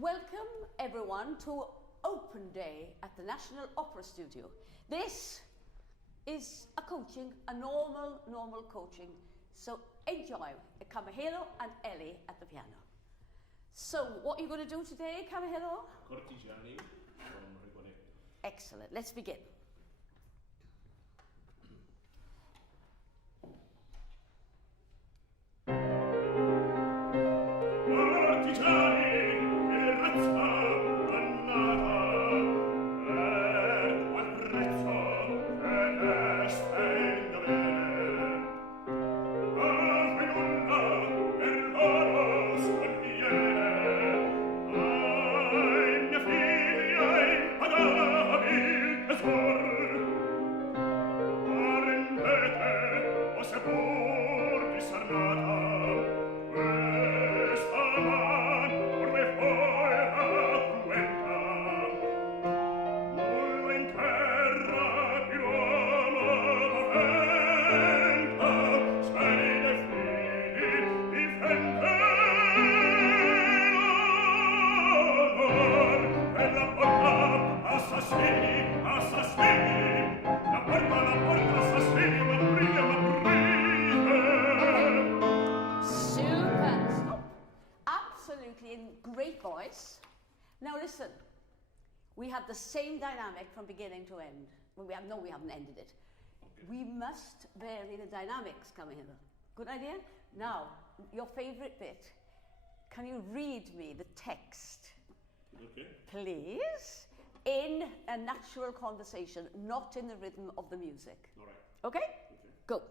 Welcome everyone to Open Day at the National Opera Studio. This is a normal coaching. So enjoy Camillo and Ellie at the piano. So what are you going to do today, Camillo? Cortigiani from Rigoletto. Excellent, let's begin. Now listen, we have the same dynamic from beginning to end. Well, we haven't ended it. Okay. We must vary the dynamics, Camillo. Good idea? Now, your favourite bit. Can you read me the text? Okay. Please? In a natural conversation, not in the rhythm of the music. All right. Okay? Okay. Go.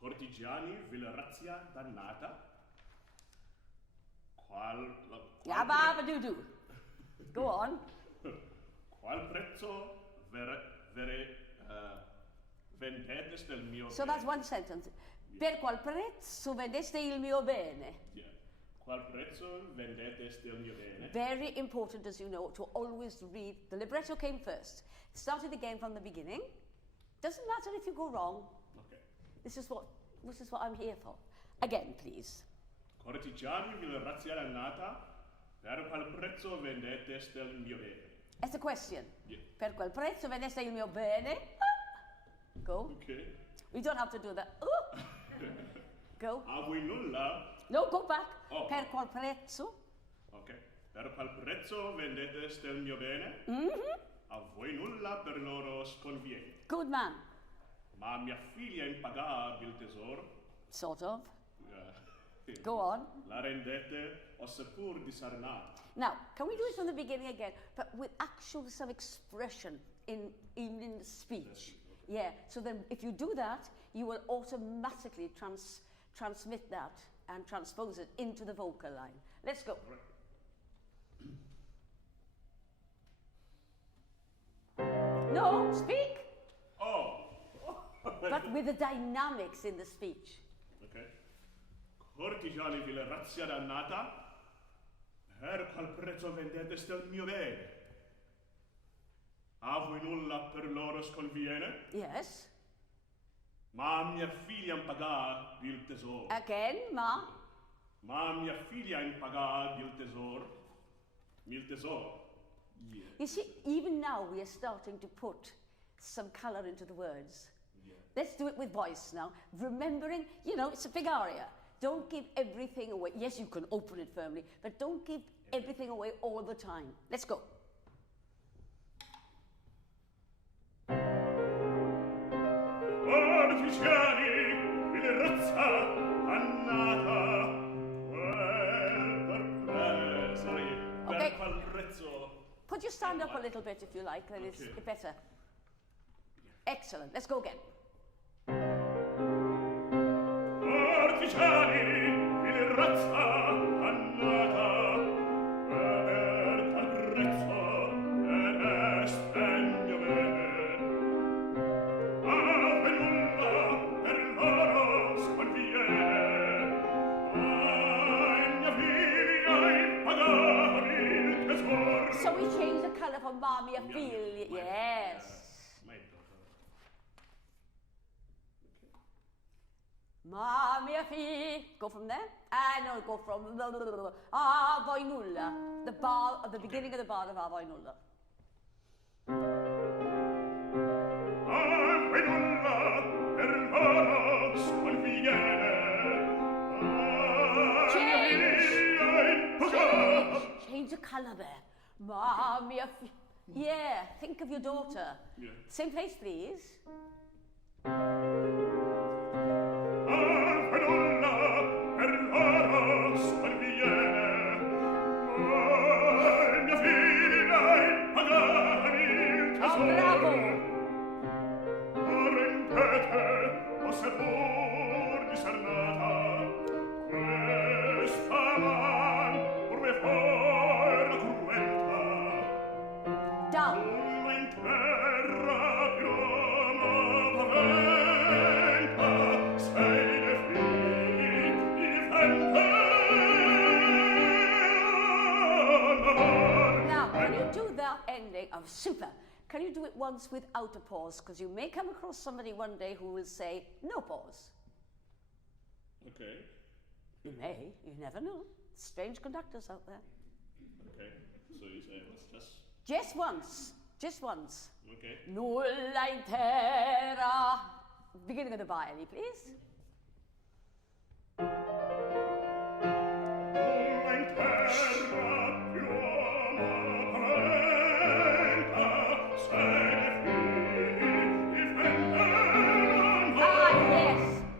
Cortigiani, villa razzia dannata. Yabba-ba-doo-doo. Go on. Qual prezzo vendete del mio So that's one sentence. Yeah. Per qual prezzo vendeste il mio bene? Yeah. Qual prezzo vendete del mio bene? Very important, as you know, to always read. The libretto came first. Started again from the beginning. Doesn't matter if you go wrong. Okay. This is what I'm here for. Again, please. Cortigiani, villa razzia dannata. Per qual prezzo vendete del mio bene? It's a question. Yeah. Per qual prezzo vendeste il mio bene? Ah. Go. Okay. We don't have to do that. Go. A voi nulla? No, go back. Oh. Per qual prezzo? Ok. Per qual prezzo vendete del mio bene? Mm-hmm. A voi nulla per loro sconviene. Good man. Ma mia figlia impagabile tesoro. Sort of. Yeah. Go on. La rendete o seppur disarnata. Now, can we do it from the beginning again, but with actual some expression in the speech? Yeah, so then if you do that, you will automatically transmit that and transpose it into the vocal line. Let's go. Right. No, speak! Oh! But with the dynamics in the speech. Ok. Cortigiani, villa razzia dannata. Per qual prezzo vendete del mio bene? A voi nulla per loro sconviene? Yes. Ma mia figlia impagabile tesoro. Again, ma. Ma mia figlia impagabile tesoro. Mil tesoro. Yeah. You see, even now we are starting to put some colour into the words. Yeah. Let's do it with voice now. Remembering, it's a big aria. Don't give everything away. Yes, you can open it firmly, but don't give everything away all the time. Let's go. Okay. Put your stand up a little bit if you like, then it's better. Excellent. Let's go again. So we change the colour from Mamma Figlia. Yes. Ma mia fi. Go from there. No, go from voi nulla. The bar at the beginning of the bar of voi nulla. Voi nulla per loro sconviene. Change the colour. Ma mia fi. Yeah, think of your daughter. Yeah. Same place, please. Bravo! Down. Now, can you do that ending of super? Can you do it once without a pause? Because you may come across somebody one day who will say, no pause. Okay. You may, you never know. Strange conductors out there. Okay. So you say it was just... Just once. Just once. Okay. Nulla intera. Beginning of the bar, Ellie, please.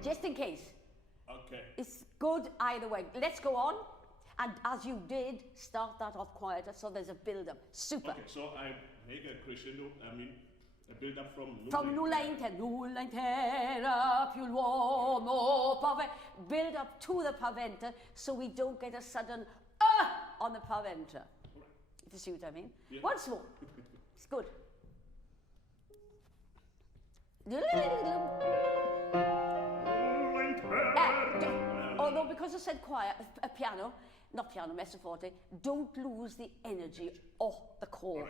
Just in case. Okay. It's good either way. Let's go on. And as you did, start that off quieter so there's a build-up. Super. Okay, so I make a crescendo, I mean, a build-up from nulla intera più l'uomo paventa. Build up to the paventa so we don't get a sudden on the paventa. Right. If you see what I mean. Yeah. Once more. It's good. Although because I said choir, a piano, not piano, mezzo forte, don't lose the energy of the core.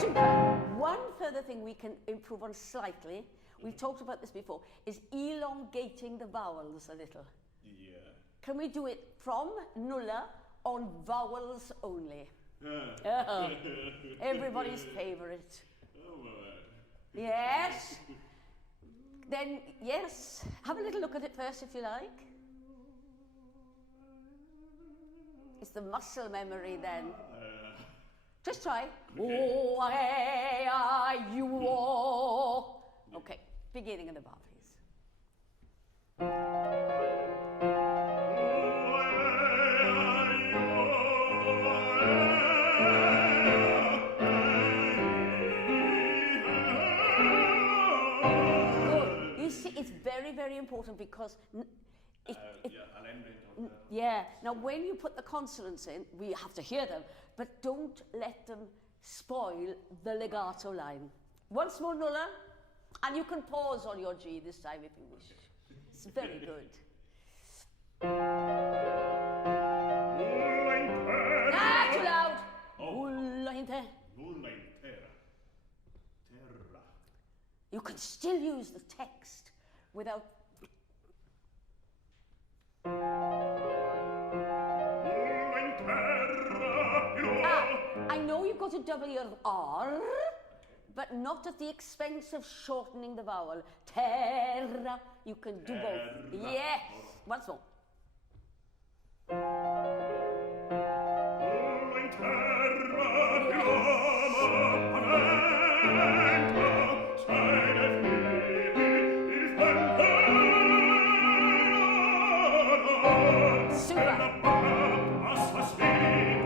Super. One further thing we can improve on slightly, we've talked about this before, is elongating the vowels a little. Yeah. Can we do it from nulla on vowels only? Everybody's favourite. Oh, well. Yes. Then, yes, have a little look at it first if you like. It's the muscle memory then. Just try. Okay. Oh, hey, you, oh. Okay, beginning of the bar, please. Good. You see, it's very, very important because yeah, now when you put the consonants in, we have to hear them, but don't let them spoil the legato line. Once more, nulla, and you can pause on your G this time if you wish. It's very good. Too loud. Nulla intera. Nulla intera. Terra. You can still use the text without... I know you've got a W of R, but not at the expense of shortening the vowel. Terra. You can do both. Yes. Once more. Super.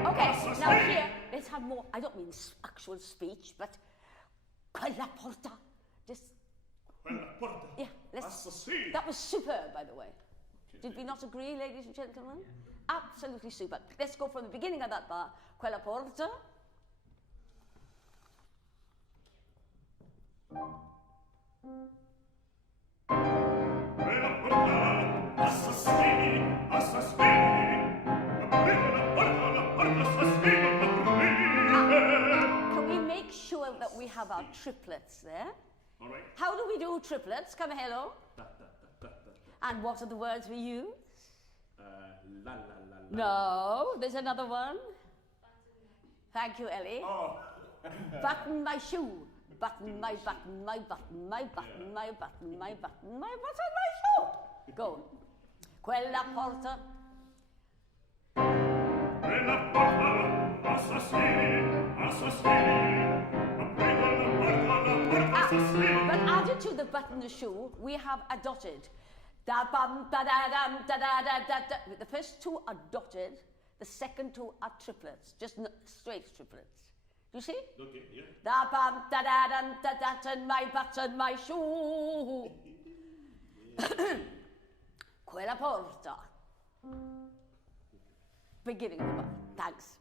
Okay, now here, let's have more, I don't mean actual speech, but quella porta. Just, Quella porta. yeah, let's, Assassino. that was superb, by the way. Did we not agree, ladies and gentlemen? Absolutely super. Let's go from the beginning of that bar. Quella porta. Quella porta. Assassino. are triplets there. All right. How do we do triplets? Come hello. And what are the words we use? La la la la. No, there's another one. Thank you, Ellie. Oh. Button my shoe. Button my button, my button, my button, my button, my button, my button, my shoe. Go. Quella porta. Quella porta, assassini, assassini. Aprite la porta, assassini. But added to the button the shoe, we have a dotted. Da bum da da dum da da da da da. The first two are dotted, the second two are triplets, just straight triplets. Do you see? Okay, yeah. Da bum da da dum da da da my button my shoe. Quella porta. Beginning of the button. Thanks.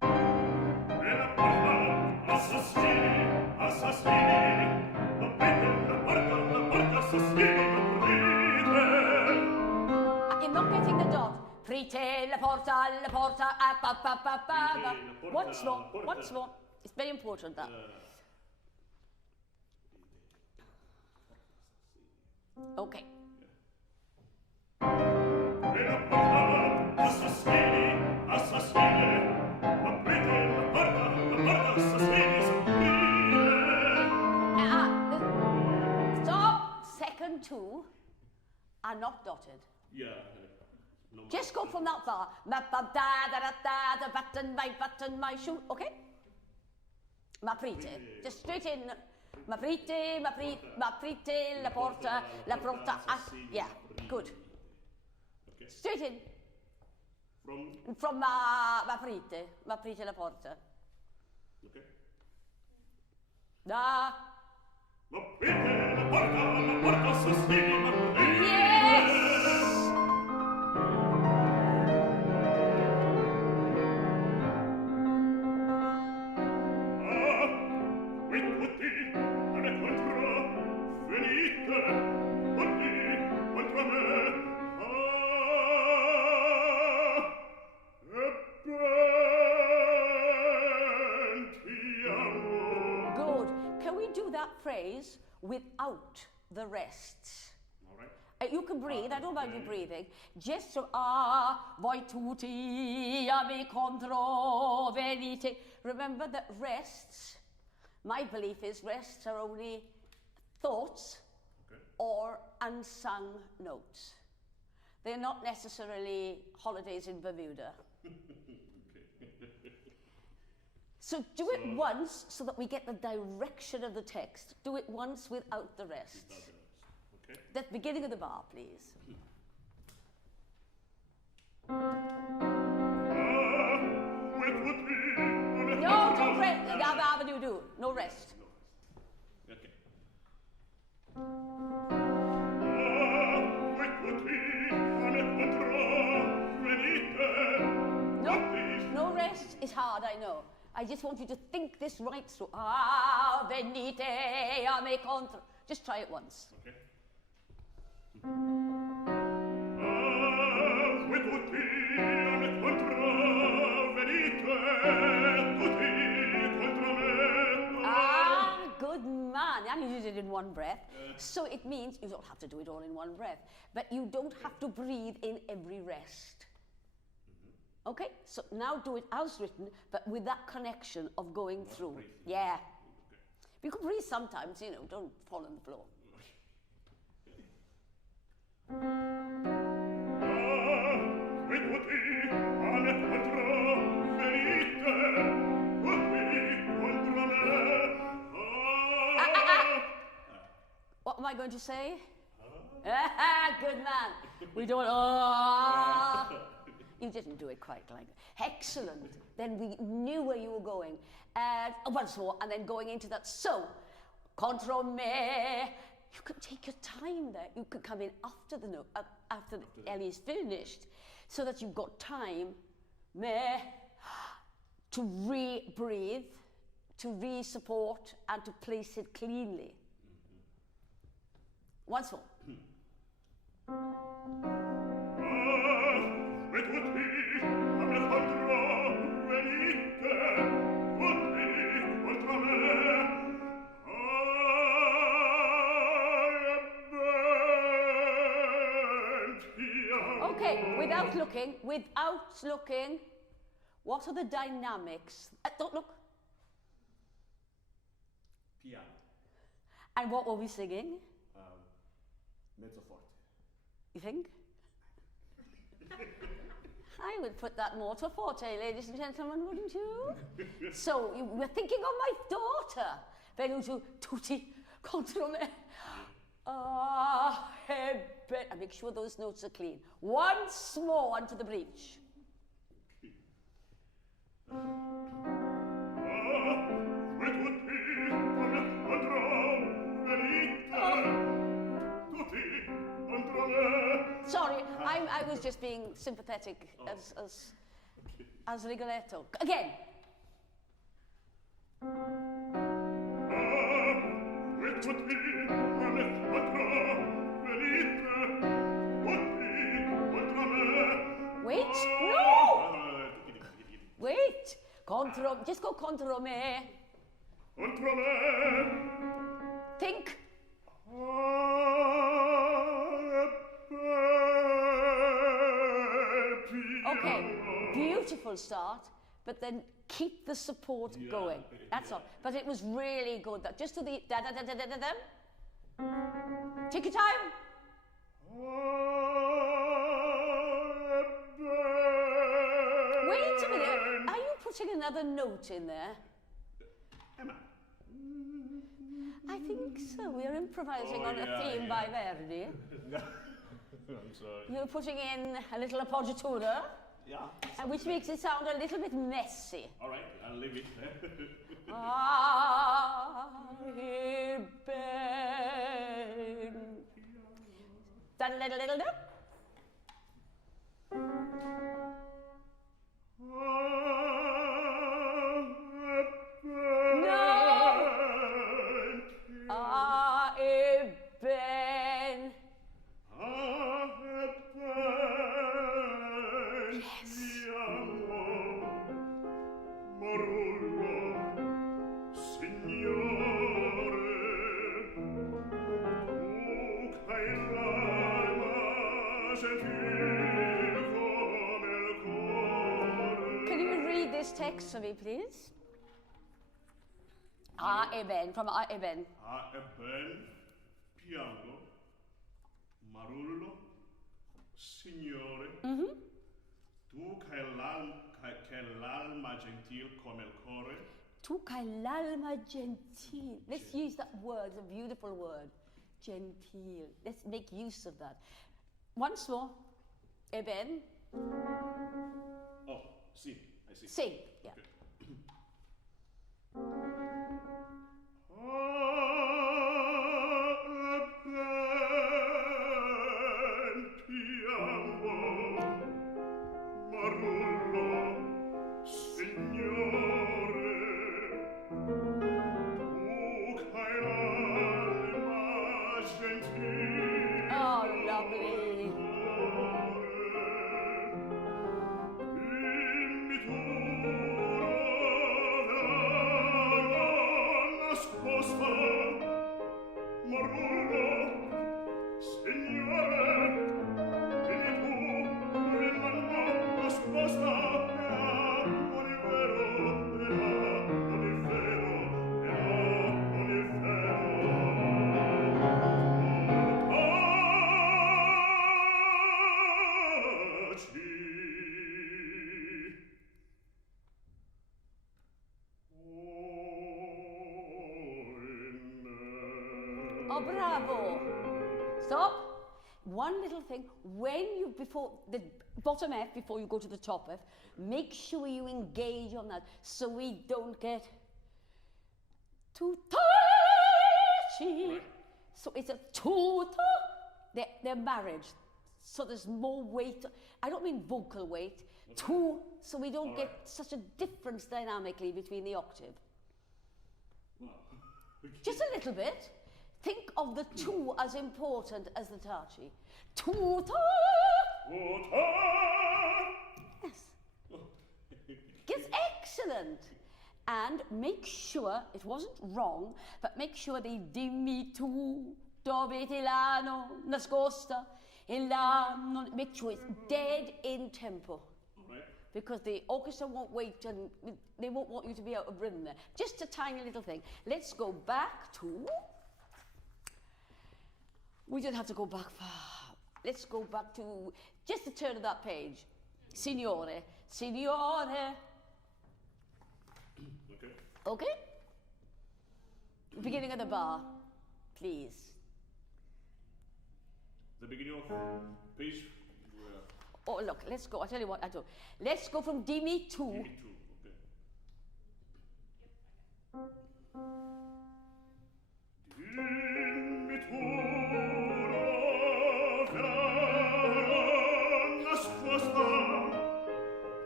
Quella porta, assassini, assassini. Aprite la porta, assassini. I'm not getting the dot. Prite la porta, ba ba ba ba ba. Once more, once more. It's very important that. Okay. Quella porta, assassini, assassini. Aprite la porta, assassini. Stop. Second two are not dotted. Yeah. No, Just go from that far. Ma ba da da da da, the button, my shoe. Okay? Ma prite. Just straight in. Ma prite, la porta, yeah, good. Okay. Straight in. From? From ma prite la porta. Okay. Da. Aprite la porta, assassini. Yes! Phrase without the rests. All right. You can breathe. I don't mind you breathing. Just so voi tutti mi contro venite. Remember that rests. My belief is rests are only thoughts or unsung notes. They're not necessarily holidays in Bermuda. So do it once so that we get the direction of the text. Do it once without the rest. Okay. The beginning of the bar, please. No, don't rest. You do. No rest. Okay. No rest is hard, I know. I just want you to think this right through. Venite a me contro. Just try it once. Okay. Good man. And you did it in one breath. So it means you don't have to do it all in one breath. But you don't have to breathe in every rest. Okay, so now do it as written, but with that connection of going through. Yeah. Okay. You can breathe sometimes, you know, don't fall on the floor. What am I going to say? Good man. We don't. You didn't do it quite like that. Excellent. Then we knew where you were going. Once more, and then going into that. So, contro me. You could take your time there. You could come in after the note, after Ellie's finished, so that you've got time, me, to re-breathe, to re-support, and to place it cleanly. Once more. Okay, without looking, what are the dynamics? Don't look. Piano. And what were we singing? Mezzo forte. You think? I would put that more to forte, ladies and gentlemen, wouldn't you? So, you were thinking of my daughter. Venuto tutti contro me. And make sure those notes are clean. Once more onto the breach. Sorry, I was just being sympathetic as Rigoletto. Again. Wait, no! Wait, just go contro me. Contro me. Think. Okay, beautiful start, but then keep the support going. That's all. But it was really good. Just to the da da da da da da da. Take your time. Wait a minute. Are you putting another note in there? Emma. I think so. We are improvising on a theme by Verdi. I'm sorry. You're putting in a little appoggiatura. Yeah. Which makes it sound a little bit messy. All right, I'll leave it. Text for me, please. Eben, from Eben. Eben, piango, marullo, signore, tu che l'alma gentil come il core. Tu che l'alma gentil. Let's use that word, it's a beautiful word. Gentil. Let's make use of that. Once more. Eben. Oh, sì. Sing, yeah. Oh, lovely. Oh, bravo. Stop. One little thing, when you, before the bottom F, before you go to the top F, make sure you engage on that so we don't get too touchy. Right. So it's a too, they're married. So there's more weight. I don't mean vocal weight. Two, so we don't get such a difference dynamically between the octave. Wow. Just a little bit. Think of the two as important as the tachi. Tuta! Yes. It's excellent. And make sure, it wasn't wrong, but make sure the dimmi tu, dove ti l'hanno nascosta. in la, make sure it's dead in tempo. All right. Because the orchestra won't wait and they won't want you to be out of rhythm there. Just a tiny little thing. Let's go back to... We don't have to go back far. Let's go back to just the turn of that page. Signore, signore. Okay. Okay? Beginning of the bar, please. The beginning of page. Oh, look, let's go. I'll tell you what I do. Let's go from Dimi to... Give me two. Okay. Dimmi tu nascosta,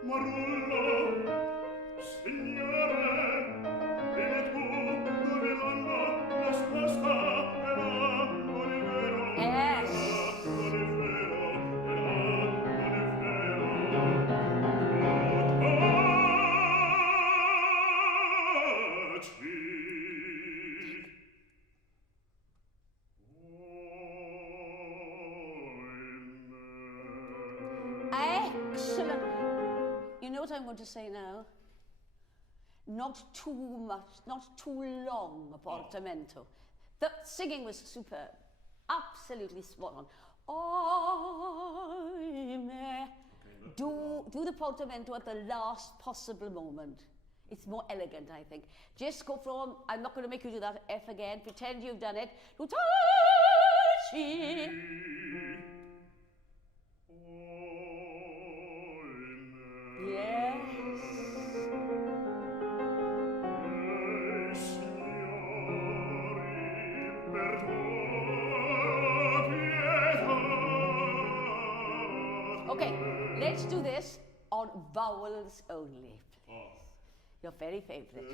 Marullo, signore, dimmi tu dove l'hanno nascosta, era non è vero, Yes. non è vero, era non è vero. Excellent. You know what I'm going to say now? Not too much, not too long a portamento. The singing was superb. Absolutely spot on. Do the portamento at the last possible moment. It's more elegant, I think. Just go from, I'm not going to make you do that F again, pretend you've done it, to touchy. Yes. Okay, let's do this on vowels only, please. Your very favourite.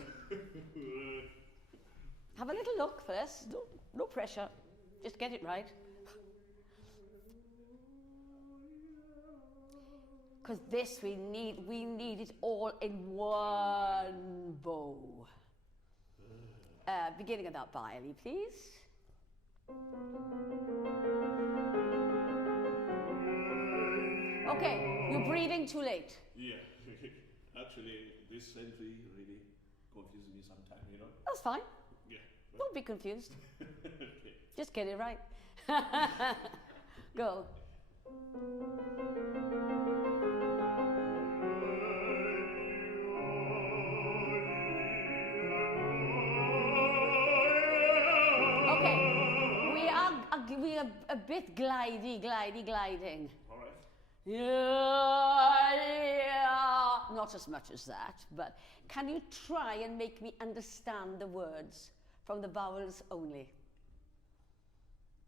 Have a little look first. No pressure. Just get it right. Because this we need it all in one bow. Beginning of that Bailey, please. Okay, you're breathing too late. Yeah. Actually, this entry really confuses me sometimes, you know? That's fine. Yeah. Don't be confused. Okay. Just get it right. Go. Okay, we are a bit gliding. All right. Yeah. Not as much as that, but can you try and make me understand the words from the vowels only?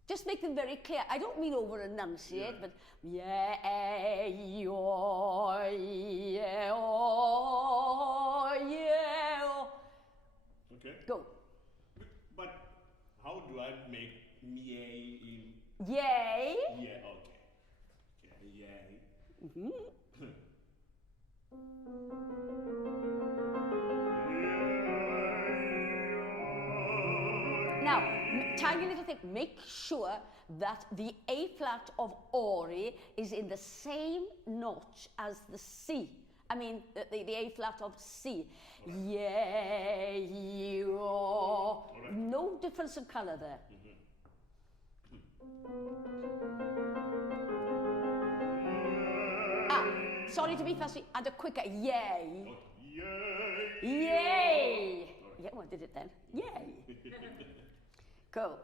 Just make them very clear. I don't mean over enunciate, but yeah, oh, yeah, oh, yeah. Oh. Okay. Go. But how do I make yay in? Yay. Yeah. Okay. Okay. Yay. Mm-hmm. Now, tiny little thing, make sure that the A flat of Ori is in the same notch as the C. I mean, the A flat of C. Yeah, no difference in colour there. Sorry to be fussy, and a quicker yay. Oh, yay. Yay! Yeah, well, I did it then. Yay! Go.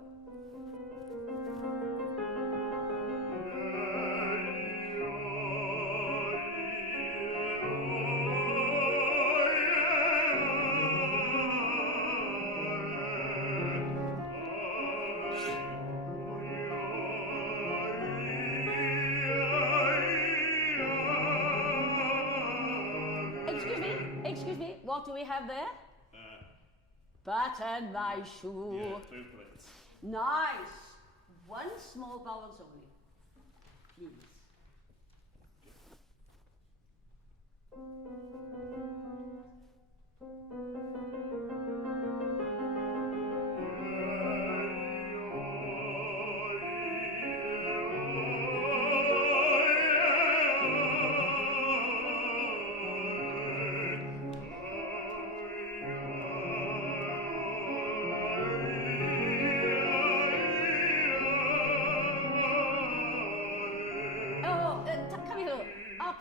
Excuse me, what do we have there? Button my shoe. Yeah, perfect. Nice. One small vowels only, please.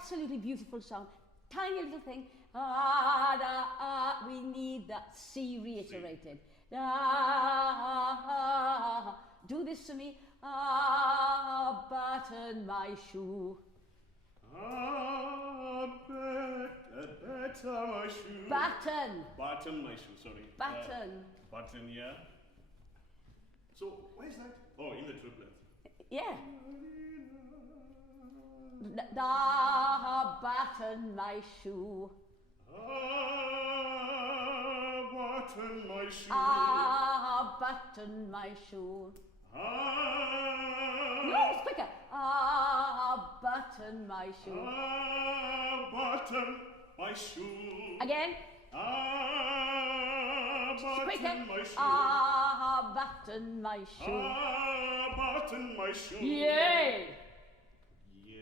absolutely beautiful sound. Tiny little thing. Ah, da, ah. We need that C reiterated. Da, ah. Do this to me. Ah, button my shoe. Ah, better my shoe. Button. Button my shoe, sorry. Button. Button, yeah. So, where is that? Oh, in the triplet. Yeah. Da, button my shoe. Ah, button my shoe. Ah, button my shoe. Ah, No, it's quicker. Ah, button my shoe. ah, button my shoe. Again. Ah, button Quicker. my shoe. Ah, button my shoe. Ah, button my shoe. Yay! Yeah.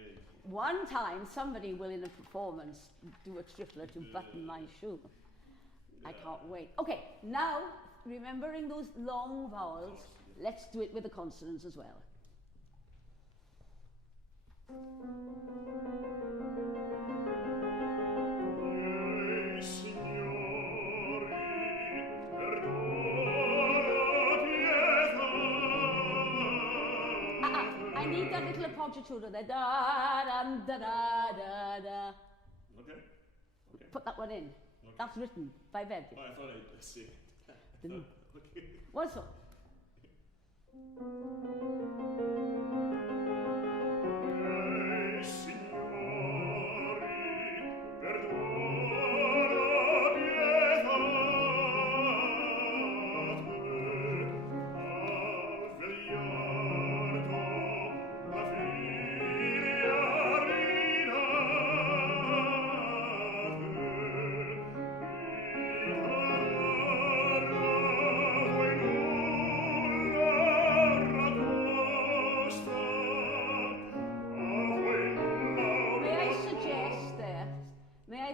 One time somebody will in a performance do a triplet to button my shoe. I can't wait. Okay, now remembering those long vowels, let's do it with the consonants as well. I need that little appoggiatura there. Da, da, da, da, da, da. Okay. Okay. Put that one in. Okay. That's written by Verdi. Oh, I thought I'd see it. Didn't. Okay. Once more.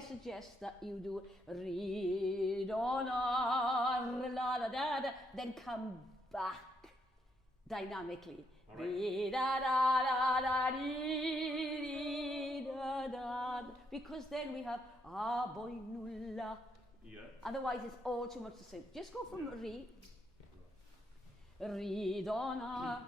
Suggest that you do re, do, la, la, la, da, da, then come back dynamically. All right. Re, da, da, da, da, dee, da, da, because then we have ah, boy, nulla. Yeah. Otherwise, it's all too much to sing. Just go from re, re, do, na.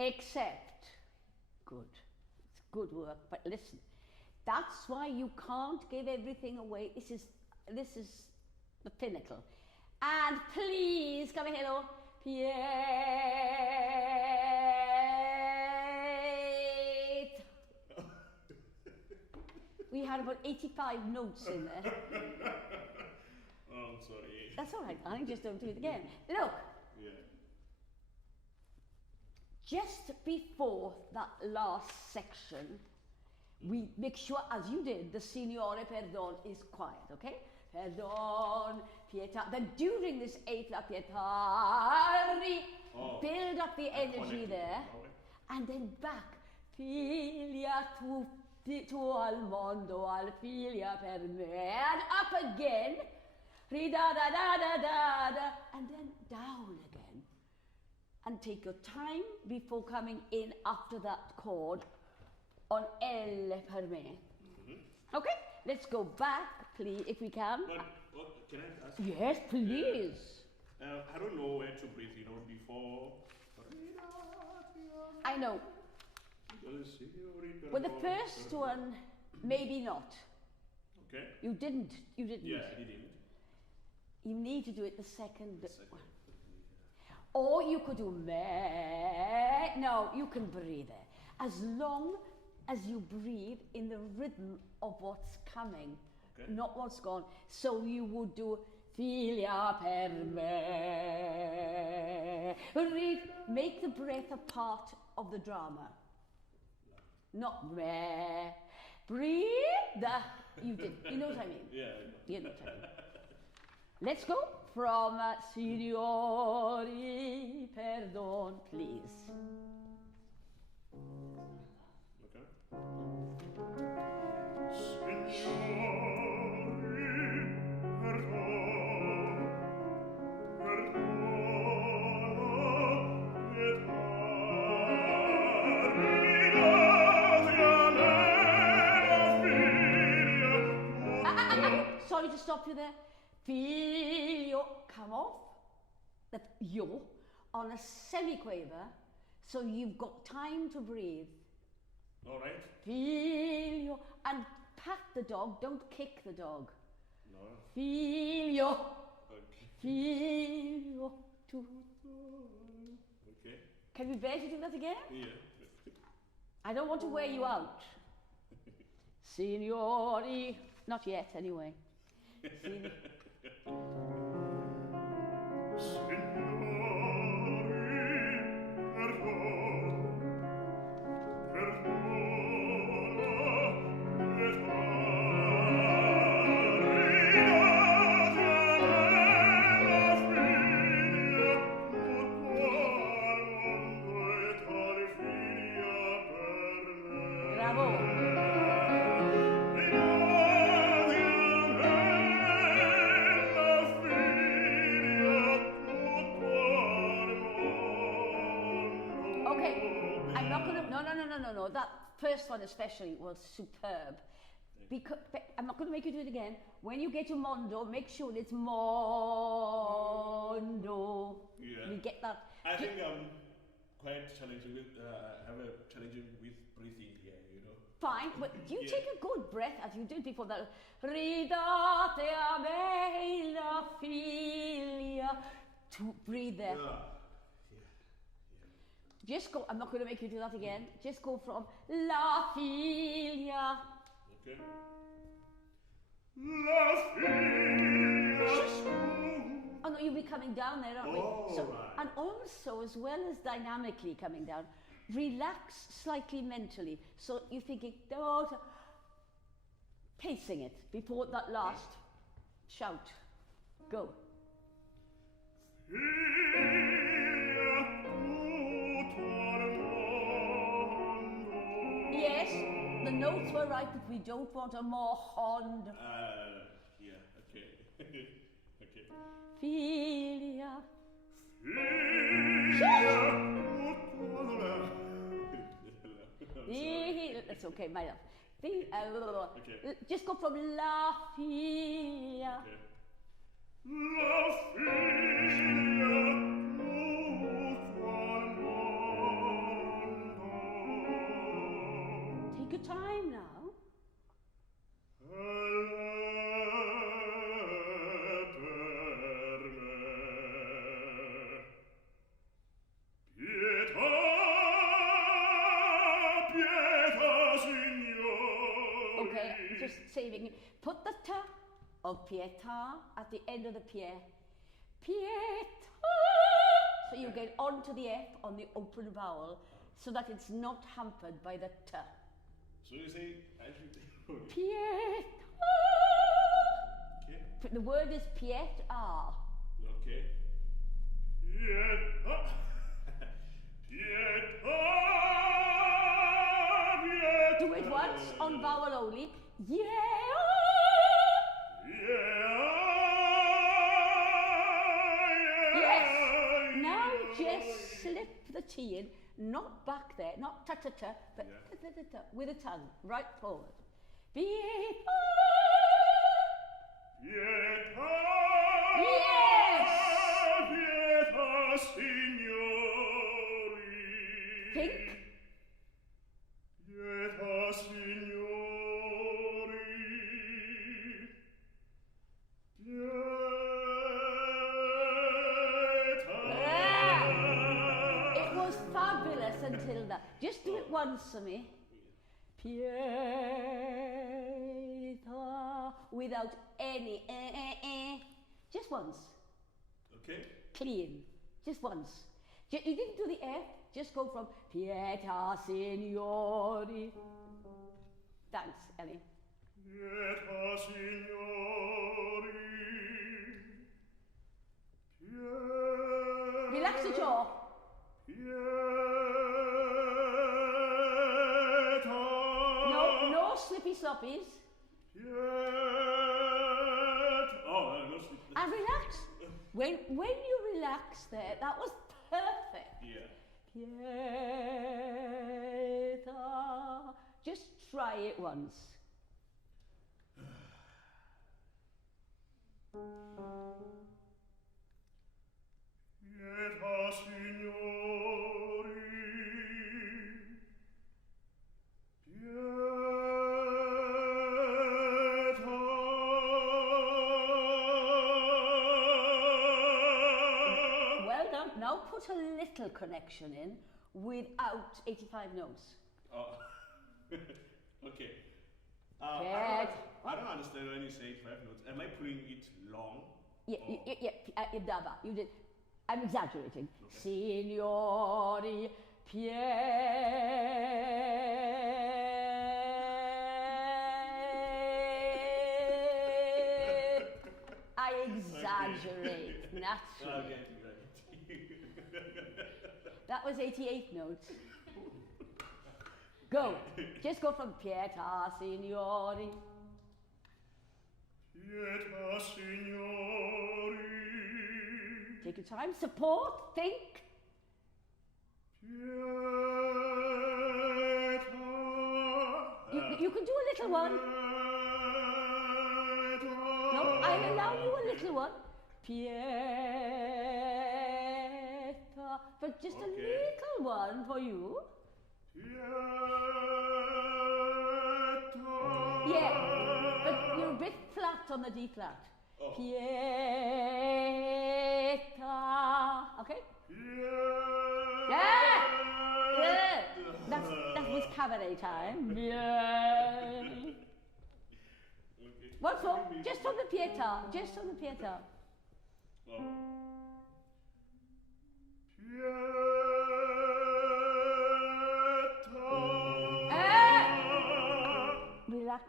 Except, good, it's good work, but listen, that's why you can't give everything away. This is the pinnacle. And please, come here, hello, Piet. We had about 85 notes in there. Oh, I'm sorry. That's all right, darling, just don't do it again. Look. Yeah. Just before that last section, We make sure, as you did, the Signore Perdon is quiet, okay? Perdon, pietà. Then during this A-flat pietà, build up the energy there, and then back. Filia tu al mondo, al filia per me, and up again. Ri-da-da-da-da-da-da, and then down again. And take your time before coming in after that chord on L per me. Okay, let's go back, please, if we can. But can I ask? Yes, please. I don't know where to breathe, before. I know. Well, the first one, maybe not. Okay. You didn't. Yeah, I didn't. You need to do it the second one. Or you could do me. No, you can breathe it. As long as you breathe in the rhythm of what's coming, not what's gone. So you would do filia per me. Make the breath a part of the drama. Not me. Breathe. You did. You know what I mean? Yeah. You know what I mean. Let's go from Signori Perdon, please. Okay. Sorry to stop you there. Figlio, come off the yo on a semiquaver, so you've got time to breathe. All right. Figlio, and pat the dog, don't kick the dog. No. Figlio, Okay. figlio, tu. Okay. Can we bear to do that again? Yeah. I don't want to wear you out. Signori, not yet anyway. No. That first one especially was superb. Because I'm not going to make you do it again. When you get to mondo, make sure it's mondo. Yeah. You get that. I think I'm quite challenging with. Have a challenging with breathing here. Fine, but you take a good breath as you did before that. Ridate a me la figlia. To breathe there. Yeah. Just go, I'm not going to make you do that again. Just go from la figlia. Okay. La figlia. Oh no, you'll be coming down there, aren't we? So, right. And also, as well as dynamically coming down, relax slightly mentally. So you're thinking, pacing it before that last shout. Go. Yes, the notes were right, but we don't want a more hond. Yeah, okay. Okay. Filia. That's okay, my love. Okay. Just go from la filia. Okay. La filia. Take your time now. Okay, just saving it. Put the ta of pietà at the end of the pie. Pietà. So you get onto the F on the open vowel so that it's not hampered by the t. So you say, I should... Pietà. Okay. The word is pietà. Okay. Pietà. Pietà. Do it once on vowel only. Yeah. Yes. Now just slip the T in, not back there, not ta-ta-ta, but ta-ta-ta-ta, with the tongue, right forward. Pietà. Pietà. Yes. Pietà, signori. Pink. Pietà, signori. Pietà. It was fabulous until that. Just do it once for me. Pietà. Without any Just once. Okay. Clean. Just once. You didn't do the just go from Pietà, signori. Thanks, Ellie. Pietà, signori. Pietà. Relax the jaw. Pietà. No slippy sloppies. Pietà. Oh, no sleep. And relax. When you relax there, that was perfect. Yeah. Pietà. Just try it once. Pietà, signori. Pietà. Well done. Now put a little connection in without 85 notes. Oh. Okay. I don't understand when you say 5 notes. Am I putting it long? Yeah, Oh. Dearbhla, you did. I'm exaggerating. Okay. Signori, I exaggerate, naturally. Okay. That was 88 notes. Go. Just go from Pietà, signori. Pietà, signori. Take your time. Support. Think. Pietà. You can do a little one. No, I'll allow you a little one. Pietà. But just a little one for you. Yeah, but you're a bit flat on the D flat. Oh. Pietà. Okay? Yeah! Yeah! That was cabaret time. Yeah. Okay. What for? Just on the Pietà. Just on the Pietà. Oh. Relax.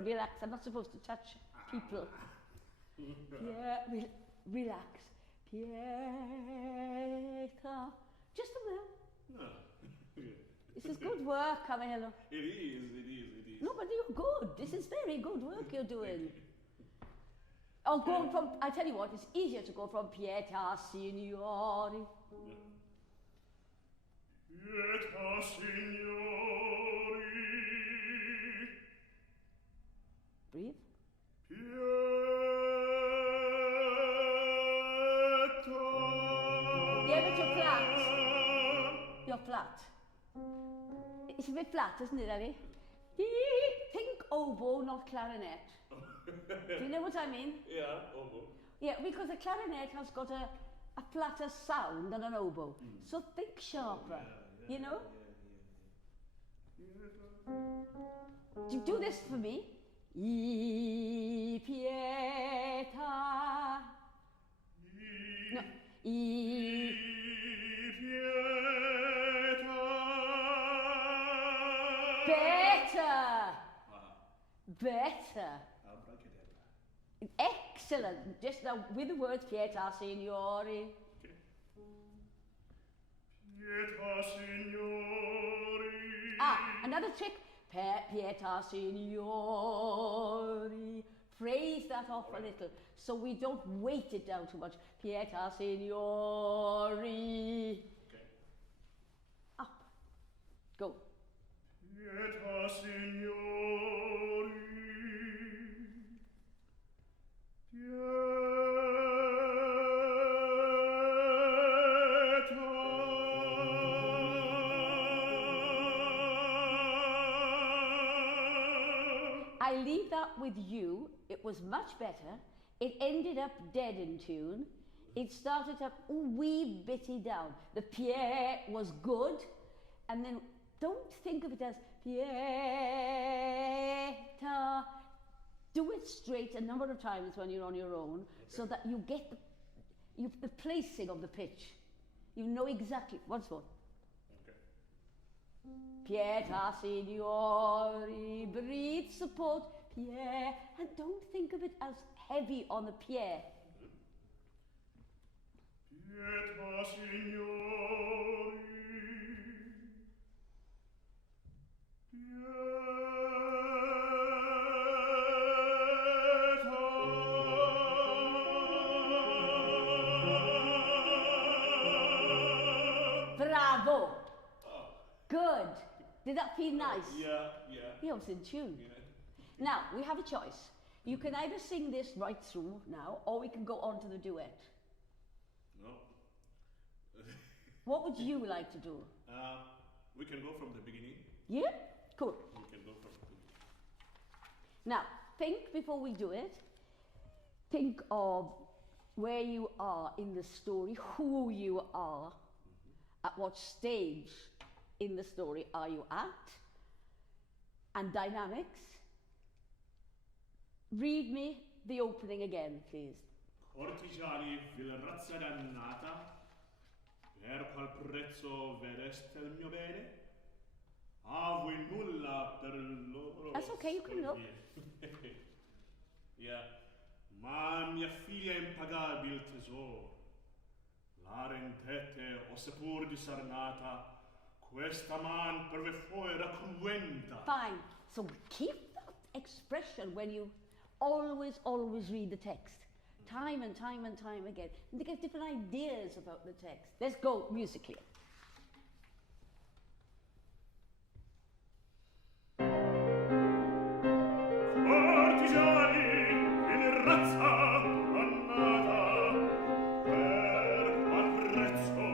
Relax. I'm not supposed to touch people. Relax. Pietà. Just a minute. No. This is good work, Camillo. It is. No, but you're good. This is very good work you're doing. Oh, going from, I tell you what, it's easier to go from Pietà, signori. Pietà, signori. Breathe. Pietà. Yeah, but you're flat. You're flat. It's a bit flat, isn't it, Ellie? Think oboe, not clarinet. Do you know what I mean? Yeah, oboe. Yeah, because a clarinet has got a flatter sound than an oboe. So think sharper, you know? Do this for me. I pietà. No. I pietà. pietà. Better. Abracadabra. Excellent. Just now with the words Pietà Signori. Okay. Pietà Signori. Another trick. Pietà Signori. Phrase that off a little so we don't weight it down too much. Pietà Signori. Okay. Up. Go. Pietà Signori. I leave that with you. It was much better. It ended up dead in tune. It started up a wee bitty down. The Pierre was good, and then don't think of it as Pietà. Do it straight a number of times when you're on your own, so that you get the placing of the pitch. You know exactly. Once more. Okay. Pietà Signori, breathe, support, Pierre, and don't think of it as heavy on the Pierre. Pietà Signori. Bravo! Good. Did that feel nice? Yeah. He was in tune. Yeah. Now, we have a choice. You can either sing this right through now, or we can go on to the duet. No. What would you like to do? We can go from the beginning. Yeah? Cool. We can go from the beginning. Now, think before we do it. Think of where you are in the story, who you are, at what stage in the story are you at, and dynamics. Read me the opening again, please. Cortigiani vil razza dannata, per qual prezzo vedeste il mio bene? A voi nulla per loro. That's okay, you can look. Yeah. Ma mia figlia impagabil tesoro, la rendete o seppur disarnata, questa man per ve fuera cruenta. Fine. So keep that expression when you always read the text. Time and time and time again. And to get different ideas about the text. Let's go musically. Cortigiani in razza dannata, per qual prezzo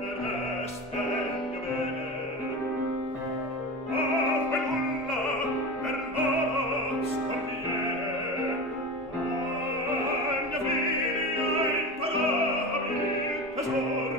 vedeste il mio bene? A voi nulla per loro sconviene, a mia figlia impagabil tesor,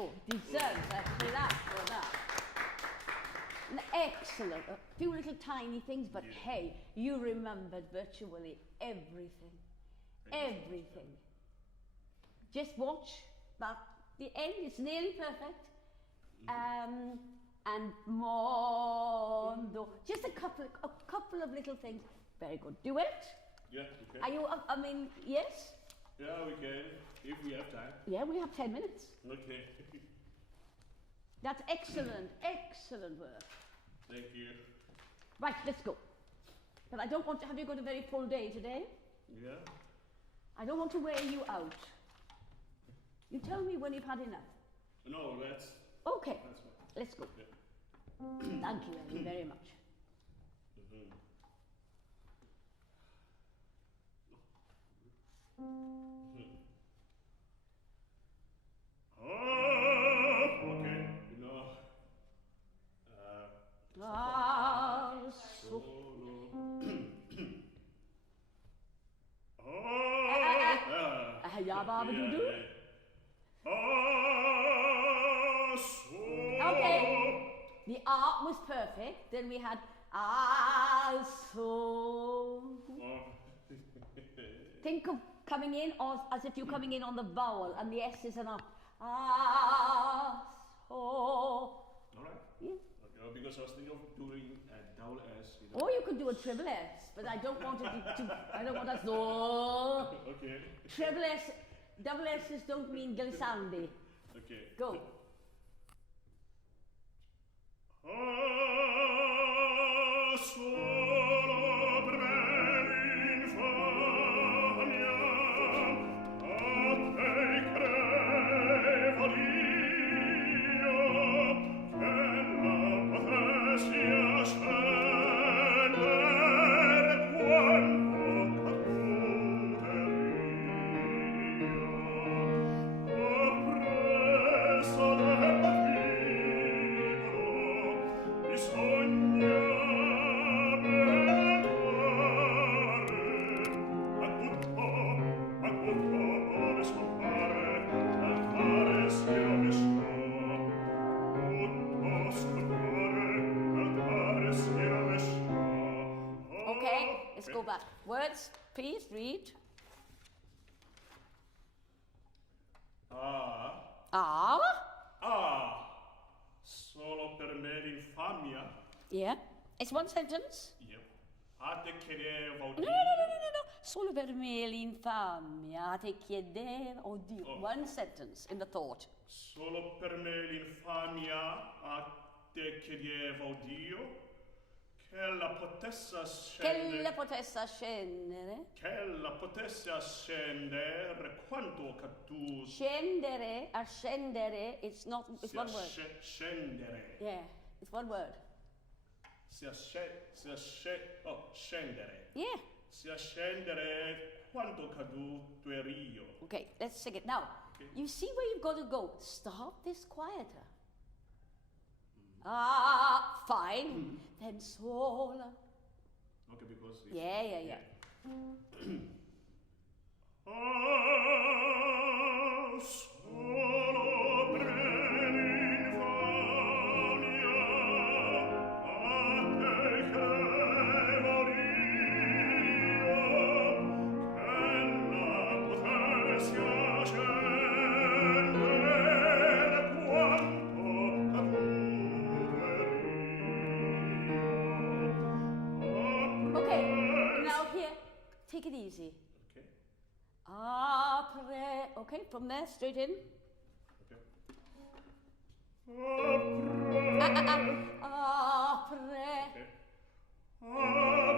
Oh, deserves actually that for that. Excellent. A few little tiny things, but hey, you remembered virtually everything. Everything. Just watch that. The end is nearly perfect. And mondo. Just a couple of little things. Very good. Do it. Yeah, okay. Are you? I mean, yes. Yeah, we can, if we have time. Yeah, we have 10 minutes. Okay. That's excellent. Excellent work. Thank you. Right, let's go. But I don't want to have you got a very full day today. Yeah. I don't want to wear you out. You tell me when you've had enough. No, that's... Okay, That's fine. let's go. Yeah. Thank you very much. Okay, you know... Solo... Yabba-ba-doo-doo. Solo... Okay, the art was perfect. Then we had so. Think of coming in as if you're coming in on the vowel and the S is an up. So. All right. Yeah. Okay, because I was thinking of doing a double S. You know. Or you could do a triple S, but I don't want it to I don't want us to. Okay. Triple S, double S's don't mean glissandi. Okay. Go. Solo per me l'infamia, a te crevo Dio, che la potessi ascendere quando appresso del patibolo, bisogna Okay, let's go back. Words, please read. Solo per me l'infamia. Yeah. It's one sentence. Yep. A te chiedevo Dio. No. Solo per me l'infamia te chiedevo, oh Dio. Oh. One sentence in the thought. Solo per me l'infamia a te chiedevo Dio, che la potesse ascendere. Che la potesse ascendere. Che la potesse ascendere quanto che tu Scendere, ascendere, it's one word. Scendere. Yeah, it's one word. Scendere. Yeah. Si ascendere quanto caduto ero io. Okay, let's sing it now. Okay. You see where you've got to go. Start this quieter. Fine. Then sol. Okay, because it's... Yeah. Solo per l'infamia a te crevo Dio, che la potessi ascendere quanto caduto Okay, now here, take it easy. Okay. Apre. Okay, from there, straight in. Okay. Apre. Okay.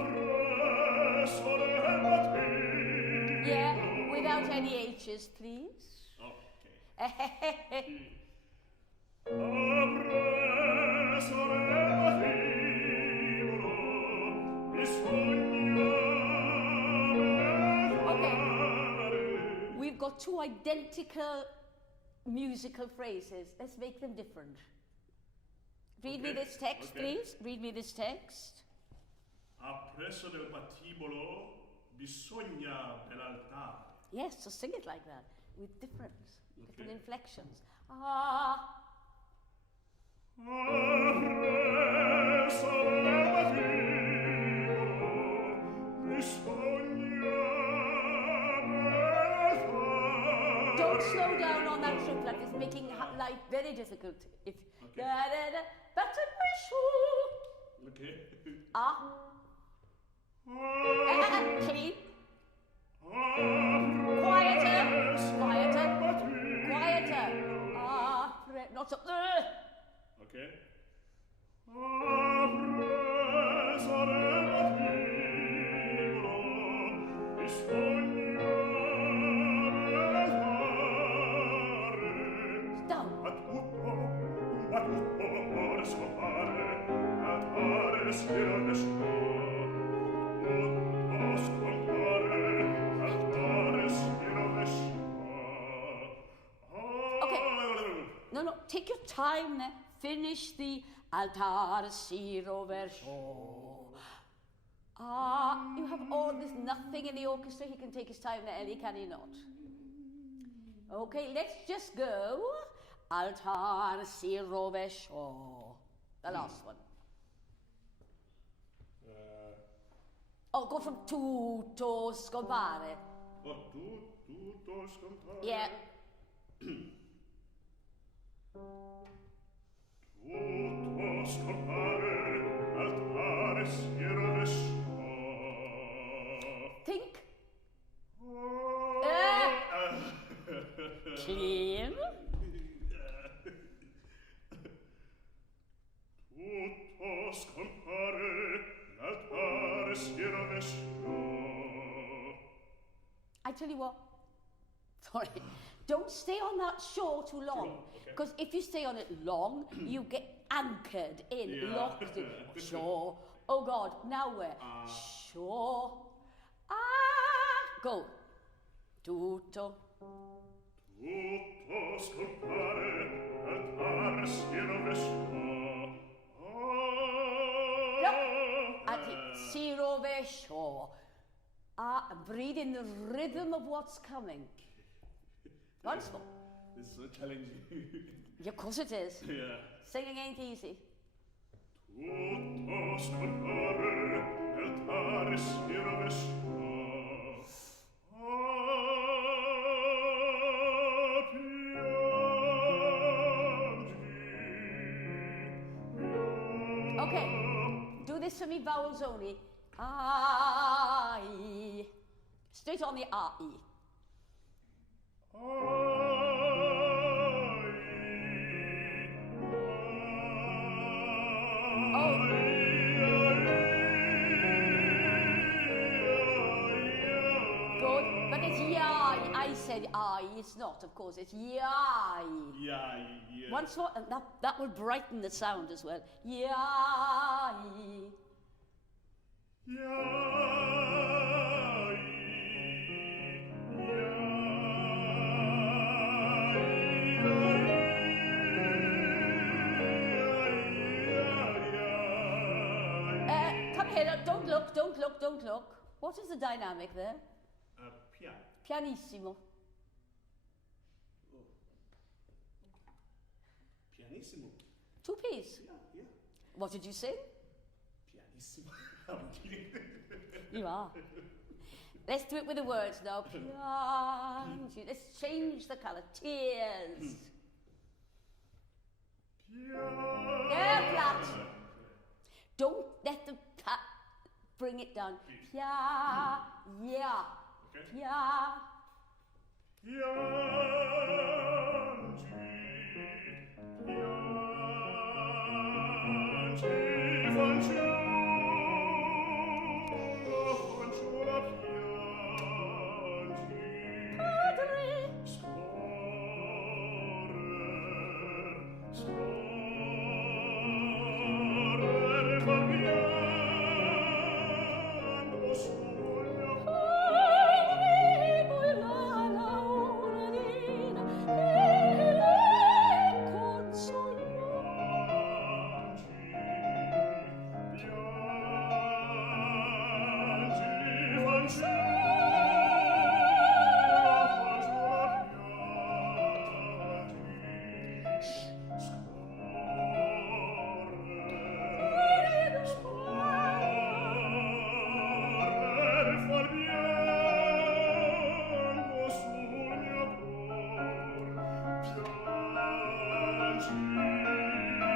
Appresso del mattino. Yeah, without any H's, please. Okay. Appresso del mattino, bisogna Okay. We've got two identical musical phrases. Let's make them different. Read me Okay, this text, okay. please. Read me this text. Appresso del patibolo bisogna bell'altare. Yes, so sing it like that, with different Okay. inflections. Ah. Don't slow down on that triplet. It's making life very difficult. If Okay. That's a shoe. Okay. Ah. Clean. Quieter. Ah, not so. Okay. No, take your time there. Finish the altare siro verso. Ah, you have all this nothing in the orchestra. He can take his time there, Ellie, can he not? Okay, let's just go. Altare siro verso. The last one. Oh, go from tutto scompare. Oh, tutto scompare. Yeah. Tutto scompare, altare si rovesciò. Think. Clean. Tutto scompare, l'altare si rovesciò. I tell you what. Sorry. Don't stay on that shore too long. Because if you stay on it long, you get anchored in, locked in. Shore. Oh God, now where? Shore. Ah! Go. Tutto. Tutto scompare, l'altare si rovesciò. Look at it. Si rovesciò. Ah, breathe in the rhythm of what's coming. Once more. This is so challenging. Yeah, of course it is. Yeah. Singing ain't easy. Tutto scompare, l'altare si rovesciò. Okay, do this for me, vowels only. I. Straight on the I. Good, but it's yai. I said I. It's not, of course. It's yai. Yeah. Once more, and that will brighten the sound as well. Yai. Come here, don't look. What is the dynamic there? Piano. Pianissimo. Pianissimo. Two P's. Yeah. What did you say? Pianissimo. I'm kidding. You are. Let's do it with the words now. Piangi. Let's change the colour. Tears. Yeah, flat. Don't let the bring it down. Yeah. Okay.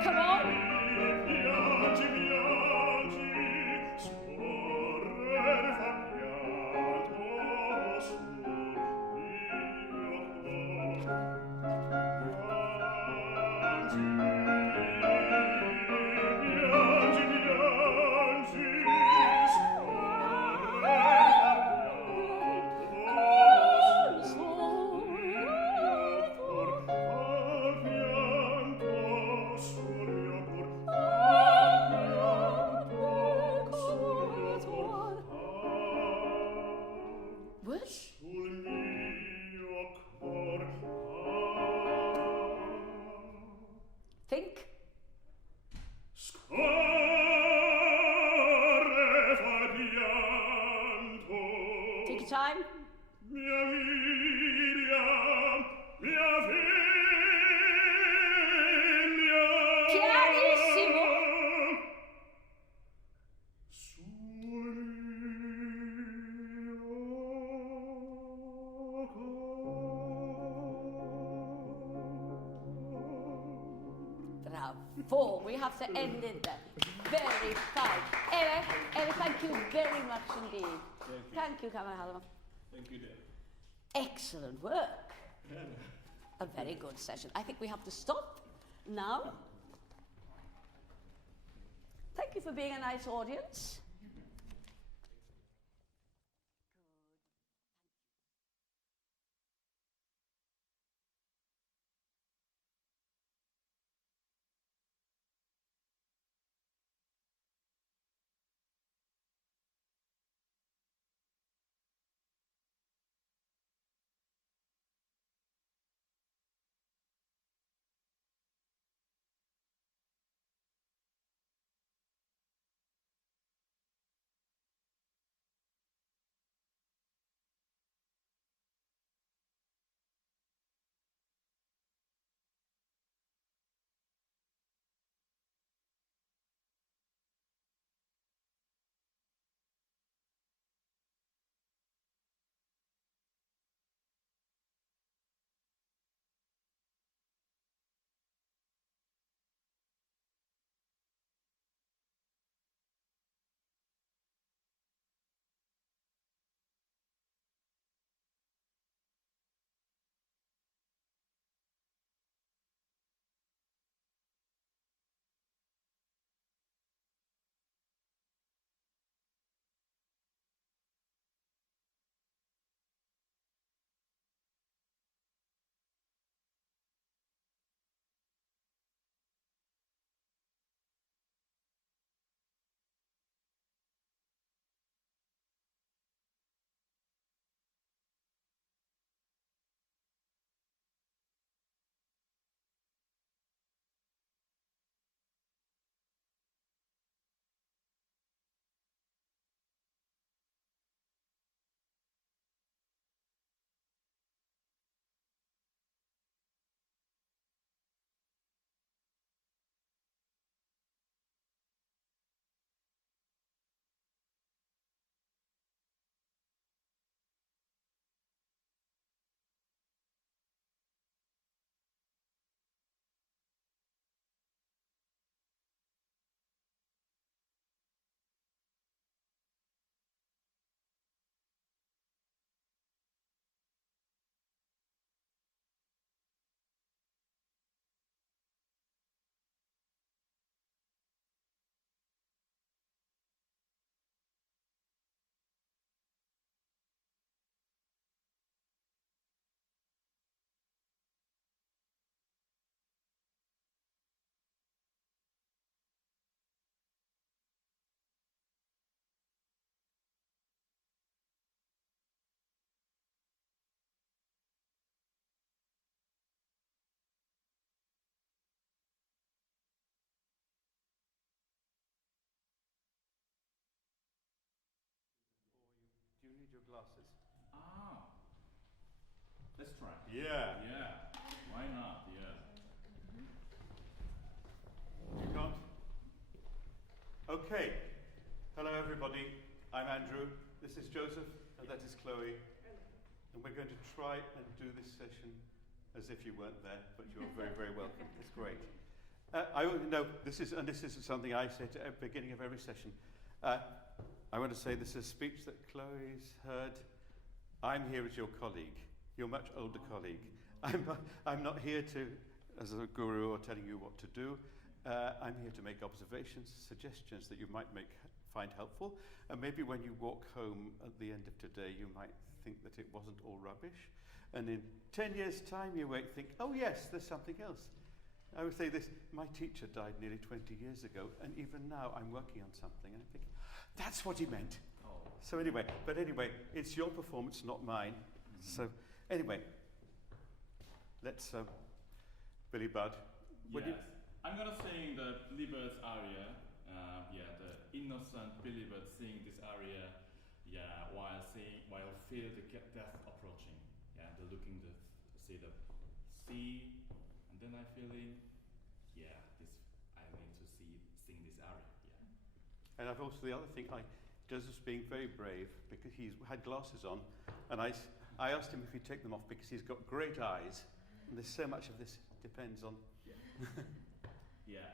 Come on. Piangi, piangi, scorrer fa pianto sul mio cor. Piangi, piangi, piangi, scorrer fa pianto sul mio cor. What? Sul mio cor. Think. Scorre fa pianto. Take your time. Mia figlia, mia figlia. Pianissimo. Sul mio cor. Bravo. We have to end it there. Very fine. Anyway, thank you very much indeed. Thank you, Cameron Hallam. Thank you, Della. Excellent work. A very good session. I think we have to stop now. Thank you for being a nice audience. Do you need your glasses? Ah. Let's try. Yeah. Yeah. Why not? Yeah. You can't? Okay. Hello, everybody. I'm Andrew. This is Joseph, and that is Chloe. And we're going to try and do this session as if you weren't there, but you're very, very welcome. It's great. No, this is something I say at the beginning of every session. I want to say this is a speech that Chloe's heard. I'm here as your colleague, your much older colleague. I'm not here as a guru or telling you what to do. I'm here to make observations, suggestions that you might find helpful. And maybe when you walk home at the end of today, you might think that it wasn't all rubbish. And in 10 years' time, you might think, oh yes, there's something else. I would say this, my teacher died nearly 20 years ago, and even now I'm working on something, and I think, that's what he meant. Oh. So anyway, it's your performance, not mine. So anyway, let's, Billy Budd. Yes. I'm gonna sing the Liber's aria, the innocent believer sing this aria, while feel the death approaching, the looking to see the sea, and then I feel in, I need to sing this aria, And I've also, the other thing, Joseph's being very brave because he's had glasses on, and I asked him if he'd take them off because he's got great eyes, and there's so much of this depends on. Yeah.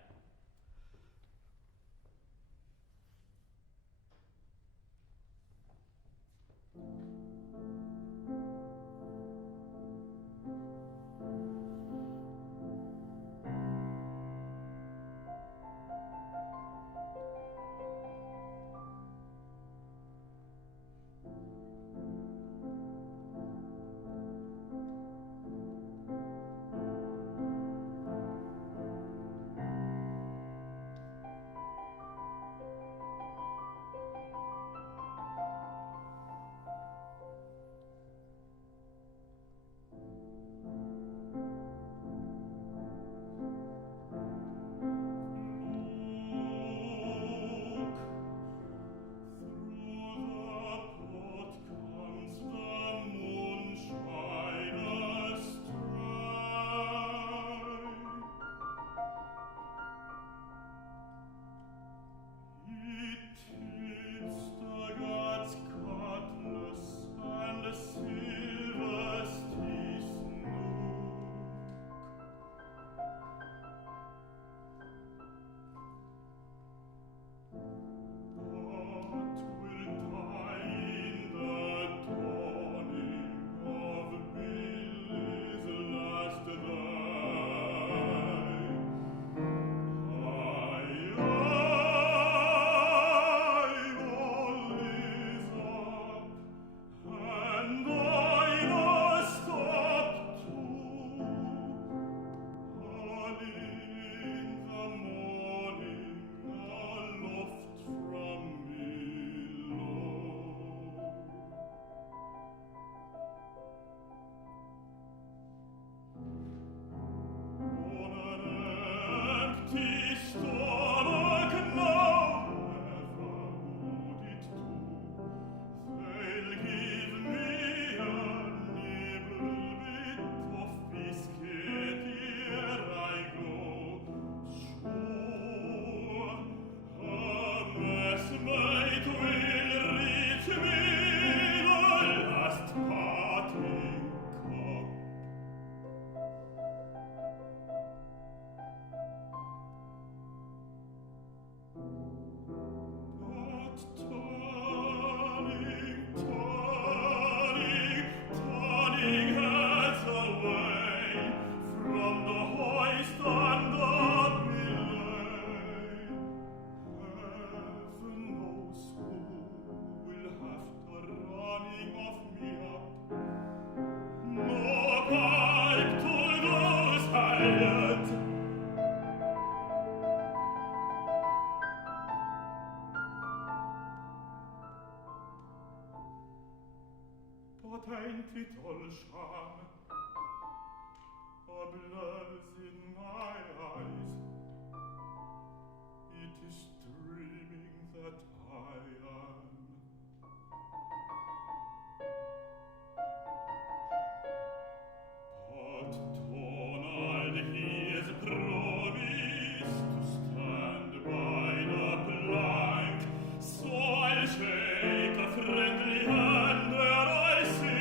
Friendly hand where I see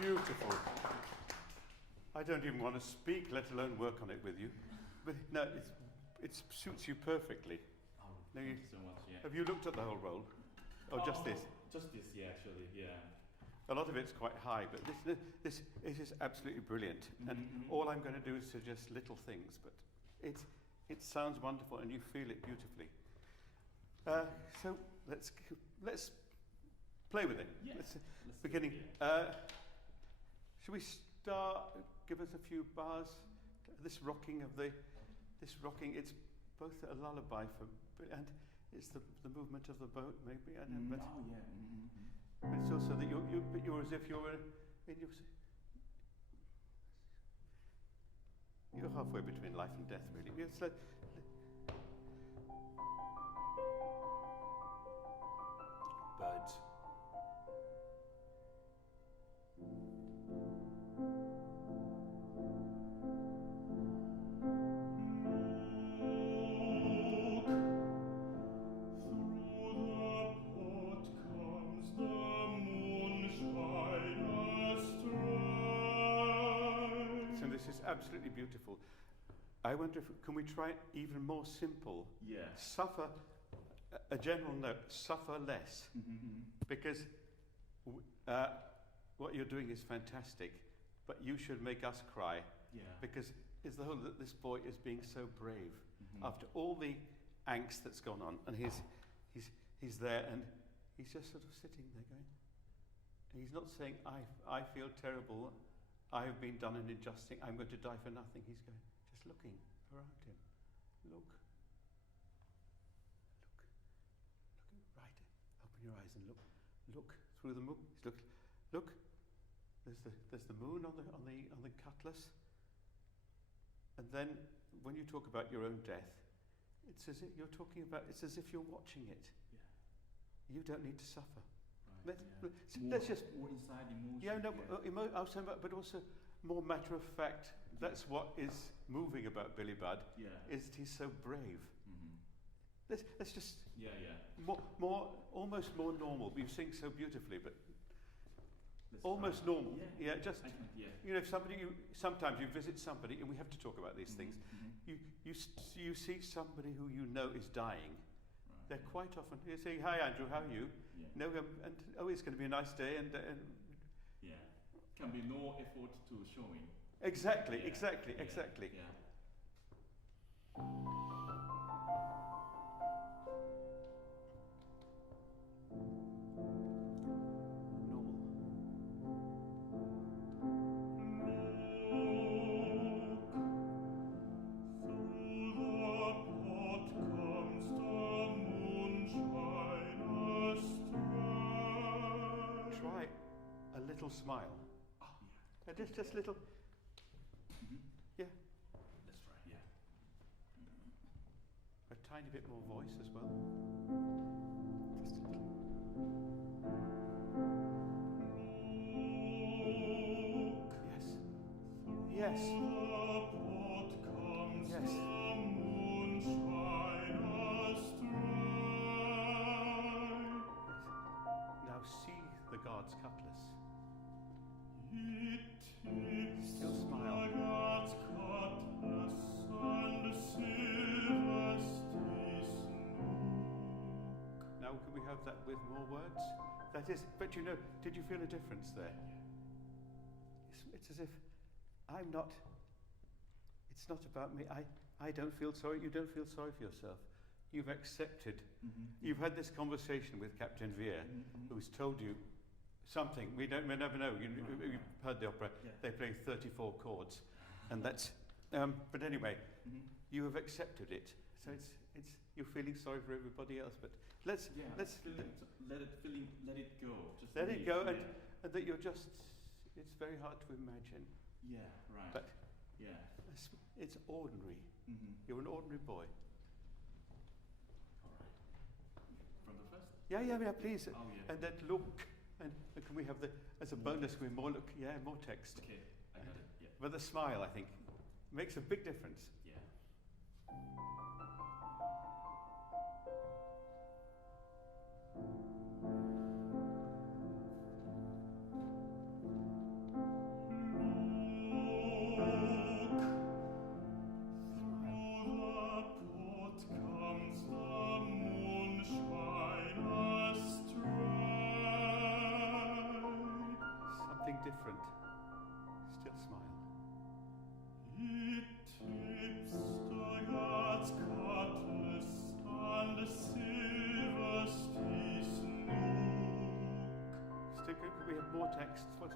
beautiful. I don't even want to speak, let alone work on it with you. But no, it suits you perfectly. Oh, Now thank you so much. Yeah. Have you looked at the whole roll? Or just this? Just this, yeah, actually, yeah. A lot of it's quite high, but this is absolutely brilliant. And all I'm going to do is suggest little things, but it sounds wonderful and you feel it beautifully. So let's play with it. Yeah. Let's Let's beginning. Should we start? Give us a few bars. This rocking, it's both a lullaby and it's the movement of the boat, maybe. I don't know, but, oh yeah. but it's also that you're as if you're you're halfway between life and death, really. It's like birds. Absolutely beautiful. I wonder if can we try it even more simple? Yeah. Suffer, a general note, suffer less. Because what you're doing is fantastic, but you should make us cry. Yeah. Because it's the whole that this boy is being so brave after all the angst that's gone on, and he's there and he's just sort of sitting there going. And he's not saying I feel terrible. I have been done an injustice. I'm going to die for nothing. He's going, just looking around him. Look right. Open your eyes and look through the moon. Look. There's the moon on the cutlass. And then when you talk about your own death, it's as if you're talking about. It's as if you're watching it. Yeah. You don't need to suffer. Let's just more inside emotion. Yeah, no, I was saying about, but also more matter of fact. That's what is moving about Billy Budd. Yeah, is that he's so brave. Let's just more almost more normal. You sing so beautifully, but almost normal. Yeah, just you know, if sometimes you visit somebody, and we have to talk about these things. You see somebody who you know is dying. They're quite often, you say, hi Andrew, how are you? No, and it's going to be a nice day, and can be no effort to showing. Exactly. Yeah. Smile. Oh, yeah. Just little. Yeah. Let's try. Yeah. A tiny bit more voice as well. Just a little. Yes. Yes. Now see the guard's cutlass. Still smile. Now can we have that with more words? That is, but you know, did you feel a difference there? It's as if I'm not, it's not about me. I don't feel sorry, you don't feel sorry for yourself. You've accepted. You've had this conversation with Captain Vere, who's told you something. We never know. You've heard the opera. Yeah. They play 34 chords, and that's. But anyway, you have accepted it. So it's you're feeling sorry for everybody else. But let it go. Just let it go, and that you're just. It's very hard to imagine. Yeah. Right. But it's ordinary. You're an ordinary boy. All right. From the first. Yeah. Please. Oh, yeah. And that look. And can we have as a bonus, we more look, more text. Okay, I got it, yeah. But the smile, I think, makes a big difference. Yeah.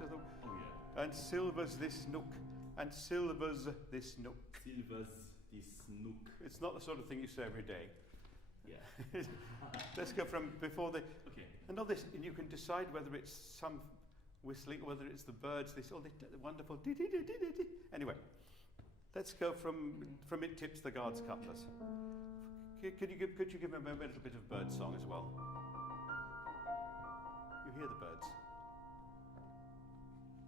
to the... Oh yeah. And silvers this nook, and silvers this nook. Silvers this nook. It's not the sort of thing you say every day. Yeah. Let's go from before the... Okay. And all this, and you can decide whether it's some whistling or whether it's the birds, this all the wonderful... Anyway, let's go from It Tips the Guard's Cutlass. Could you give me a little bit of bird song as well? You hear the birds.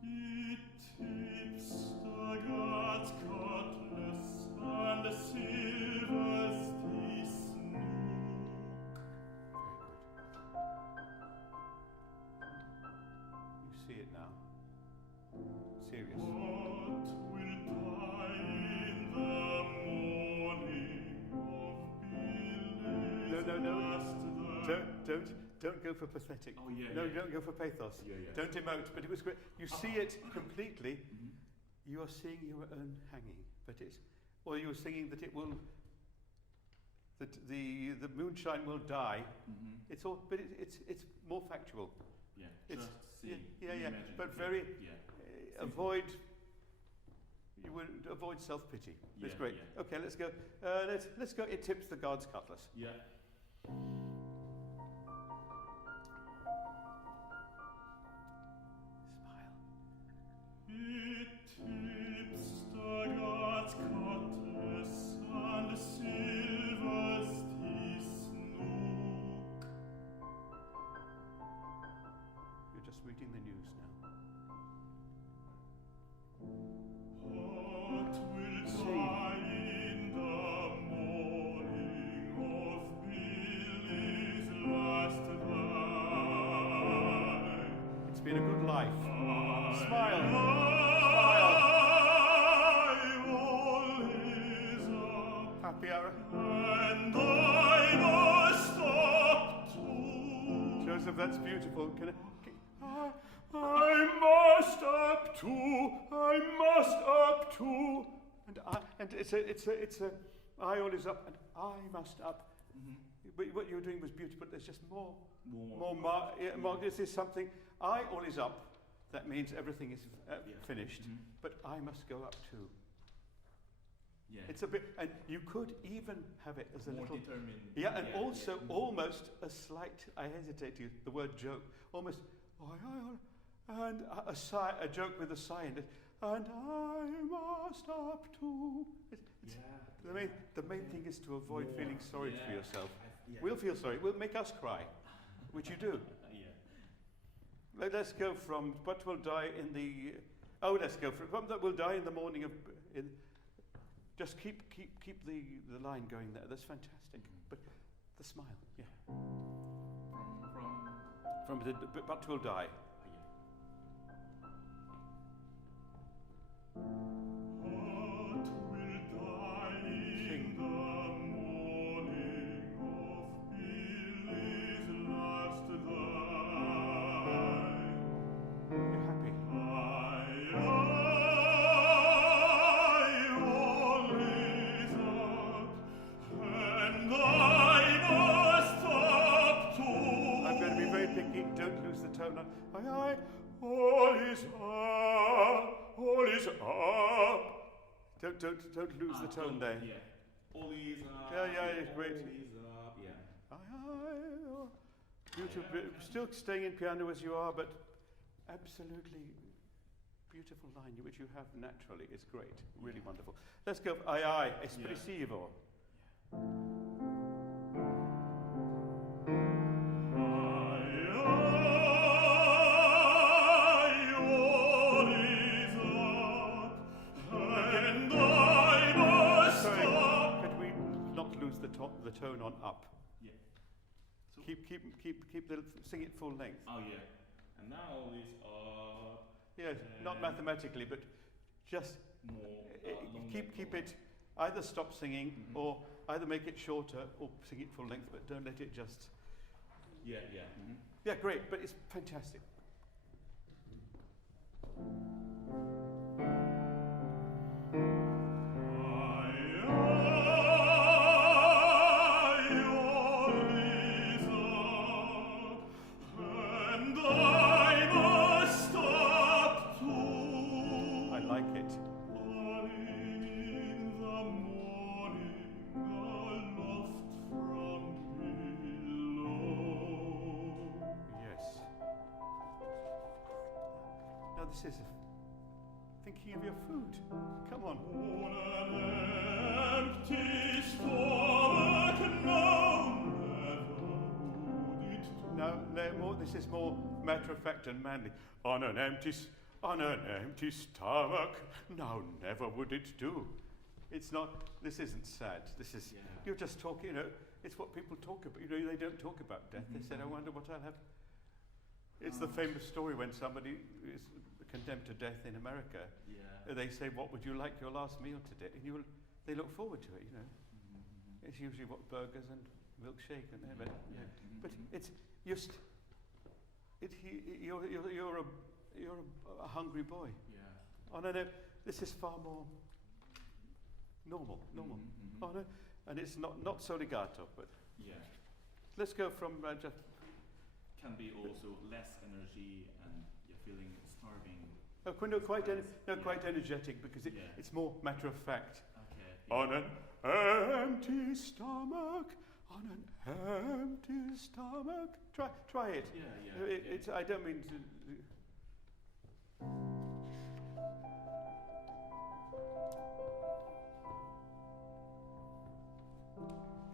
It tips the God's cutlass and the silvers this nook. You see it now. Serious. What will die in the morning of Billy's last Don't go for pathetic. Oh, yeah, No, yeah. don't go for pathos. Yeah, yeah. Don't emote. But it was great. You see it completely. You are seeing your own hanging, but it's, or you are singing that it will, that the moonshine will die. It's all, but it's more factual. Yeah. It's Just see. yeah, imagine. but Yeah, very Yeah. avoid. You would avoid self-pity. That's Yeah, great. yeah. Okay, let's go. Let's go. It tips the Guard's Cutlass. Yeah. Smile. It tips the God's cutlass and the silvers this nook. You're just reading the news now. What will Sing. die in the morning of Billy's last night? It's been a good life. Smile. Smile. Always up, Happy hour. and I must stop too. Joseph, that's beautiful. Can I must up too. I must up too. and it's a I always up and I must up. But what you were doing was beautiful. But there's just more. This is something. I always up. That means everything is finished. But I must go up too. Yeah. It's a bit, and you could even have it as a more little. determined. Yeah, and also almost a slight. I hesitate to use the word joke. Almost. And a sigh, a joke with a sigh in it. And I must up too. The main thing is to avoid feeling sorry for yourself. We'll feel sorry. We'll make us cry, which you do. Let's go from what will die in the. Oh, let's go from that will die in the morning of. Just keep the line going there. That's fantastic. But the smile, yeah. From the but will die. What will die in the morning of Billy's last night? You're happy. I always up, and I must up too. I'm going to be very picky. Don't lose the tone on. All is up. All is up. Don't lose the tone there. Yeah. All is up. Yeah, it's great. All is up. Yeah. Beautiful. Still staying in piano as you are, but absolutely beautiful line which you have naturally. It's great. Really wonderful. Let's go. Aye, espressivo. The tone on up. Yeah. So Sing it full length. Oh yeah. And now all is up. Yes, not mathematically, but just More. keep it. Either stop singing or either make it shorter or sing it full length, but don't let it just. Yeah. Yeah, great, but it's fantastic. And I must stop this is thinking of your food. Come on. On an empty stomach, no, never would it do. Now, this is more matter of fact and manly. On an empty stomach, no, never would it do. It's not. This isn't sad. This is. You're just talking. You know, it's what people talk about. You know, they don't talk about death. They said, "I wonder what I'll have." It's the famous story when somebody is condemned to death in America. They say, "What would you like your last meal today?" And they look forward to it. You know, it's usually what burgers and milkshake and but but it's just you're a hungry boy. Oh no, this is far more normal. Oh no, and it's not so legato, but let's go from just. Can be also less energy and you're feeling starving. Quite energetic because it's more matter of fact. Okay. On an empty stomach, on an empty stomach. Try it. It's. I don't mean to.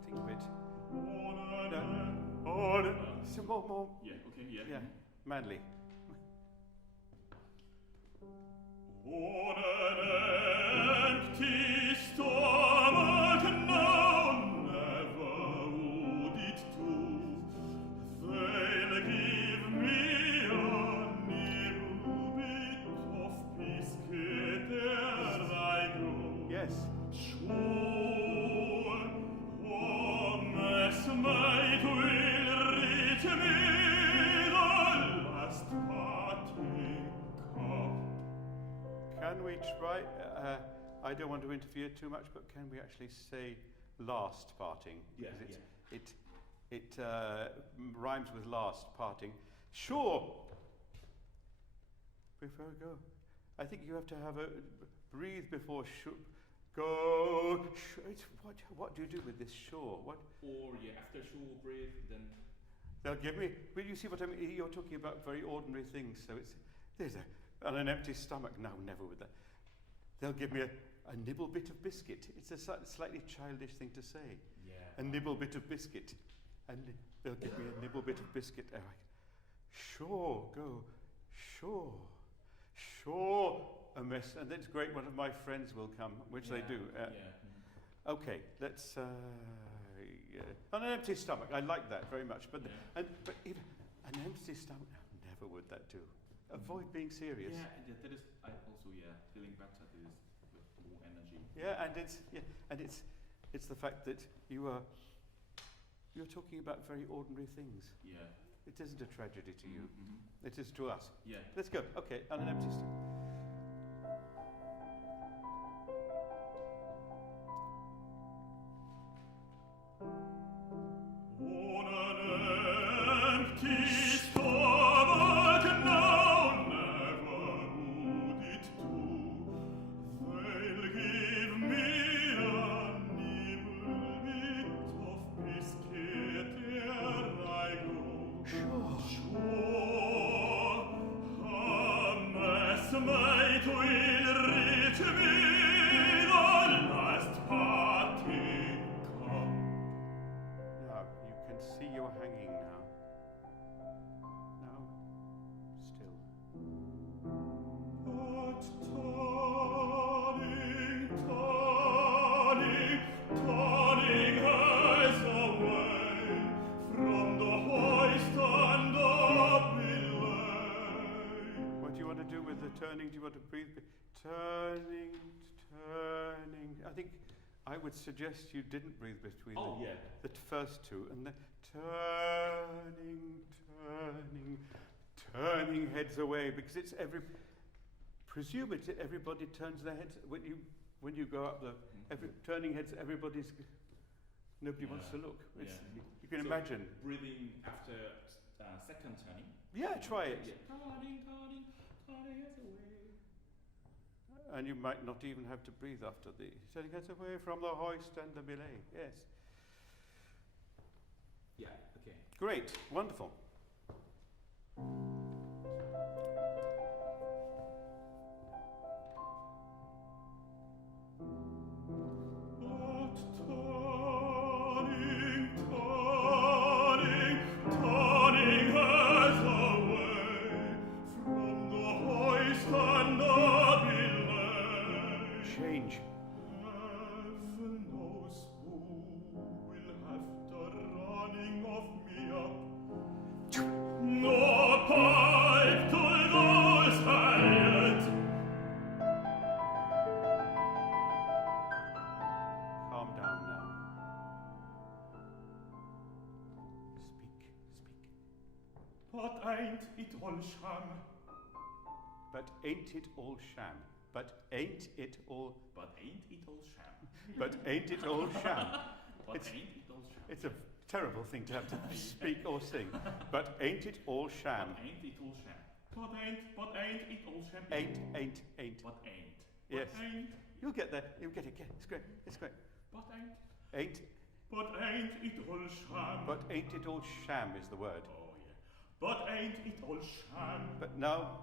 Think of it. Some more. Yeah. Manly. On an empty stomach, no, never would it do. They'll give me a little bit of biscuit ere I go. Yes. Sure, oh, messmate will reach me the last parting cup. Can we try? I don't want to interfere too much, but can we actually say last parting? Yeah, because it rhymes with last parting. Sure. Before I go, I think you have to have a breathe before go. What do you do with this sure? What? Or after sure breathe, then They'll give me. But you see what I mean? You're talking about very ordinary things. So there's on an empty stomach. No, never with that. They'll give me a nibble bit of biscuit. It's a slightly childish thing to say. A nibble bit of biscuit. And they'll give me a nibble bit of biscuit. And sure, go. Sure. A mess. And that's great. One of my friends will come, which they do. Okay, let's. On an empty stomach. I like that very much. But but even an empty stomach, never would that do. Avoid being serious. That is. I also feeling better is with more energy. And it's the fact that you're talking about very ordinary things. It isn't a tragedy to you. It is to us. Let's go. Okay, on an empty stomach. I would suggest you didn't breathe between the first two, and then turning heads away, because it's presume it's everybody turns their heads when you go up turning heads. Nobody wants to look. You can imagine breathing after second turning. Try it. Turning heads away. And you might not even have to breathe after the turning heads away from the hoist and the belay. Yes. Okay. Great. Wonderful. But ain't it all sham? But ain't it all sham? But ain't it all... But ain't it all sham? But ain't it all sham? But It's- ain't it all sham? It's a terrible thing to have to speak or sing. But ain't it all sham? But ain't it all sham? But ain't it all sham? Ain't. But ain't. Yes. But ain't. You'll get there. You'll get it. It's great. It's great. But ain't. Ain't. But ain't it all sham? But ain't it all sham is the word. Oh yeah. But ain't it all sham? But now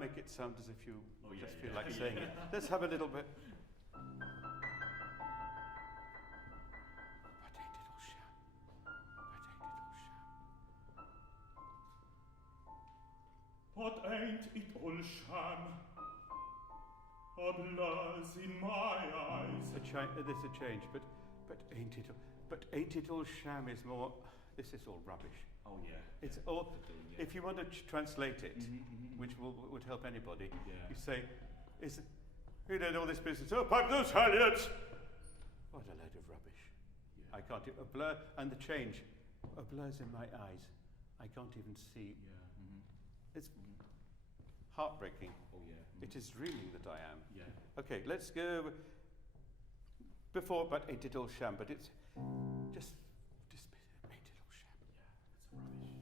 make it sound as if you Oh, yeah, just yeah. feel like saying it. Let's have a little bit. But ain't it all sham? But ain't it all sham? But ain't it all sham? A blurs in my eyes. There's a change, but ain't it all sham is more. This is all rubbish. Oh yeah. It's all. Yeah. If you want to translate it, Mhm. which would help anybody, Yeah. you say, who did all this business? Oh, pipe those idiots! What a load of rubbish. Yeah. I can't do a blur and the change. A blur's in my eyes. I can't even see. Yeah. It's heartbreaking. Oh yeah. It is dreaming that I am. Yeah. Okay, let's go before, but ain't it all sham? But it's just ain't it all sham? Yeah. It's rubbish.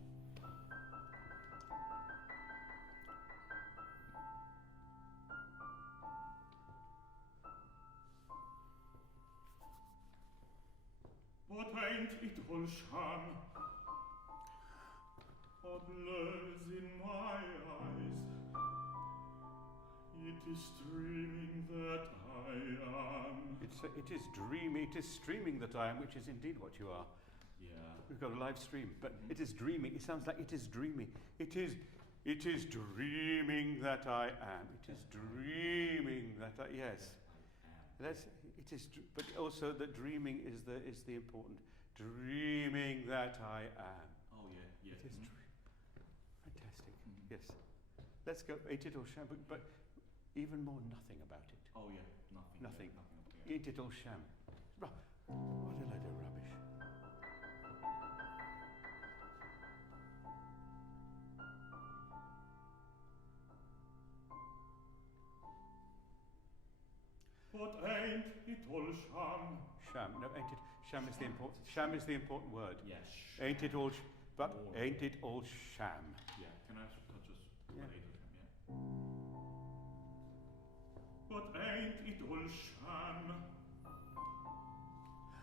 But ain't it all sham? A blurs in my eyes. It is dreaming that I am. It is dreamy. It is streaming that I am, which is indeed what you are. Yeah. We've got a live stream, but it is dreaming. It sounds like it is dreamy. It is dreaming that I am. It is dreaming that I. Yes. It is, but also that dreaming is the important. Dreaming that I am. Oh yeah. Yeah. It is fantastic. Yes. Let's go. Ain't it all sham? But even more, nothing about it. Oh yeah. Nothing. Nothing. Yeah. Ain't it all sham? What a load of rubbish. But ain't it all sham? Sham. No, ain't it? Sham is the important. Sham is the important word. Yeah. Ain't it all? But More. ain't it all sham? Yeah. Can I just Yeah. later? Yeah. But ain't it all sham?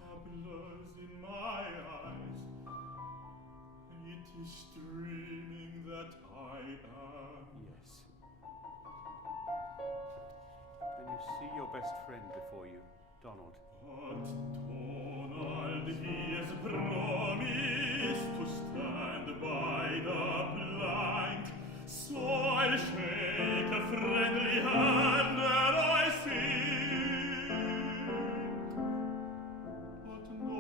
A blurs in my eyes. It is dreaming that I am. Yes. Can you see your best friend before you, Donald? But Donald, he has promised to stand by the plank, so I'll shake a friendly hand and I sing. But no,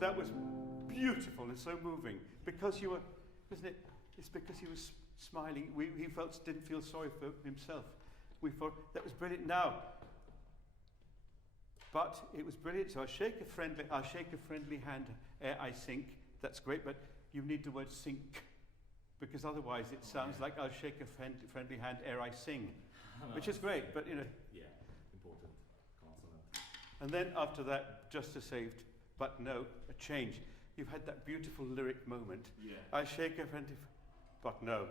That was beautiful and so moving because you were, isn't it? It's because he was smiling. He didn't feel sorry for himself. We thought that was brilliant. Now, but it was brilliant. So I'll shake a friendly hand ere I sink. That's great, but you need the word sink because otherwise it sounds like I'll shake a friendly hand ere I sing, which is great. But Yeah. Important consonant. and then after that, just as saved, but no, a change. You've had that beautiful lyric moment. Yeah. I shake a friendly, but no,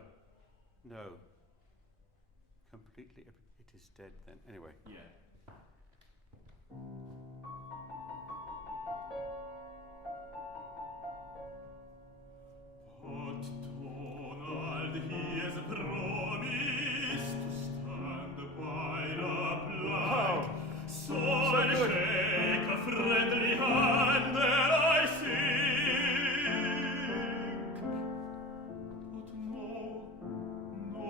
completely. It is dead then. Anyway. Yeah. but Donald, he has promised to stand by the plank, so I'll good. shake a friendly hand and I sing. But no,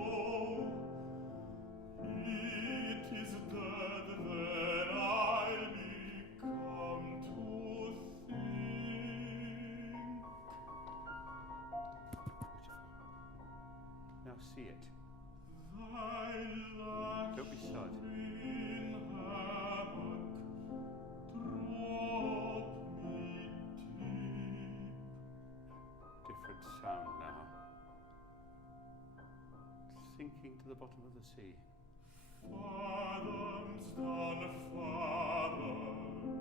it is dead sinking to the bottom of the sea. Fathoms down fathoms,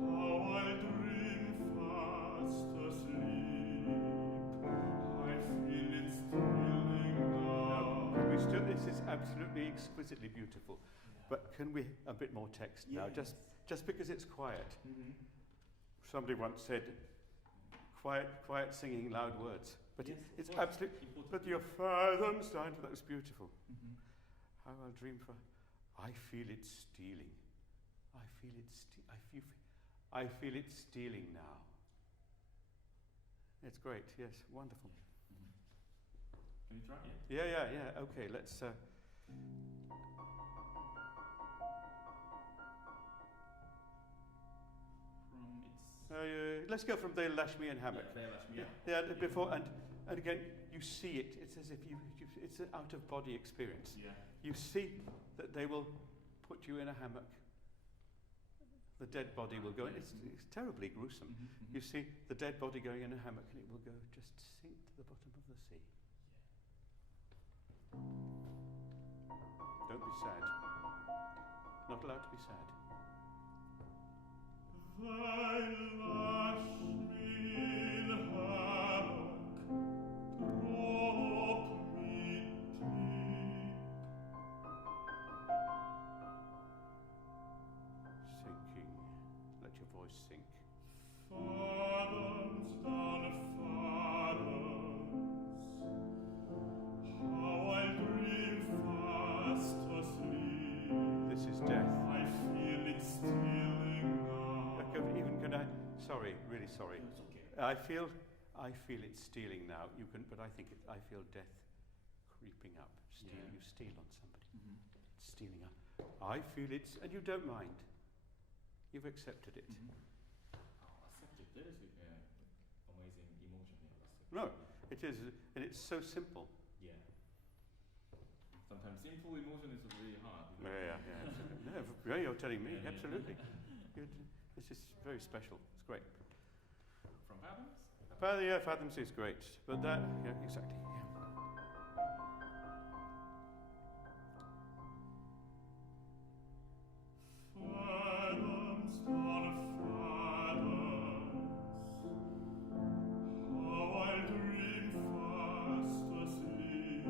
how I dream fast asleep. I feel it stealing now. Can we still, this is absolutely exquisitely beautiful. But can we, a bit more text now, just because it's quiet. Somebody once said, quiet singing, loud words. But it's absolutely, but your fathoms down to, that was beautiful. How I'll dream for, I feel it stealing. I feel it stealing now. It's great, yes, wonderful. Can you try it? Yeah, okay, let's, let's go from Dale Lashmi and Hammock. Before, and again, you see it. It's as if it's an out-of-body experience. Yeah. You see that they will put you in a hammock. The dead body will go in. It's terribly gruesome. You see the dead body going in a hammock, and it will go just sink to the bottom of the sea. Don't be sad. Not allowed to be sad. Thy lash me in hammock, drop me deep. Sinking. Let your voice sink. Fathoms down fathoms, how I dream fast asleep. This is death. I feel it stealing now. Sorry, really sorry. No, it's okay. I feel it stealing now. You can, but I feel death creeping up. You steal on somebody. It's stealing up. I feel it's, and you don't mind. You've accepted it. Accepted. That is amazing emotion. No, it is, and it's so simple. Yeah. Sometimes simple emotion is really hard. Yeah, absolutely. No, you're telling me, absolutely. This is very special. It's great. From Fathoms? Fathoms is great, but that, exactly. Fathoms down fathoms, how I dream fast asleep.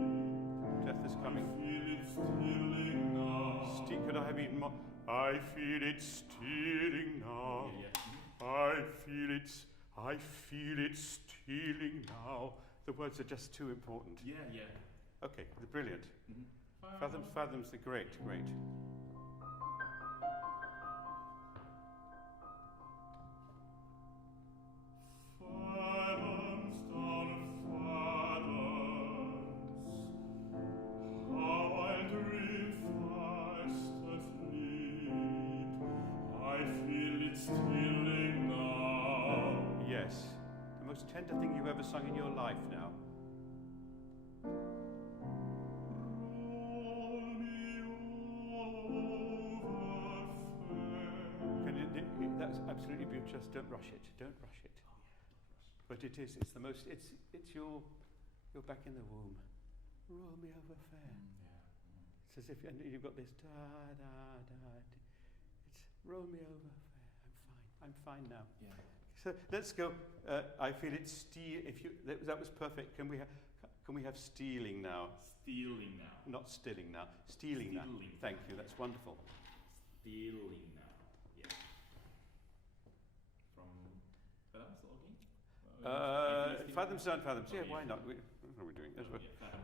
Death is coming. I feel it stealing now. Could I have eaten more? I feel it stealing now. I feel it stealing now. The words are just too important. Yeah. Okay, they're brilliant. Fathoms, they're great. Fathoms down fathoms, how I dream fast asleep. I feel it stealing now. Yes, the most tender thing you've ever sung in your life now. Roll me over fair. That's absolutely beautiful. Just don't rush it. But it's the most, it's you're back in the womb. Roll me over fair. It's as if, and you've got this it's roll me over fair. I'm fine now. Yeah. So let's go. I feel it steal. That was perfect. Can we have stealing now? Stealing now. Not stilling now. Stealing now. Thank you. That's wonderful. Stealing now. Yeah. From Fathoms, okay? Fathoms down, fathoms. Yeah, why not? What are we doing?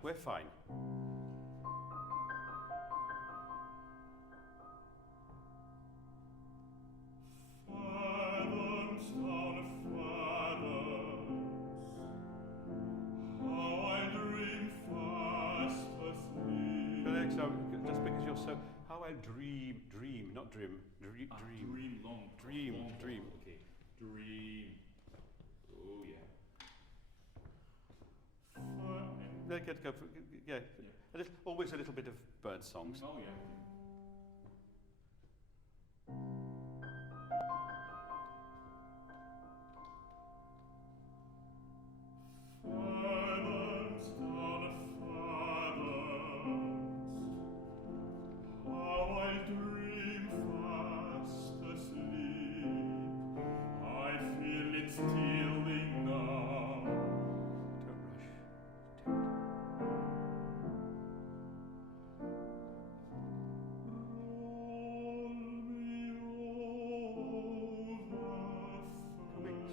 We're fine. Fathoms down fathoms, how I dream fast asleep. Correct. So just because you're so, how I dream, not dream, dream. Dream long. Dream. Okay. Dream. Oh yeah. Always a little bit of bird songs. Oh yeah. Fathoms down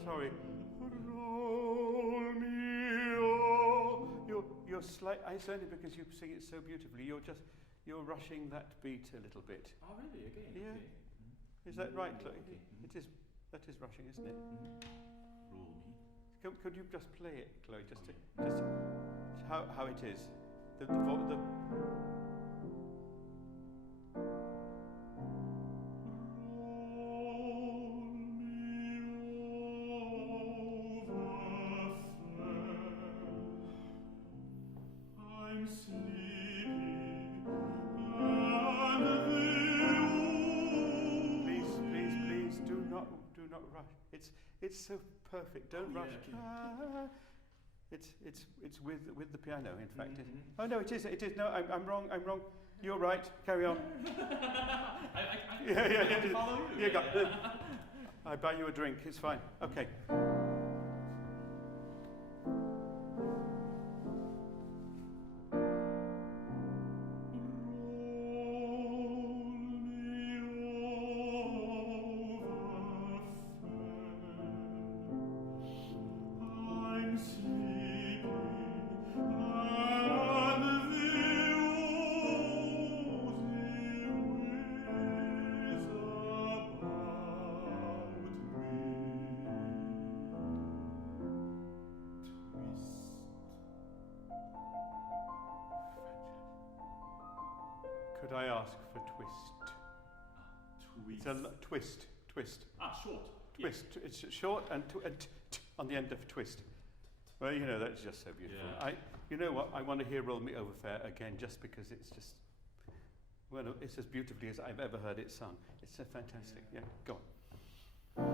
Sorry. Roll me on. You're slight. It's only because you sing it so beautifully. You're rushing that beat a little bit. Oh, really? Again? Yeah. Okay. Is that right, Chloe? Okay. It is. That is rushing, isn't it? Roll me. Could you just play it, Chloe? Just Okay. how it is. The I'm sleepy, Please, do not rush. It's so perfect. Don't Oh, rush. yeah, okay. It's with the piano. In fact, Mhm. oh no, it is. It is. No, I'm wrong. You're right. Carry on. I Yeah. follow you. You got. I buy you a drink. It's fine. Okay. I'm sleepy, Could I ask for twist? It's a twist. Short. Twist. It's short and on the end of twist. Well, you know, that's just so beautiful. Yeah. You know what? I want to hear "Roll Me Over" Fair again, just because it's just, well, it's as beautifully as I've ever heard it sung. It's so fantastic. Yeah, go on.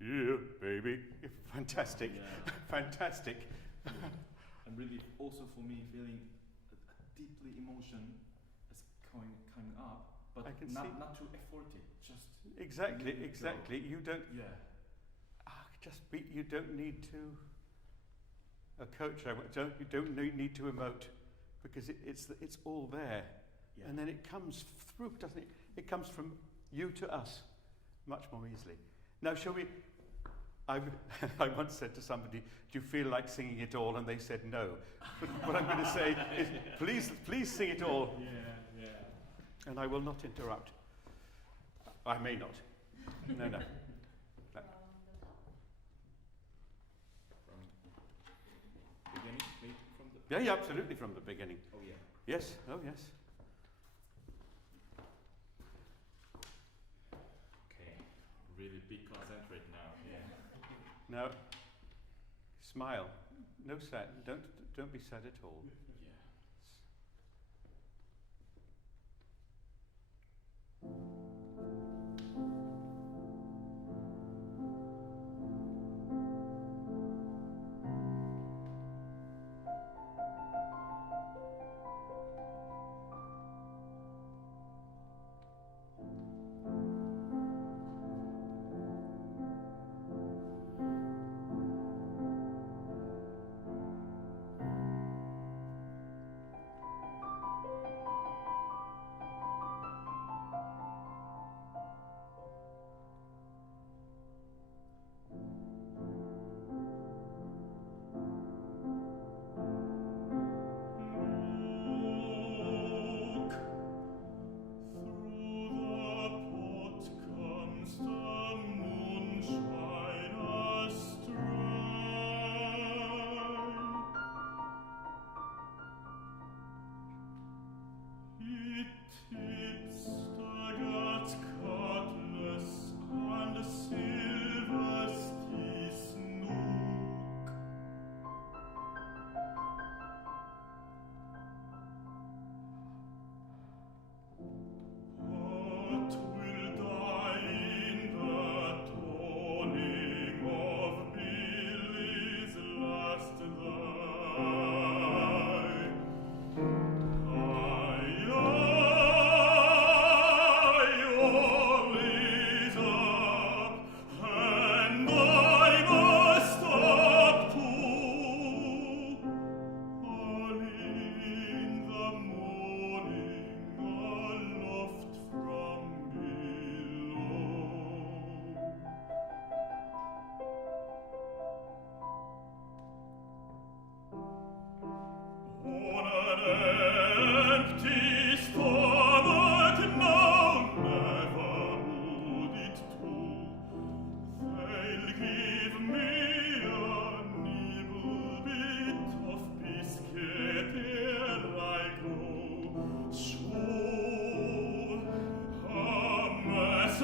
Yeah, baby. Fantastic. Yeah. Fantastic. And really, also for me, feeling a deeply emotion is coming up, but I can not see. not too efforty. Just Exactly. let it go. You don't. Yeah. Just be. You don't need to. A coach. You don't need to emote, because it's all there, Yeah. and then it comes through, doesn't it? It comes from you to us, much more easily. Now, shall we? I once said to somebody, "Do you feel like singing it all?" And they said no. But what I'm going to say is, please sing it all, Yeah. and I will not interrupt. I may not. No. From beginning, maybe from the. Yeah, absolutely from the beginning. Oh yeah. Yes. Oh yes. Okay. Really be concentrate now. Yeah. Now, smile. No sad. Don't be sad at all. Yeah.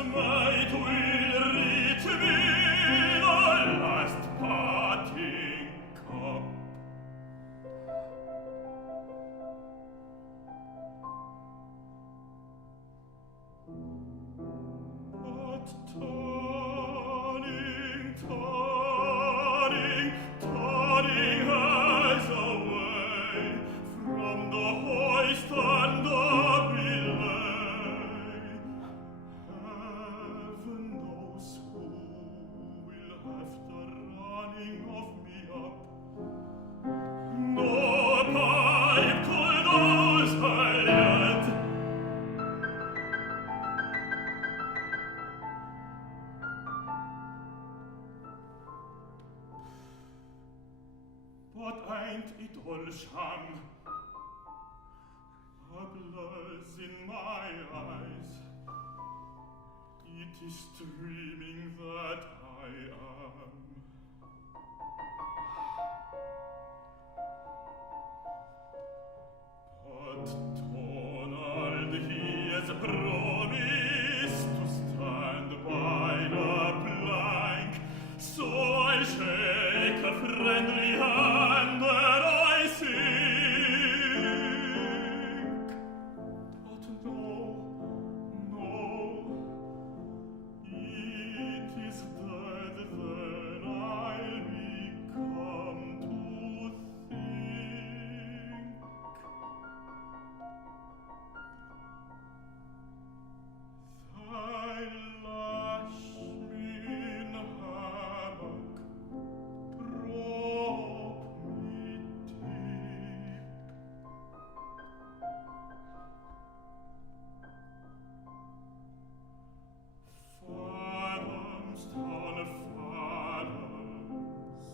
might will reach me the last parting cup. But turning us away from the hoist and the belay, heaven knows who will have the running of me up. No pipe to those hired. But ain't it all sham? A blurs in my eyes. It is dreaming that I am. But Donald, he has promised to stand by the plank, so I'll shake a friendly hand when I sink. But no, it is dead then I'll become to think. Thy lash me in hammock, drop me deep. Fathoms down fathoms,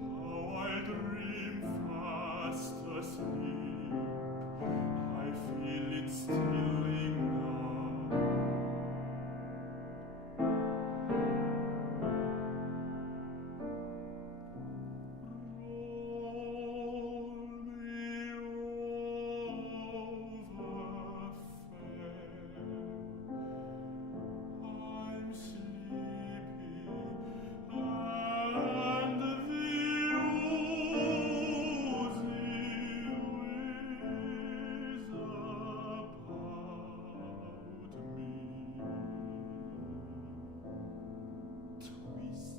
how I dream fast asleep. I feel it stealing now. Roll me over fair. I'm sleepy, and the oozy whiz about me. Twist.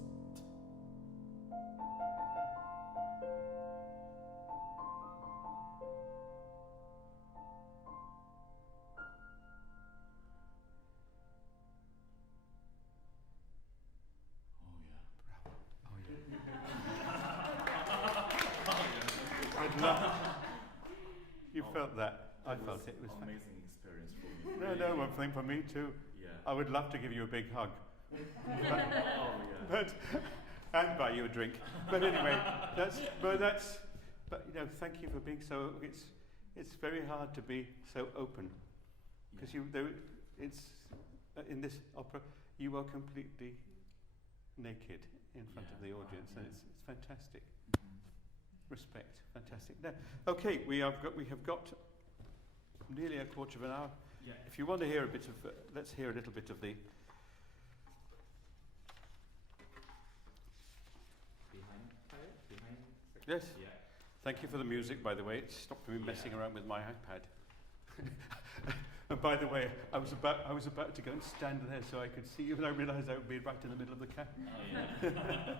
I'd love. You felt that. I felt it. It was amazing experience for me. No, one thing for me too. Yeah. I would love to give you a big hug. Oh yeah. But and buy you a drink. But anyway, but you know, thank you for being so. It's very hard to be so open because it's in this opera you are completely naked in front of the audience, and it's fantastic. Respect, fantastic. Now, okay, we have got nearly a quarter of an hour. Yeah. If you want to hear a bit of, let's hear a little bit of the. Yes. Yeah. Thank you for the music, by the way. It stopped me messing around with my iPad. And by the way, I was about to go and stand there so I could see you, and I realised I would be right in the middle of the camp. Oh yeah.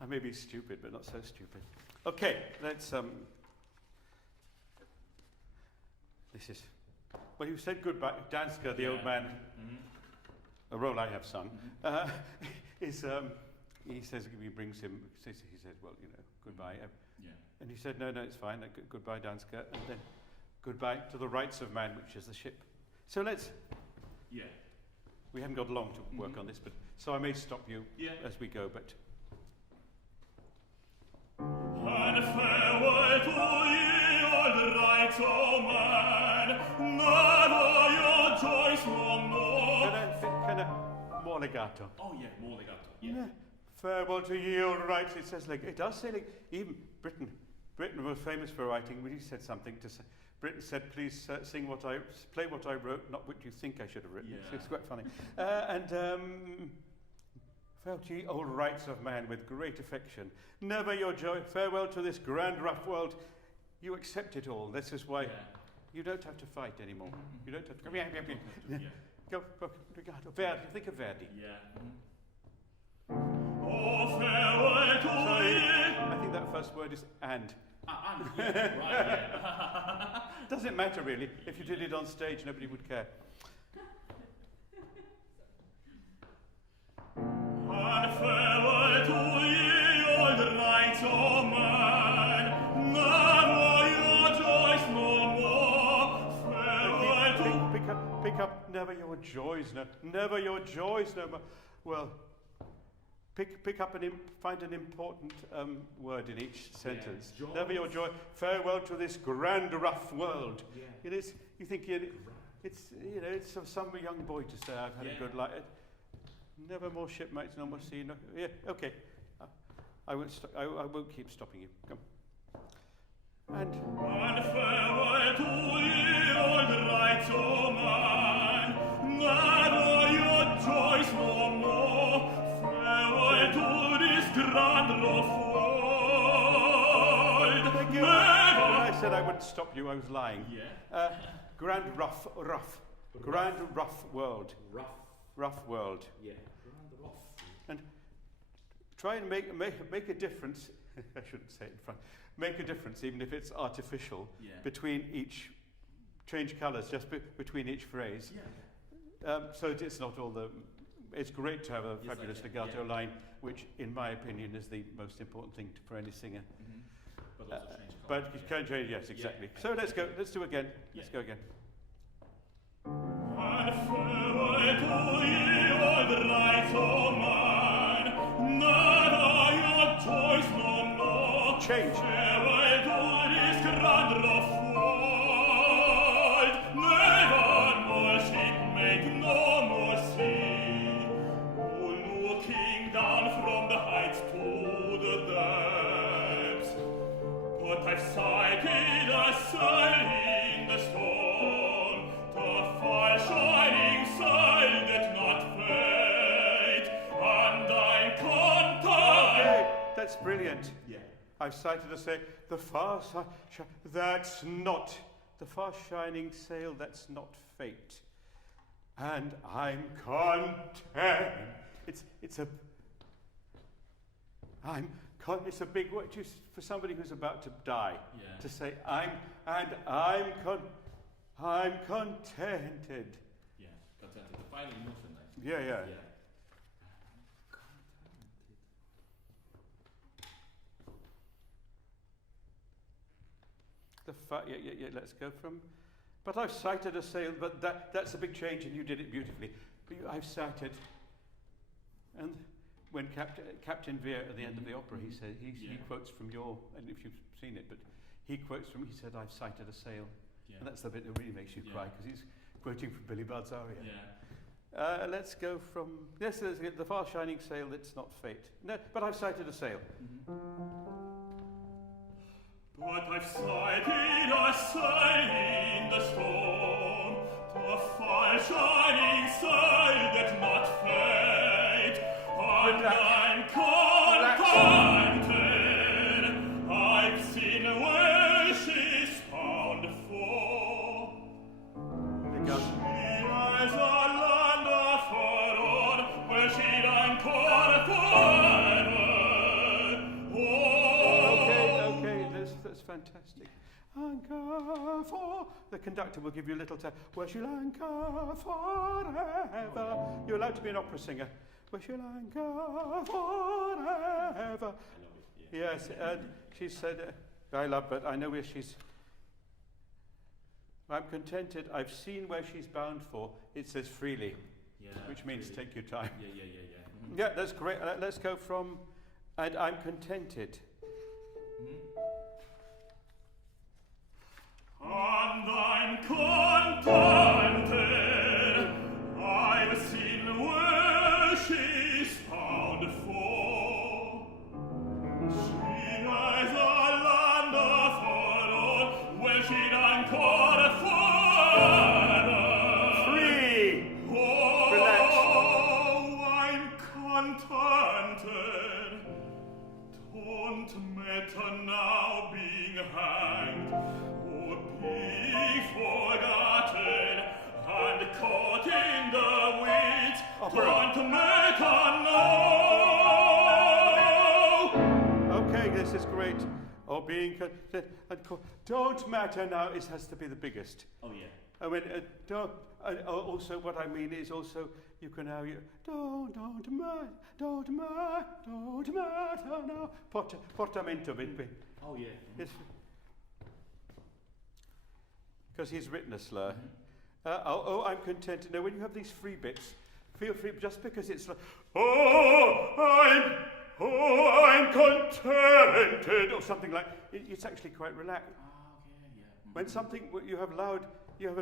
I may be stupid, but not so stupid. Okay, let's. This is. Well, you said goodbye. Danska, the old man, a role I have sung, is. He says he brings him. He says, well, you know, goodbye. Yeah. And he said, no, it's fine. Goodbye, Danska, and then goodbye to the rights of man, which is the ship. So let's. Yeah. We haven't got long to work on this, but so I may stop you as we go, but. And farewell to ye, old rights of man, never your joys from more. Kind of more legato. Oh yeah, more legato. Yeah. Farewell to ye, old rights. It says like it does say like even Britain was famous for writing. When he said something to say, Britain said, please play what I wrote, not what you think I should have written. Yeah. It's quite funny. Felt ye old rights of man with great affection. Never your joy, farewell to this grand rough world. You accept it all. This is why you don't have to fight anymore. You don't have to. Go, Verdi. Think of Verdi. Yeah. Oh, farewell to Sorry, ye. I think that first word is and. And. Yeah, right, yeah. Doesn't matter really. If you did it on stage, nobody would care. And farewell to ye, old knights of man. Never your joys no more. Farewell to... Pick up, never your joys, never your joys no more. Well, pick up find an important word in each sentence. Yeah, never your joy, farewell to this grand rough world. Yeah. It is, you think it's for some young boy to say, I've had a good life. Never more shipmates, no more sea. No, yeah, okay. I won't keep stopping you. Come. And farewell to ye, old knights of man. Never your joys no more. Farewell to this grand rough world. thank you. Never. When I said I wouldn't stop you, I was lying. Yeah. Grand rough world. Rough world. Yeah. Grand rough. And try and make a difference. I shouldn't say it in front. Make a difference, even if it's artificial, between each. Change colours just between each phrase. Yeah. So it's not all the. It's great to have a fabulous legato line, which, in my opinion, is the most important thing for any singer. But also change But you can change. Yes, exactly. Yeah. So let's go. Let's do again. Let's go again. And farewell to ye, old knights of man. Never your joys no more. Change. Farewell to this grand rough world. Never more shipmate, no more sea. Oh, looking down from the heights to the depths. But I've sighted a sail in the storm, the fire shining sail that not fade, and I'm content. Okay, that's brilliant. Yeah. I've cited a say, the far that's not the far shining sail. That's not fate, and I'm content. It's a big word for somebody who's about to die. Yeah. To say I'm contented. Yeah. Contented. The final emotion, actually. Yeah. Yeah. Let's go from. But I've cited a sail, but that's a big change, and you did it beautifully. But I've cited, and when Captain Veer at the end of the opera, he said he quotes from your, and if you've seen it, but he quotes from. He said, "I've cited a sail," and that's the bit that really makes you cry because he's quoting from Billy Budd's aria. Yeah. Let's go from the far shining sail. That's not fate. No, but I've cited a sail. But I've sighted a sail in the storm, the fire shining sail that not fade, and I'm contented. I've seen where she's bound for. She has a land afar on, where she'd anchor forever. Okay, that's fantastic. Anchor for the conductor will give you a little tap. Where she'll anchor forever. You're allowed to be an opera singer. Where she'll anchor forever. I love it. Yeah. Yes, and she said, I love, but I know where she's. I'm contented. I've seen where she's bound for. It says freely, which means really. take your time. Yeah. Yeah, that's great. Let's go from, and I'm contented. And I'm contented. I've seen where she's bound for. She has a land afar on, where she'd anchor being content and don't matter now, it has to be the biggest. Oh yeah. I mean, also what I mean is also you can now don't matter now. Portamento bit. Oh yeah. Yes. Because he's written a slur. I'm contented. Now, when you have these free bits, feel free, just because it's like, I'm contented, or something like, it's actually quite relaxed. Okay, yeah. When something, you have a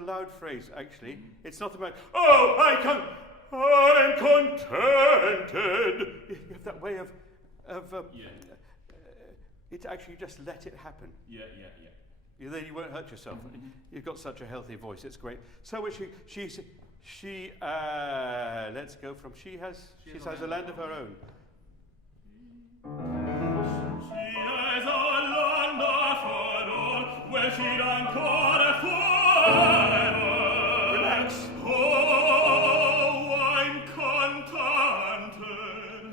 loud phrase, actually. It's not about, I'm contented. You have that way of it actually just let it happen. Yeah. Then you won't hurt yourself. You've got such a healthy voice. It's great. So she let's go from she has a land of her own. She has a land of her own where she'd ancora forever. Relax. Oh, I'm contented.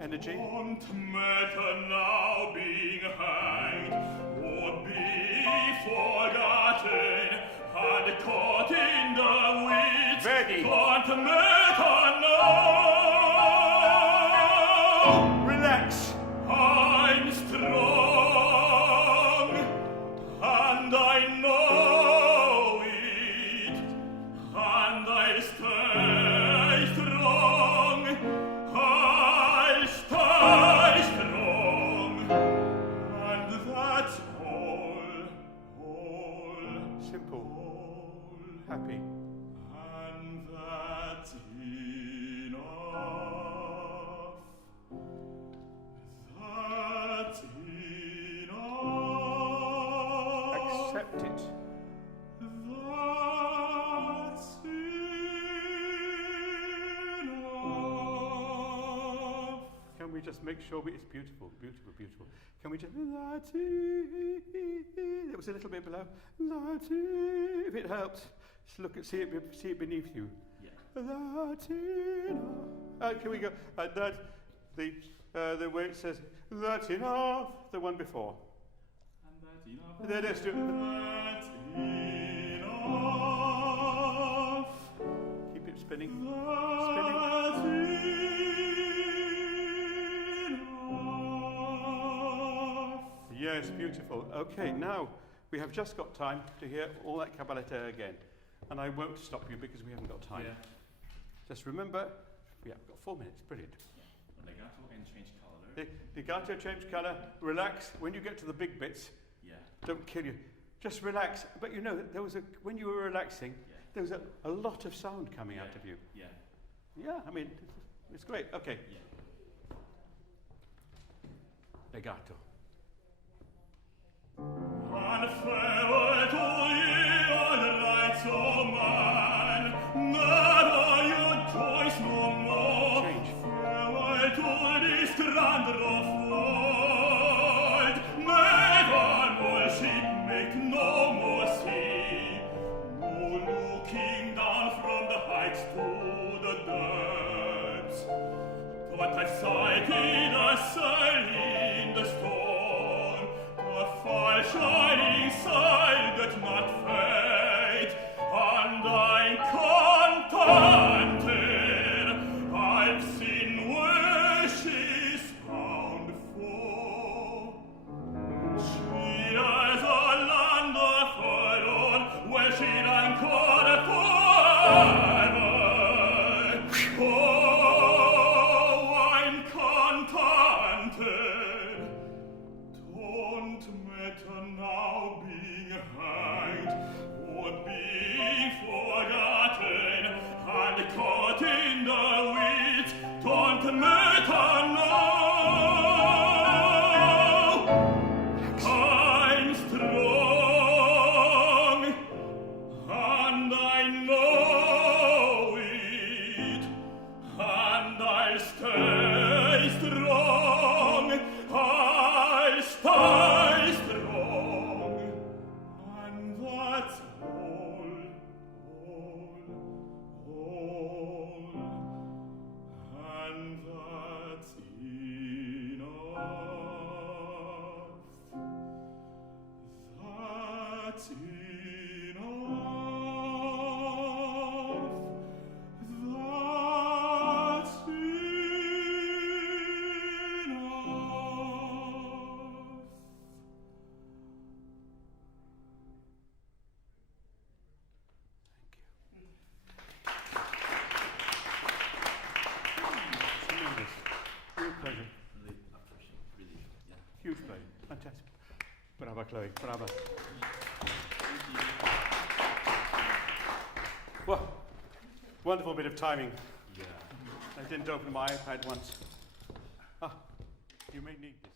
Energy. Don't matter now being hanged or be forgotten and caught in the weeds. Ready. Don't matter now. Relax. I'm strong and I know it, and I'll stay strong. I'll stay strong, and that's all. Simple. Happy. And that's enough. That's enough. Accept it. That's enough. Can we just make sure it's beautiful? Can we just it was a little bit below. If it helps, just look at see it beneath you. Yeah. That's enough. Can we go? That the where it says that's enough. The one before. And that's enough. Let's do it. That's enough. Keep it spinning. That's enough. Yes, beautiful. Okay, now we have just got time to hear all that cabaletta again. And I won't stop you because we haven't got time. Yeah. Just remember, we've got 4 minutes. Brilliant. Legato and change color. Legato, change colour, relax. When you get to the big bits, Yeah. don't kill you. Just relax. But you know, when you were relaxing, there was a lot of sound coming out of you. Yeah. Yeah, I mean, it's great. Okay. Yeah. Legato. And farewell to ye, all rights, O man, never your choice no more. Change. Farewell to this strander of world, never will ship make no more sea. No looking down from the heights to the depths, but I sighted a sail in the storm, a fire shining sign that not fade, and I'm contented. I've seen where she's found for. She has a land of her own where she'd anchor forever. Oh, I'm contented. Brava, Chloe. Brava. Well, wonderful bit of timing. Yeah. I didn't open my iPad once. Ah, you may need this.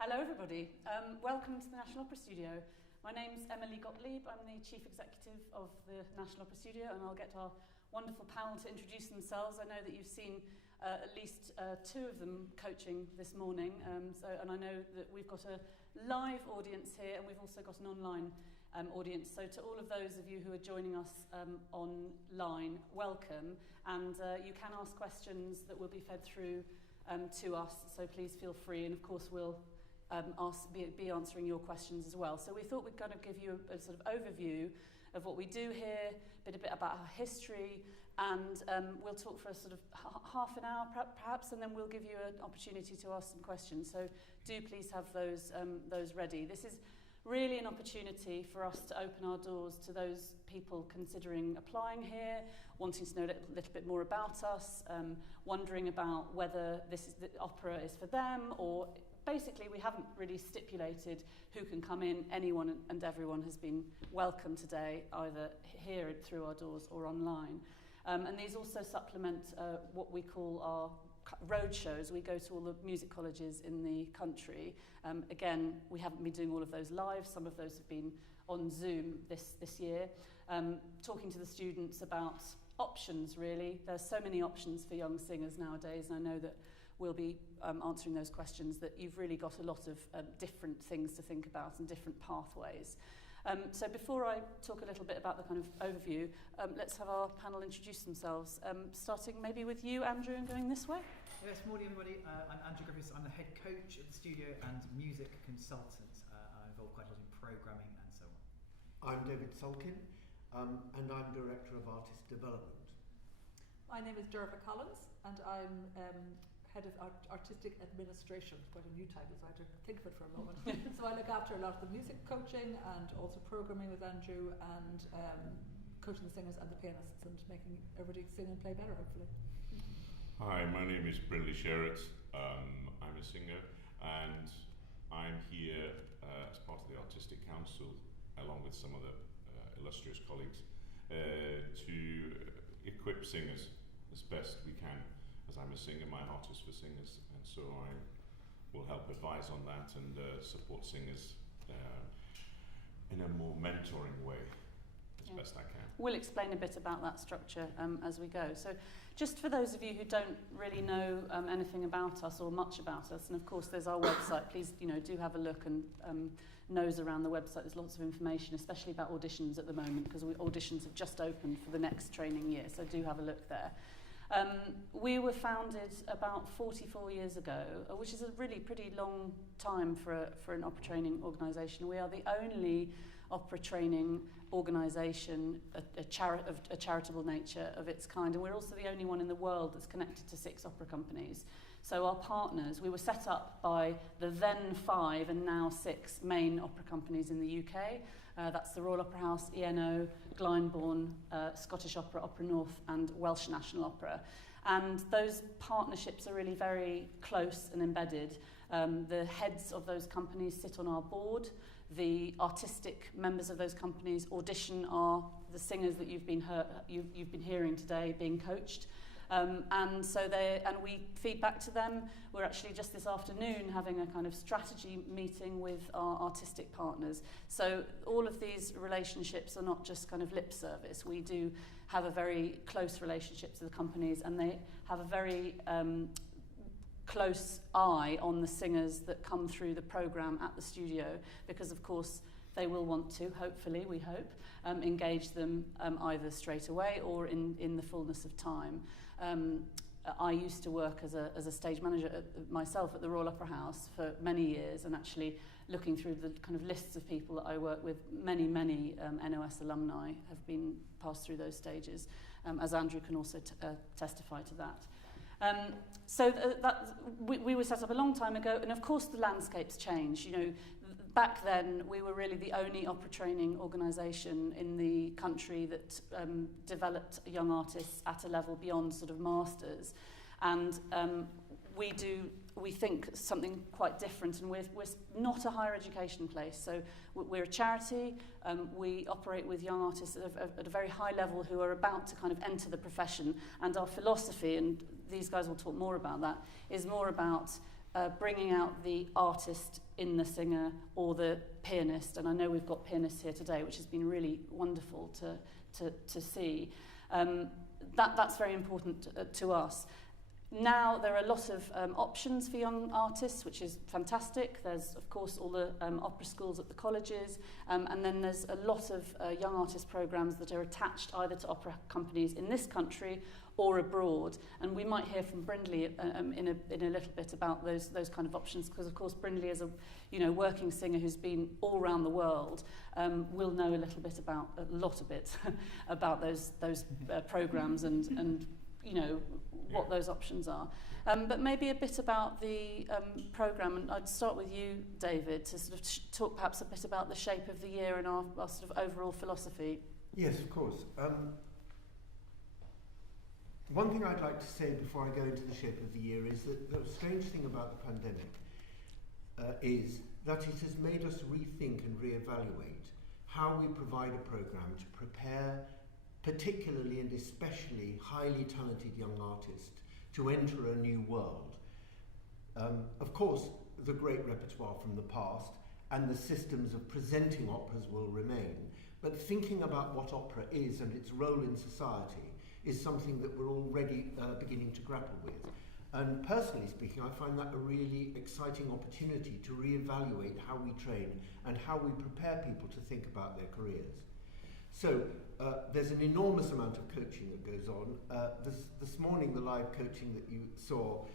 Hello everybody, welcome to the National Opera Studio. My name's Emily Gottlieb, I'm the Chief Executive of the National Opera Studio, and I'll get our wonderful panel to introduce themselves. I know that you've seen at least two of them coaching this morning, and I know that we've got a live audience here and we've also got an online audience. So to all of those of you who are joining us online, welcome, and you can ask questions that will be fed through to us, so please feel free, and of course we'll be answering your questions as well. So we thought we'd kind of give you a sort of overview of what we do here, a bit about our history, and we'll talk for a sort of half an hour perhaps, and then we'll give you an opportunity to ask some questions. So do please have those ready. This is really an opportunity for us to open our doors to those people considering applying here, wanting to know a little bit more about us, wondering about whether the opera is for them, or basically we haven't really stipulated who can come in. Anyone and everyone has been welcome today, either here through our doors or online. And these also supplement what we call our road shows. We go to all the music colleges in the country. Again, we haven't been doing all of those live. Some of those have been on Zoom this year, talking to the students about options, really. There's so many options for young singers nowadays, and I know that we'll be answering those questions, that you've really got a lot of different things to think about and different pathways. So before I talk a little bit about the kind of overview, let's have our panel introduce themselves, starting maybe with you, Andrew, and going this way. Yes, morning everybody. I'm Andrew Griffiths. I'm the head coach at the studio and music consultant. I'm involved quite a lot in programming and so on. I'm David Sulkin, and I'm Director of Artist Development. My name is Dearbhla and I'm Head of Artistic Administration. Quite a new title, so I had to think of it for a moment. So I look after a lot of the music coaching and also programming with Andrew, and coaching the singers and the pianists and making everybody sing and play better, hopefully. Hi, my name is Brindley Sherratt. I'm a singer, and I'm here as part of the Artistic Council, along with some other illustrious colleagues, to equip singers as best we can. As I'm a singer, my heart is for singers, and so I will help advise on that and support singers in a more mentoring way as best I can. We'll explain a bit about that structure as we go. So just for those of you who don't really know anything about us or much about us, and of course there's our website, please do have a look and nose around the website. There's lots of information, especially about auditions at the moment, because auditions have just opened for the next training year, so do have a look there. We were founded about 44 years ago, which is a really pretty long time for an opera training organisation. We are the only opera training organisation, a charitable nature of its kind, and we're also the only one in the world that's connected to 6 opera companies. So our partners, we were set up by the then 5 and now 6 main opera companies in the UK. That's the Royal Opera House, ENO, Glyndebourne, Scottish Opera, Opera North, and Welsh National Opera. And those partnerships are really very close and embedded. The heads of those companies sit on our board. The artistic members of those companies audition are the singers that you've been hearing today being coached. And we feed back to them. We're actually just this afternoon having a kind of strategy meeting with our artistic partners. So all of these relationships are not just kind of lip service. We do have a very close relationship to the companies, and they have a very close eye on the singers that come through the programme at the studio, because of course they will want to, hopefully, we hope, engage them either straight away or in the fullness of time. I used to work as a stage manager myself at the Royal Opera House for many years, and actually looking through the kind of lists of people that I work with, many NOS alumni have been passed through those stages, as Andrew can also testify to that. We were set up a long time ago, and of course the landscape's changed. Back then, we were really the only opera training organisation in the country that developed young artists at a level beyond sort of masters. And we think something quite different, and we're not a higher education place. So we're a charity. We operate with young artists at a very high level who are about to kind of enter the profession. And our philosophy, and these guys will talk more about that, is more about bringing out the artist in the singer or the pianist, and I know we've got pianists here today, which has been really wonderful to see. That's very important to us. Now there are a lot of options for young artists, which is fantastic. There's, of course, all the opera schools at the colleges, and then there's a lot of young artist programmes that are attached either to opera companies in this country or abroad. And we might hear from Brindley in a little bit about those kind of options, because, of course, Brindley is a working singer who's been all around the world, will know a lot about those programmes and what those options are. But maybe a bit about the programme, and I'd start with you, David, to sort of talk perhaps a bit about the shape of the year and our sort of overall philosophy. Yes, of course. One thing I'd like to say before I go into the shape of the year is that the strange thing about the pandemic is that it has made us rethink and reevaluate how we provide a programme to prepare particularly and especially highly talented young artists to enter a new world. Of course, the great repertoire from the past and the systems of presenting operas will remain, but thinking about what opera is and its role in society is something that we're already beginning to grapple with. And personally speaking, I find that a really exciting opportunity to reevaluate how we train and how we prepare people to think about their careers. So there's an enormous amount of coaching that goes on. This morning, the live coaching that you saw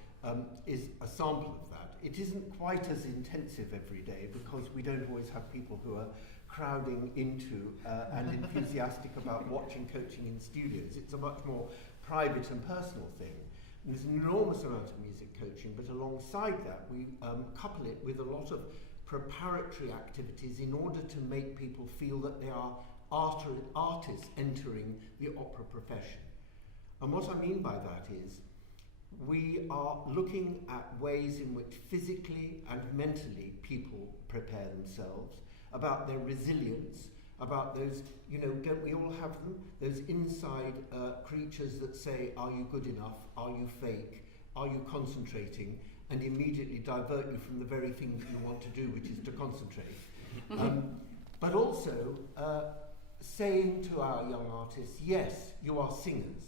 is a sample of that. It isn't quite as intensive every day because we don't always have people who are crowding into and enthusiastic about watching coaching in studios. It's a much more private and personal thing. And there's an enormous amount of music coaching, but alongside that, we couple it with a lot of preparatory activities in order to make people feel that they are artists entering the opera profession. And what I mean by that is we are looking at ways in which physically and mentally people prepare themselves, about their resilience, about those, don't we all have them? Those inside creatures that say, are you good enough? Are you fake? Are you concentrating? And immediately divert you from the very thing that you want to do, which is to concentrate. But also saying to our young artists, yes, you are singers.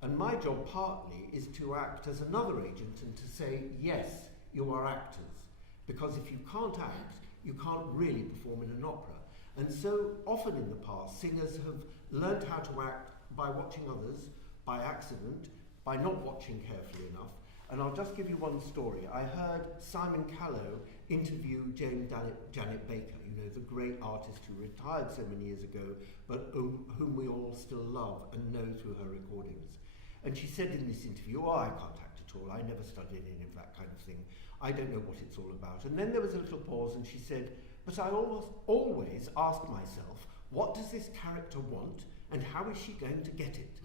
And my job partly is to act as another agent and to say, yes, you are actors. Because if you can't act, you can't really perform in an opera. And so often in the past, singers have learned how to act by watching others, by accident, by not watching carefully enough. And I'll just give you one story. I heard Simon Callow interview Janet Baker, the great artist who retired so many years ago, but whom we all still love and know through her recordings. And she said in this interview, I can't act at all. I never studied any of that kind of thing. I don't know what it's all about. And then there was a little pause and she said, but I always ask myself, what does this character want and how is she going to get it?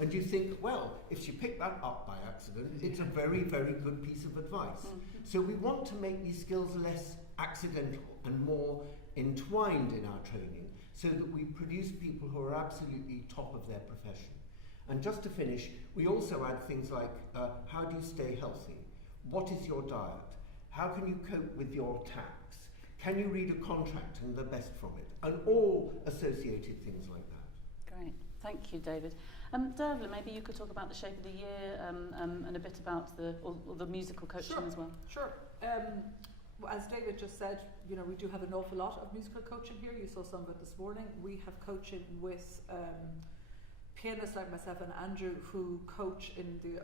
And you think, well, if she picked that up by accident, it's a very, very good piece of advice. So we want to make these skills less accidental and more entwined in our training so that we produce people who are absolutely top of their profession. And just to finish, we also add things like, how do you stay healthy? What is your diet? How can you cope with your tax? Can you read a contract and the best from it? And all associated things like that. Great. Thank you, David. Dearbhla, maybe you could talk about the shape of the year and a bit about the musical coaching as well. Sure. As David just said, we do have an awful lot of musical coaching here. You saw some of it this morning. We have coaching with pianists like myself and Andrew who coach in the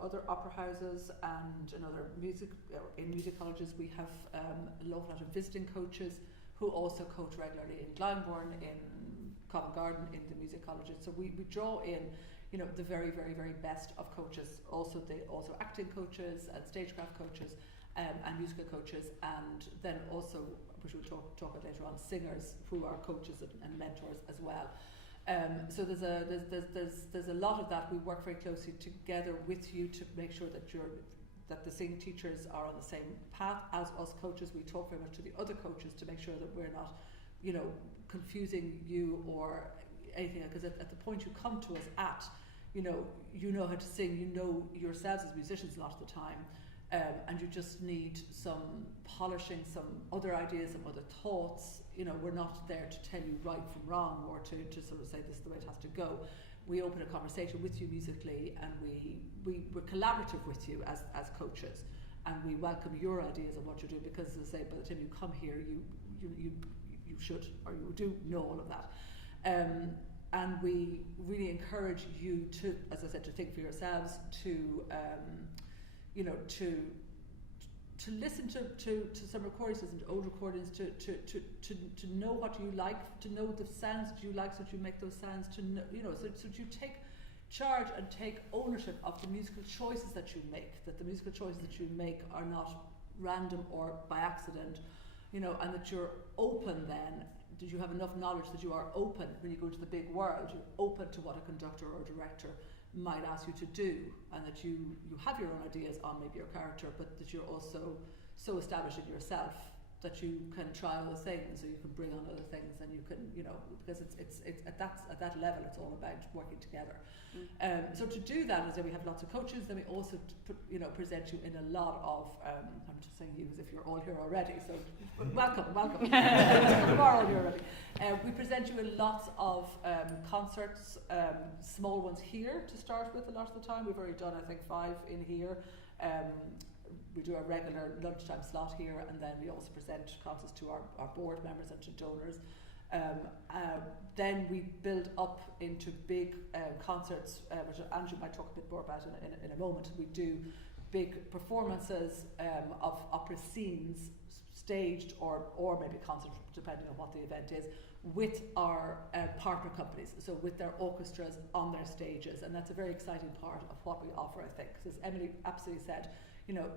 other opera houses and in other music colleges. We have a lot of visiting coaches who also coach regularly in Glyndebourne, in Covent Garden, in the music colleges. So we draw in the very, very, very best of coaches, also acting coaches and stagecraft coaches and musical coaches, and then also, which we'll talk about later on, singers who are coaches and mentors as well. So there's a lot of that. We work very closely together with you to make sure that the singing teachers are on the same path as us coaches. We talk very much to the other coaches to make sure that we're not, confusing you or anything. Because at the point you come to us at, you know how to sing, you know yourselves as musicians a lot of the time. and you just need some polishing, some other ideas, some other thoughts. You know, we're not there to tell you right from wrong or to sort of say this is the way it has to go. We open a conversation with you musically, and we're collaborative with you as coaches, and we welcome your ideas on what you're doing, because as I say, by the time you come here, you should, or you do know all of that. And we really encourage you to, as I said, to think for yourselves, to to listen to some recordings, listen to old recordings, to know what you like, to know the sounds that you like, so that you make those sounds, to know, so that you take charge and take ownership of the musical choices that you make, that the musical choices that you make are not random or by accident, and that you're open then, that you have enough knowledge that you are open when you go into the big world, you're open to what a conductor or a director might ask you to do, and that you have your own ideas on maybe your character, but that you're also so established in yourself that you can try other things, or you can bring on other things, and you can, because it's at that level, it's all about working together. So to do that, as we have lots of coaches, then we also present you in a lot of I'm just saying you as if you're all here already, so welcome. You are all here already. We present you in lots of concerts, small ones here to start with. A lot of the time, we've already done I think 5 in here. We do a regular lunchtime slot here, and then we also present concerts to our board members and to donors. Then we build up into big concerts, which Andrew might talk a bit more about in a moment. We do big performances of opera scenes, staged or maybe concerts, depending on what the event is, with our partner companies, so with their orchestras on their stages, and that's a very exciting part of what we offer, I think. Because as Emily absolutely said,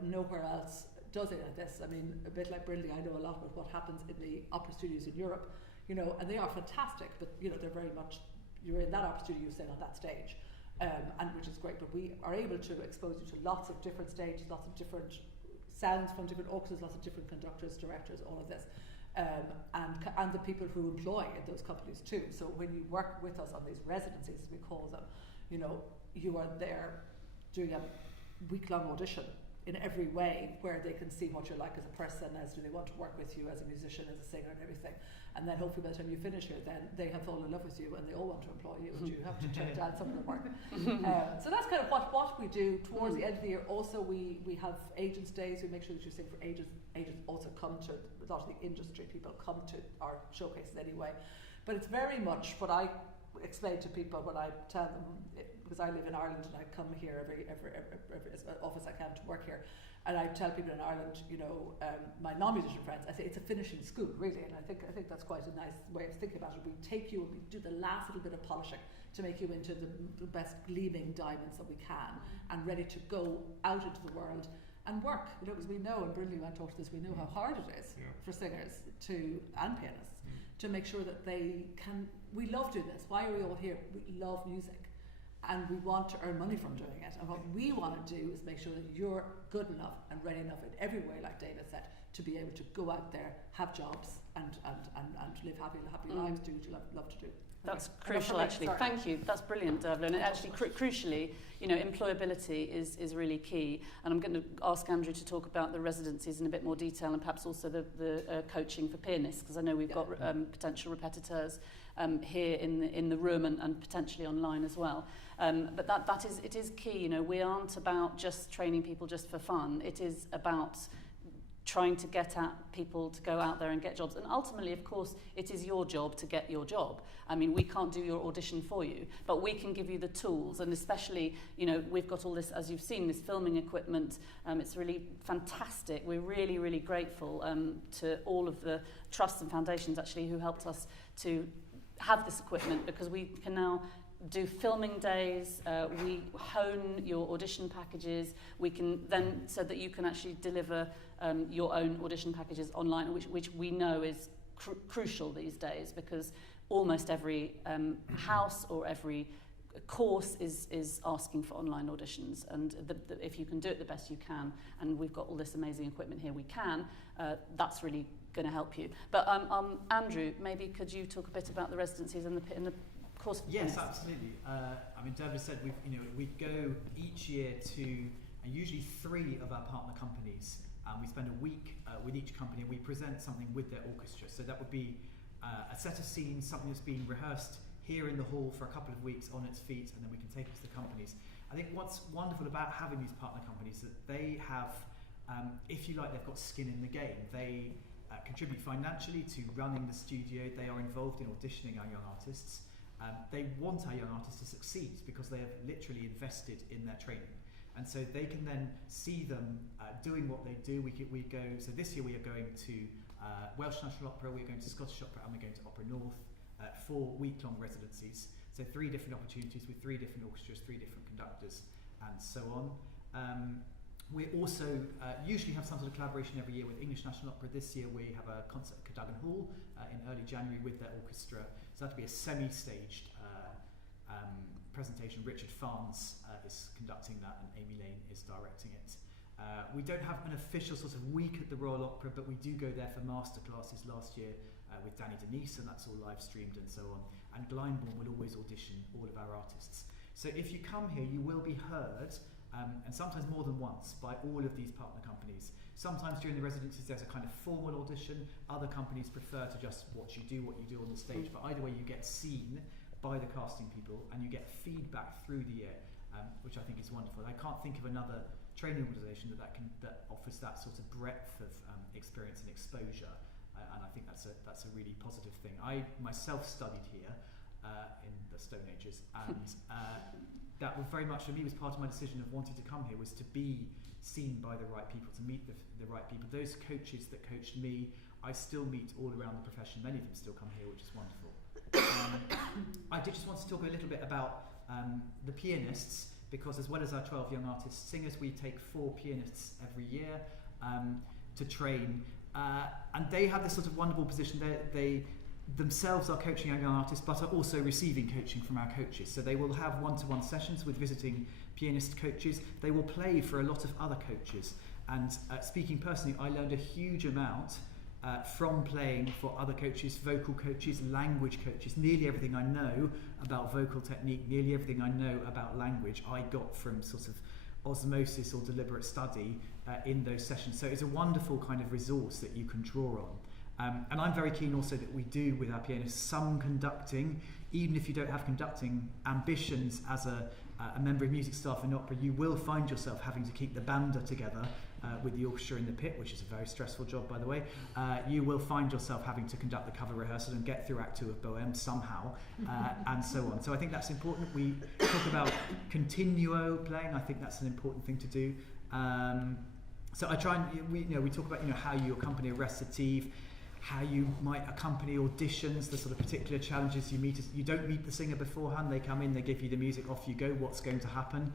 nowhere else does it like this. I mean, a bit like Brindley, I know a lot about what happens in the opera studios in Europe, and they are fantastic, but they're very much, you're in that opera studio, you're staying on that stage, and which is great. But we are able to expose you to lots of different stages, lots of different sounds from different orchestras, lots of different conductors, directors, all of this, and the people who employ in those companies too. So when you work with us on these residencies, as we call them, you are there doing a week-long audition in every way, where they can see what you're like as a person, as do they want to work with you as a musician, as a singer, and everything. And then hopefully by the time you finish here, then they have fallen in love with you and they all want to employ you, and you have to turn down some of the work. So that's kind of what we do towards the end of the year. Also, we have agents' days. We make sure that you sing for agents. Agents also come to, a lot of the industry people come to our showcases anyway. But it's very much what I explain to people when I tell them, because I live in Ireland and I come here every as often as I can to work here, and I tell people in Ireland, my non-musician friends, I say it's a finishing school, really, and I think that's quite a nice way of thinking about it. We take you and we do the last little bit of polishing to make you into the best gleaming diamonds that we can, and ready to go out into the world and work. Because we know, and Brindley went talk to this, we know how hard it is for singers and pianists to make sure that they can. We love doing this. Why are we all here? We love music, and we want to earn money from doing it. And what we want to do is make sure that you're good enough and ready enough in every way, like Della said, to be able to go out there, have jobs, and live happy lives, do what you love to do. That's crucial, actually. Sorry. Thank you. That's brilliant, Dearbhla. And actually, crucially, employability is really key. And I'm going to ask Andrew to talk about the residencies in a bit more detail, and perhaps also the coaching for pianists, because I know we've got potential repetitors here in the room and potentially online as well. But it is key. We aren't about just training people just for fun. It is about trying to get at people to go out there and get jobs. And ultimately, of course, it is your job to get your job. I mean, we can't do your audition for you, but we can give you the tools. And especially, we've got all this, as you've seen, this filming equipment. It's really fantastic. We're really, really grateful to all of the trusts and foundations, actually, who helped us to have this equipment, because we can now do filming days, we hone your audition packages, we can then, so that you can actually deliver your own audition packages online, which we know is crucial these days, because almost every house or every course is asking for online auditions, and if you can do it the best you can, and we've got all this amazing equipment here, we can, that's really going to help you. But Andrew, maybe could you talk a bit about the residencies and the course? Yes, absolutely. I mean, Dearbhla said we go each year to and usually 3 of our partner companies. We spend a week with each company and we present something with their orchestra. So that would be a set of scenes, something that's being rehearsed here in the hall for a couple of weeks on its feet, and then we can take it to the companies. I think what's wonderful about having these partner companies is that they have, if you like, they've got skin in the game. They contribute financially to running the studio. They are involved in auditioning our young artists. They want our young artists to succeed because they have literally invested in their training. And so they can then see them doing what they do. We go, so this year we are going to Welsh National Opera, we're going to Scottish Opera, and we're going to Opera North, 4 week-long residencies. So 3 different opportunities with 3 different orchestras, 3 different conductors, and so on. We also usually have some sort of collaboration every year with English National Opera. This year we have a concert at Cadogan Hall in early January with their orchestra. So that'll be a semi-staged presentation. Richard Farnes is conducting that and Amy Lane is directing it. We don't have an official sort of week at the Royal Opera, but we do go there for masterclasses last year with Danny Denise, and that's all live streamed and so on. And Glyndebourne will always audition all of our artists. So if you come here, you will be heard, and sometimes more than once, by all of these partner companies. Sometimes during the residencies there's a kind of formal audition. Other companies prefer to just watch you do what you do on the stage, but either way you get seen by the casting people and you get feedback through the year, which I think is wonderful. I can't think of another training organisation that offers that sort of breadth of experience and exposure, and I think that's a really positive thing. I myself studied here in the Stone Ages, and that was very much for me was part of my decision of wanting to come here, was to be seen by the right people, to meet the right people. Those coaches that coached me, I still meet all around the profession. Many of them still come here, which is wonderful. I did just want to talk a little bit about the pianists, because as well as our 12 young artist singers, we take 4 pianists every year to train, and they have this sort of wonderful position. They themselves are coaching our young artists, but are also receiving coaching from our coaches. So they will have one-to-one sessions with visiting pianist coaches. They will play for a lot of other coaches, and speaking personally, I learned a huge amount from playing for other coaches, vocal coaches, language coaches. Nearly everything I know about vocal technique, nearly everything I know about language, I got from sort of osmosis or deliberate study in those sessions. So it's a wonderful kind of resource that you can draw on. And I'm very keen also that we do with our pianists some conducting. Even if you don't have conducting ambitions as a member of music staff in opera, you will find yourself having to keep the banda together with the orchestra in the pit, which is a very stressful job, by the way. You will find yourself having to conduct the cover rehearsal and get through Act 2 of Bohème somehow, and so on. So I think that's important. We talk about continuo playing. I think that's an important thing to do. So I try and we talk about how you accompany a recitative, how you might accompany auditions, the sort of particular challenges you meet. You don't meet the singer beforehand. They come in, they give you the music, off you go. What's going to happen?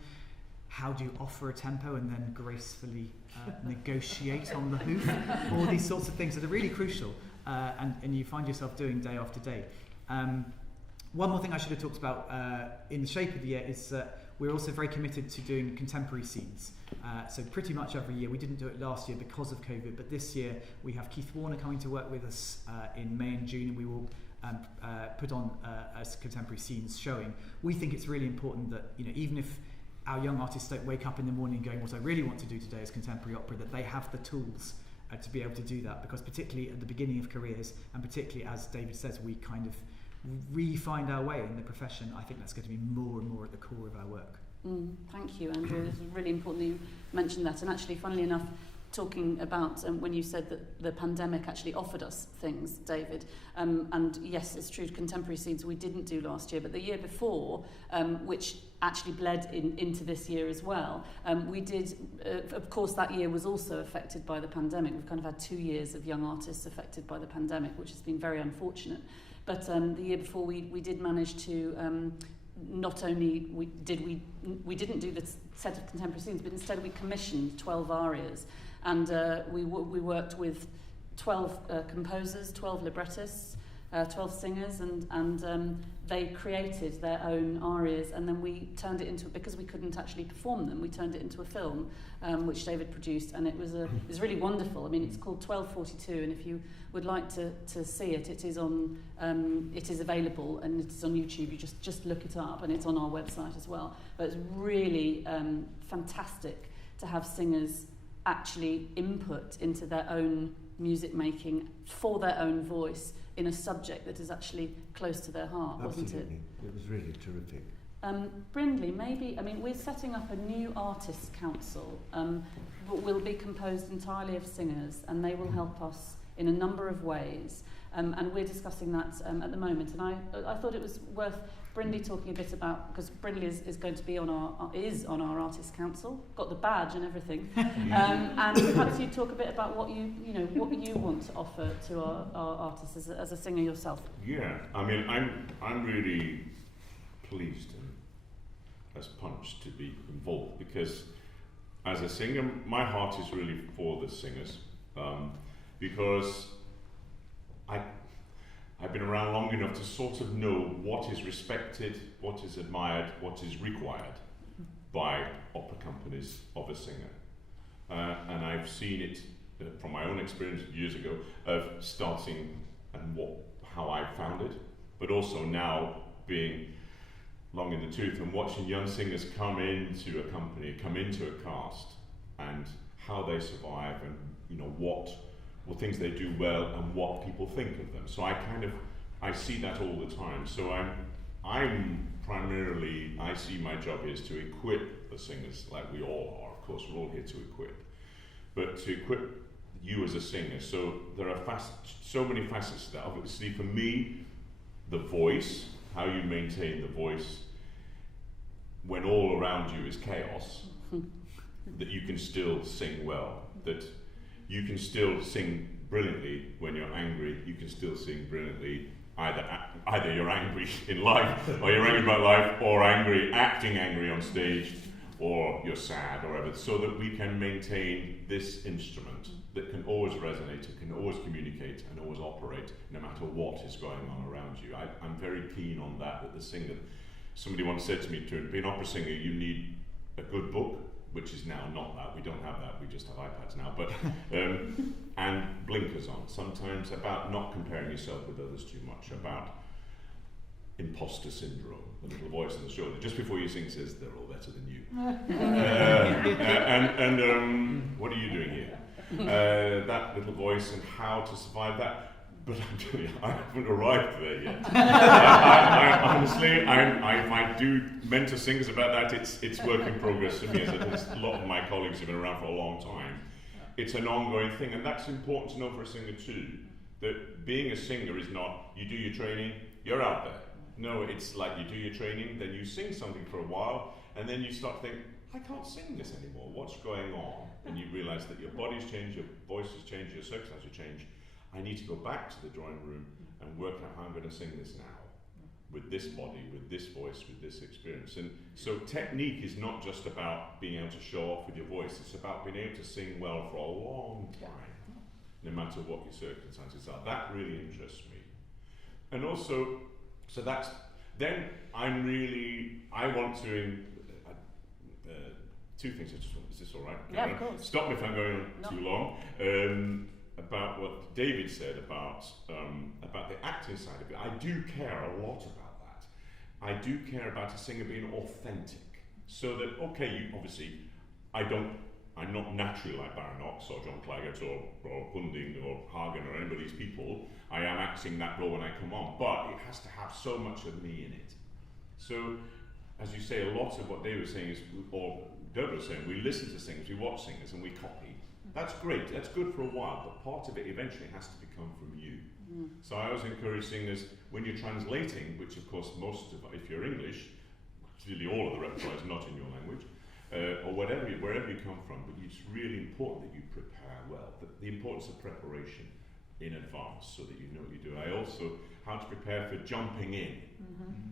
How do you offer a tempo and then gracefully negotiate on the hoof? All these sorts of things that are really crucial, and you find yourself doing day after day. One more thing I should have talked about in the shape of the year is that we're also very committed to doing contemporary scenes. So pretty much every year. We didn't do it last year because of COVID, but this year we have Keith Warner coming to work with us in May and June, and we will put on a contemporary scenes showing. We think it's really important that even if our young artists don't wake up in the morning going, what I really want to do today is contemporary opera, that they have the tools to be able to do that, because particularly at the beginning of careers, and particularly as David says, we kind of re-find our way in the profession, I think that's going to be more and more at the core of our work. Thank you, Andrew. It's really important that you mentioned that. And actually, funnily enough, talking about when you said that the pandemic actually offered us things, David, and yes, it's true, contemporary scenes we didn't do last year, but the year before, which actually bled into this year as well, we did, of course that year was also affected by the pandemic. We've kind of had 2 years of young artists affected by the pandemic, which has been very unfortunate. But the year before we did manage to not only we didn't do the set of contemporary scenes, but instead we commissioned 12 arias, and we worked with 12 composers, 12 librettists, 12 singers, and they created their own arias, and then we turned it into, because we couldn't actually perform them, we turned it into a film which David produced, and it was really wonderful. I mean, it's called 1242, and if you would like to see it, it is available, and it's on YouTube. You just look it up, and it's on our website as well. But it's really fantastic to have singers actually input into their own music making for their own voice in a subject that is actually close to their heart, wasn't it? It was really terrific. Brindley, maybe, I mean, we're setting up a new artists' council, but will be composed entirely of singers, and they will help us in a number of ways. And we're discussing that at the moment. And I thought it was worth Brindley talking a bit about, because Brindley is going to be on our artists' council, got the badge and everything. And perhaps you talk a bit about what you want to offer to our artists as a singer yourself. Yeah, I mean, I'm really pleased and as Punch to be involved, because as a singer, my heart is really for the singers, because I've been around long enough to sort of know what is respected, what is admired, what is required by opera companies of a singer. And I've seen it from my own experience years ago of starting and how I found it, but also now being long in the tooth and watching young singers come into a company, come into a cast, and how they survive, and what things they do well and what people think of them. So I see that all the time. So I'm primarily, I see my job is to equip the singers, like we all are. Of course, we're all here to equip, but to equip you as a singer. So there are so many facets to that. Obviously, for me, the voice, how you maintain the voice when all around you is chaos, that you can still sing well, that you can still sing brilliantly when you're angry, you can still sing brilliantly, either you're angry in life, or you're angry about life, or acting angry on stage, or you're sad, or whatever, so that we can maintain this instrument that can always resonate, it can always communicate, and always operate, no matter what is going on around you. I'm very keen on that the singer, somebody once said to me, to be an opera singer, you need a good book, which is now not that, we don't have that, we just have iPads now, but and blinkers on, sometimes about not comparing yourself with others too much, about imposter syndrome, the little voice on the shoulder, just before you sing says, they're all better than you. What are you doing here? That little voice and how to survive that. But I'm telling you, I haven't arrived there yet. I honestly, if I do mentor singers about that, it's work in progress for me, as a lot of my colleagues have been around for a long time. It's an ongoing thing, and that's important to know for a singer too, that being a singer is not, you do your training, you're out there. No, it's like you do your training, then you sing something for a while, and then you start to think, I can't sing this anymore, what's going on? And you realise that your body's changed, your voice has changed, your circumstances change. I need to go back to the drawing room and work out how I'm going to sing this now, with this body, with this voice, with this experience. And so technique is not just about being able to show off with your voice, it's about being able to sing well for a long time, no matter what your circumstances are. That really interests me. And also, so that's, then I want to, two things I just want, is this all right? Yeah, of course. Stop me if I'm going on too long. About what David said about the acting side of it. I do care a lot about that. I do care about a singer being authentic. So that, okay, obviously, I'm not naturally like Baron Knox or John Claggett or Hunding or Hagen or any of these people. I am acting that role when I come on, but it has to have so much of me in it. So, as you say, a lot of what David was saying is, or Dearbhla was saying, we listen to singers, we watch singers, and we copy. That's great, that's good for a while, but part of it eventually has to become from you. So I always encourage singers, when you're translating, which of course if you're English, clearly all of the repertoire is not in your language, or wherever you come from, but it's really important that you prepare well, the importance of preparation in advance so that you know what you do. I also, how to prepare for jumping in,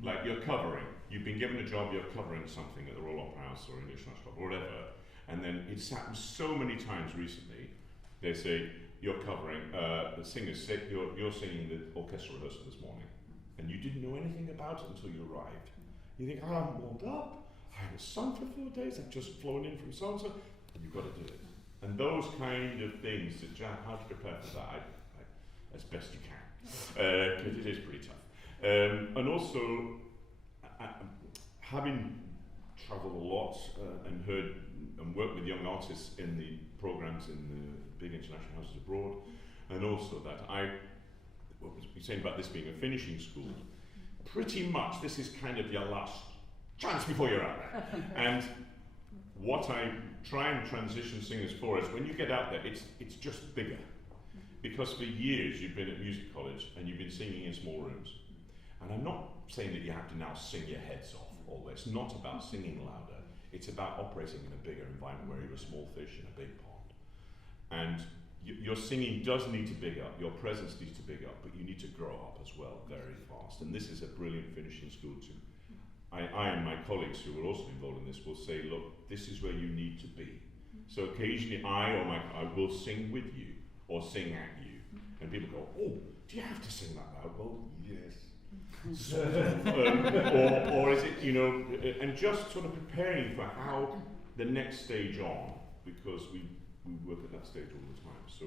like you're covering, you've been given a job, you're covering something at the Royal Opera House or English National Opera, or whatever, and then it's happened so many times recently, they say, you're covering, the singer's sick, you're singing the orchestral rehearsal this morning, and you didn't know anything about it until you arrived. You think, I haven't warmed up, I haven't sung for 4 days, I've just flown in from so-and-so, and you've got to do it. And those kind of things, how to prepare for that, as best you can, because it is pretty tough. And also, having travelled a lot and heard and work with young artists in the programs in the big international houses abroad, and also that what was we saying about this being a finishing school, pretty much this is kind of your last chance before you're out there. And what I try and transition singers for is when you get out there, it's just bigger. Because for years you've been at music college and you've been singing in small rooms. And I'm not saying that you have to now sing your heads off all this. It's not about singing louder. It's about operating in a bigger environment where you're a small fish in a big pond. And your singing does need to big up, your presence needs to big up, but you need to grow up as well very fast. And this is a brilliant finishing school too. I and my colleagues who are also involved in this will say, look, this is where you need to be. So occasionally I will sing with you or sing at you. And people go, oh, do you have to sing that loud? Well, yes. Sort of. Or is it, and just sort of preparing for how the next stage on, because we work at that stage all the time. So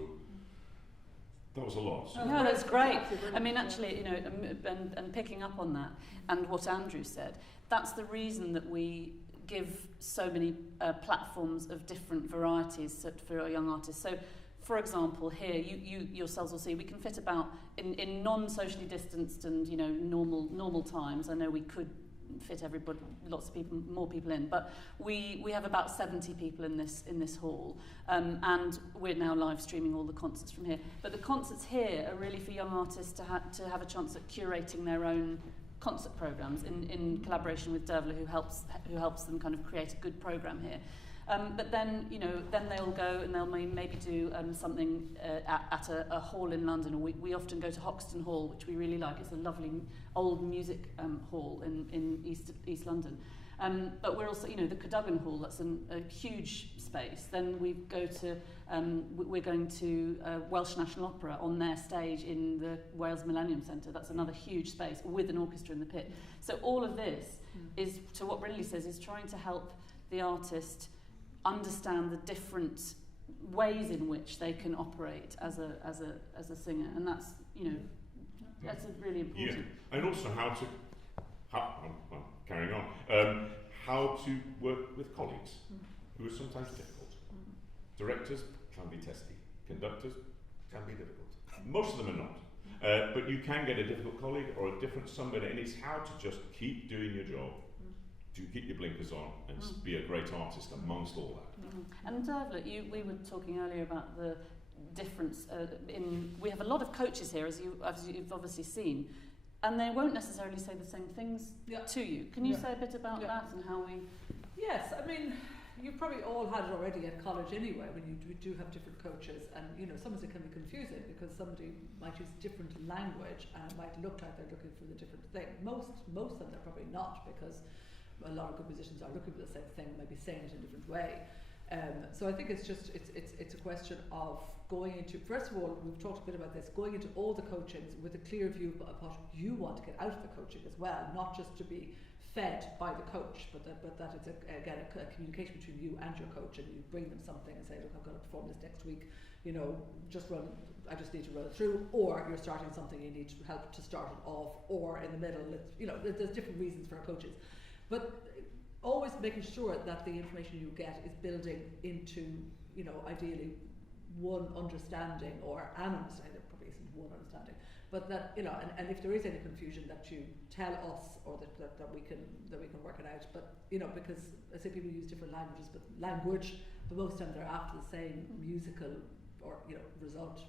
that was a lot. So. No, that's great. I mean, actually, and picking up on that and what Andrew said, that's the reason that we give so many platforms of different varieties for our young artists. So, for example, here, you yourselves will see, we can fit about, in non-socially distanced and, normal times, I know we could fit everybody, lots of people, more people in, but we have about 70 people in this hall, and we're now live streaming all the concerts from here. But the concerts here are really for young artists to have a chance at curating their own concert programs in collaboration with Dearbhla, who helps them kind of create a good program here. But then, then they'll go and they'll maybe do something at a hall in London. Or we often go to Hoxton Hall, which we really like. It's a lovely old music hall in East London. But we're also, the Cadogan Hall, that's a huge space. Then we're going to Welsh National Opera on their stage in the Wales Millennium Centre. That's another huge space with an orchestra in the pit. So all of this is, to what Brindley says, is trying to help the artist understand the different ways in which they can operate as a singer, and that's that's really important. Yeah, and also how to work with colleagues who are sometimes difficult. Directors can be testy, conductors can be difficult. Most of them are not, but you can get a difficult colleague or a different somebody, and it's how to just keep doing your job. To keep your blinkers on and be a great artist amongst all that. And Dearbhla, we were talking earlier about the difference we have a lot of coaches here, as you've obviously seen, and they won't necessarily say the same things to you. Can you say a bit about that and how we... Yes, I mean, you probably all had it already at college anyway, when you do have different coaches, and sometimes it can be confusing because somebody might use different language and it might look like they're looking for the different thing. Most of them they're probably not, because a lot of good musicians are looking for the same thing, maybe saying it in a different way. So I think it's a question of going into, first of all, we've talked a bit about this, going into all the coachings with a clear view of what you want to get out of the coaching as well, not just to be fed by the coach, but that it's a communication between you and your coach, and you bring them something and say, look, I'm going to perform this next week, I just need to run it through, or you're starting something, you need help to start it off, or in the middle, there's different reasons for our coaches. But always making sure that the information you get is building into, ideally one understanding or an understanding. There probably isn't one understanding, but that and if there is any confusion, that you tell us, or that we can work it out. But because I say people use different languages, but most times they're after the same musical or result.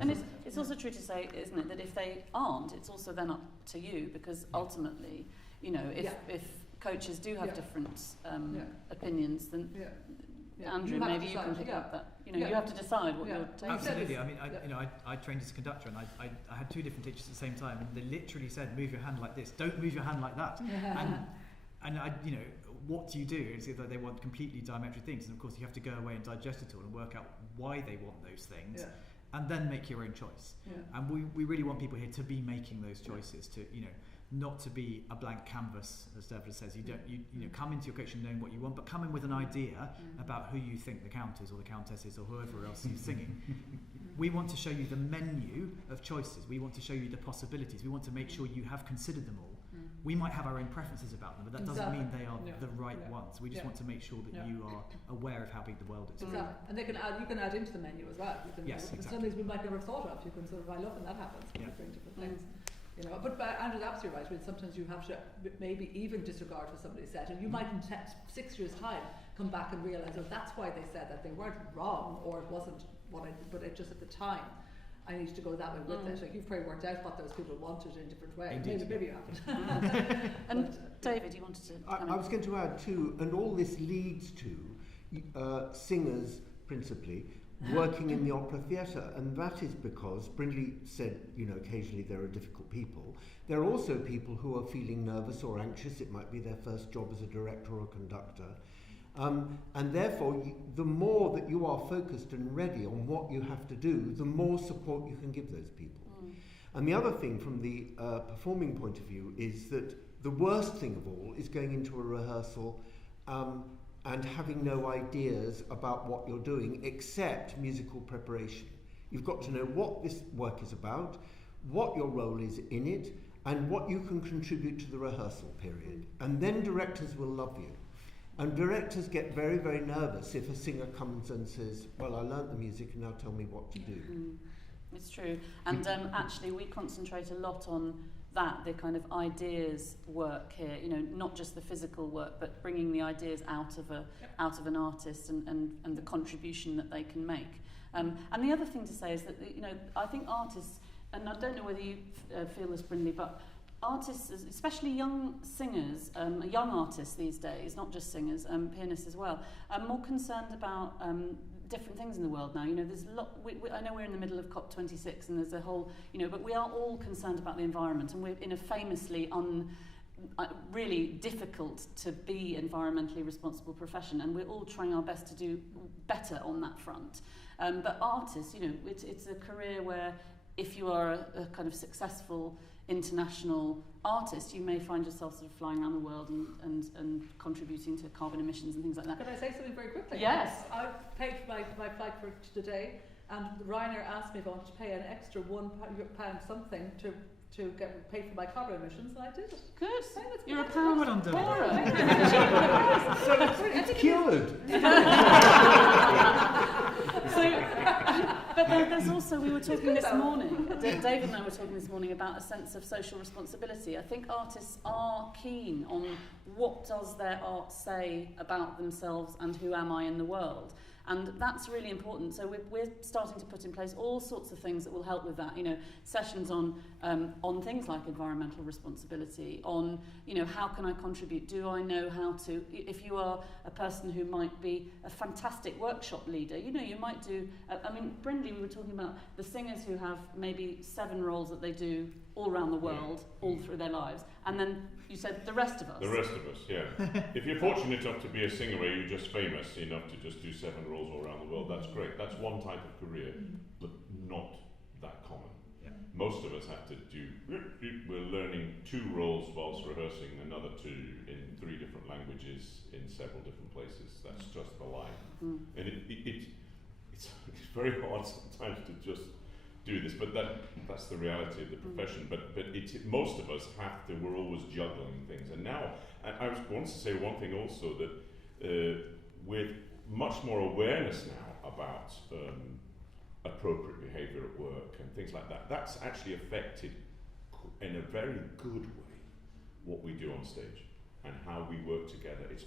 And it's also true to say, isn't it, that if they aren't, it's also then up to you, because ultimately, if coaches do have different opinions, then Andrew, maybe you can pick up that. You have to decide what you're taking. Absolutely. I mean, I trained as a conductor, and I had two different teachers at the same time, and they literally said, "Move your hand like this. Don't move your hand like that." And I, what do you do? It's either they want completely diametric things, and of course you have to go away and digest it all and work out why they want those things. And then make your own choice. And we really want people here to be making those choices, to not to be a blank canvas, as Dearbhla says. You come into your coaching knowing what you want, but come in with an idea about who you think the count is, or the countess is, or whoever else is singing. We want to show you the menu of choices. We want to show you the possibilities. We want to make sure you have considered them all we might have our own preferences about them, but that doesn't mean they are the right ones. We just want to make sure that you are aware of how big the world is. Exactly. And you can add into the menu as well. Yes, exactly. Some things we might never have thought of. You can sort of, I love when that happens. You bring different things. You know, but Andrew's absolutely right. Sometimes you have to maybe even disregard what somebody said, and you might in 6 years' time come back and realise, oh, that's why they said that. They weren't wrong, or it wasn't but it just at the time I needed to go that way with it. Like, you've probably worked out what those people wanted in a different way. Indeed. Maybe you haven't. And David, you wanted to I was going to add too, and all this leads to singers principally working in the opera theatre, and that is because Brindley said, you know, occasionally there are difficult people. There are also people who are feeling nervous or anxious. It might be their first job as a director or a conductor. And therefore, the more that you are focused and ready on what you have to do, the more support you can give those people. And the other thing from the performing point of view is that the worst thing of all is going into a rehearsal and having no ideas about what you're doing except musical preparation. You've got to know what this work is about, what your role is in it, and what you can contribute to the rehearsal period. And then directors will love you. And directors get very, very nervous if a singer comes and says, well, I learnt the music and now tell me what to do. It's true. And actually we concentrate a lot on that, the kind of ideas work here, you know, not just the physical work, but bringing the ideas out of an artist and the contribution that they can make. And the other thing to say is that, you know, I think artists, and I don't know whether you feel this, Brindley, but artists, especially young singers, young artists these days, not just singers, pianists as well, are more concerned about different things in the world now. You know, there's a lot. I know we're in the middle of COP26, and there's a whole, you know, but we are all concerned about the environment, and we're in a famously really difficult to be environmentally responsible profession, and we're all trying our best to do better on that front. But artists, you know, it's a career where if you are a kind of successful international artist, you may find yourself sort of flying around the world and contributing to carbon emissions and things like that. Can I say something very quickly? Yes. I paid for my flight for today, and Ryanair asked me if I wanted to pay an extra £1 something to get paid for my carbon emissions, and I did it. Good. You're a Well pound done, poorer. So it's cured. But there's also, we were talking this morning, David and I were talking this morning about a sense of social responsibility. I think artists are keen on what does their art say about themselves and who am I in the world. And that's really important. So we're starting to put in place all sorts of things that will help with that. You know, sessions on things like environmental responsibility, on, you know, how can I contribute? Do I know how to? If you are a person who might be a fantastic workshop leader, you know, you might do. I mean, Brindley, we were talking about the singers who have maybe 7 roles that they do all around the world, all through their lives, and then you said the rest of us. The rest of us, yeah. If you're fortunate enough to be a singer where you're just famous enough to just do 7 roles all around the world, that's great. That's one type of career, but not that common. Yeah. Most of us have to do, we're learning 2 roles whilst rehearsing, another 2 in 3 different languages in several different places. That's just the life. And it's very hard sometimes to just do this, but that's the reality of the profession. But most of us have to. We're always juggling things. And now, I want to say one thing also, that with much more awareness now about appropriate behaviour at work and things like that, that's actually affected in a very good way what we do on stage and how we work together. It's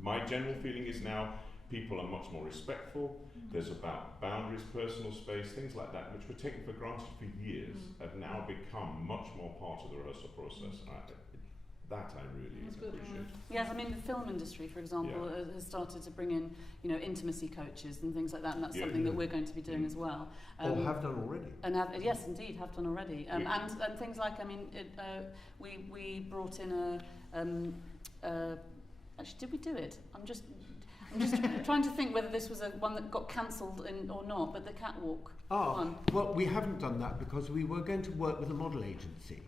my general feeling is now people are much more respectful. There's about boundaries, personal space, things like that, which were taken for granted for years, have now become much more part of the rehearsal process. That I really appreciate. Yes, I mean the film industry, for example, has started to bring in, you know, intimacy coaches and things like that, and that's something that we're going to be doing as well. Or have done already. And yes, indeed, have done already. And things like, I mean, we brought in actually, did we do it? I'm just trying to think whether this was one that got cancelled or not, but the catwalk one. Well, we haven't done that because we were going to work with a model agency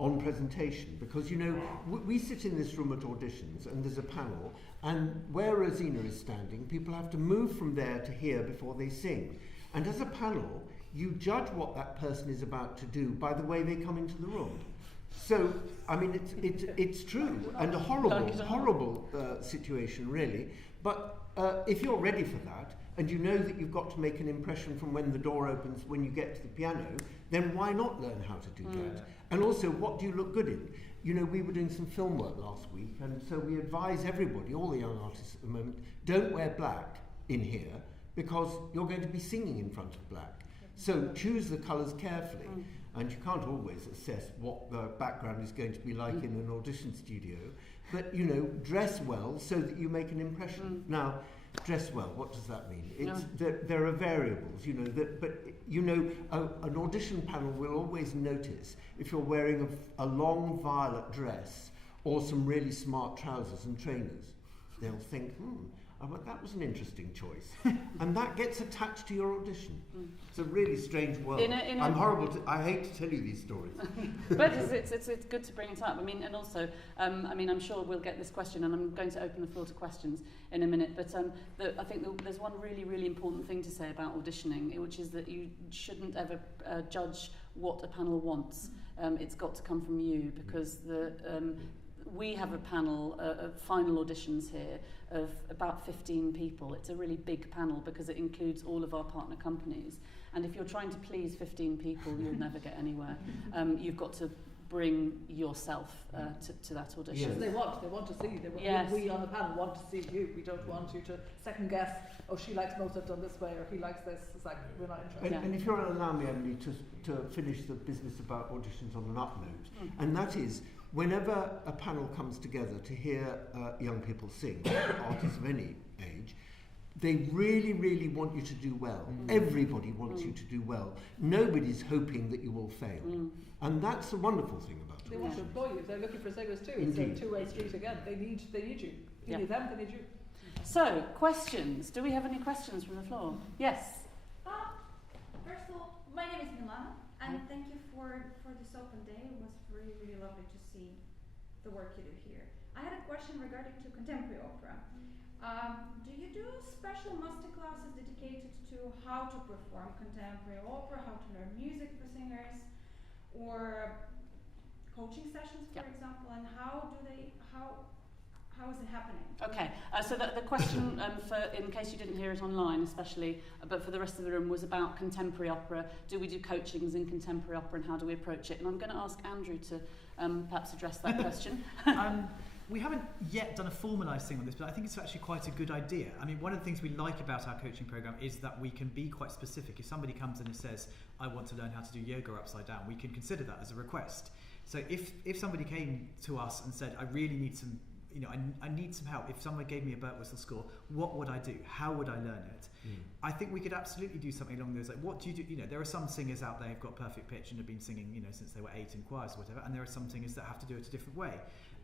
on presentation, because, you know, we sit in this room at auditions and there's a panel, and where Rosina is standing, people have to move from there to here before they sing. And as a panel, you judge what that person is about to do by the way they come into the room. So, I mean, it's true, and a horrible situation, really. But if you're ready for that, and you know that you've got to make an impression from when the door opens when you get to the piano, then why not learn how to do that? And also, what do you look good in? You know, we were doing some film work last week, and so we advise everybody, all the young artists at the moment, don't wear black in here, because you're going to be singing in front of black. So choose the colours carefully, and you can't always assess what the background is going to be like in an audition studio, but, you know, dress well so that you make an impression. Now, dress well, what does that mean? There are variables, you know, but you know, an audition panel will always notice if you're wearing a long violet dress or some really smart trousers and trainers. They'll think, well, that was an interesting choice. And that gets attached to your audition. It's a really strange world. I hate to tell you these stories. But it's good to bring it up. I mean, and also, I mean, I'm sure we'll get this question, and I'm going to open the floor to questions in a minute. But I think there's one really, really important thing to say about auditioning, which is that you shouldn't ever judge what a panel wants. It's got to come from you, because we have a panel of final auditions here of about 15 people. It's a really big panel because it includes all of our partner companies. And if you're trying to please 15 people, you'll never get anywhere. You've got to bring yourself to that audition. Yes. They want to see you. Yes. We on the panel want to see you. We don't want you to second guess, oh, she likes Mozart done this way, or he likes this. It's like, we're not interested. And if you'll allow me, Emily, to finish the business about auditions on an up note, and that is, whenever a panel comes together to hear young people sing, artists of any age, they really, really want you to do well. Everybody wants you to do well. Nobody's hoping that you will fail. And that's the wonderful thing about it. They want to employ you. They're looking for singers too. Indeed. It's a two-way street again. They need you. You need them, they need you. So, questions. Do we have any questions from the floor? Yes. First of all, my name is Milana, and thank you for this open day. It was really, really lovely to see the work you do here. I had a question regarding to contemporary opera. Do you do special masterclasses dedicated to how to perform contemporary opera, how to learn music for singers, or coaching sessions, for example, and how is it happening? Okay, so the question, in case you didn't hear it online especially, but for the rest of the room, was about contemporary opera. Do we do coachings in contemporary opera, and how do we approach it? And I'm going to ask Andrew to perhaps address that question. We haven't yet done a formalised thing on this, but I think it's actually quite a good idea. I mean, one of the things we like about our coaching programme is that we can be quite specific. If somebody comes in and says, I want to learn how to do yoga upside down, we can consider that as a request. So if somebody came to us and said, I really need some, you know, I need some help. If someone gave me a Burt Whistle score, what would I do? How would I learn it? I think we could absolutely do something along those lines. What do you do? You know, there are some singers out there who've got perfect pitch and have been singing, you know, since they were 8 in choirs or whatever, and there are some singers that have to do it a different way.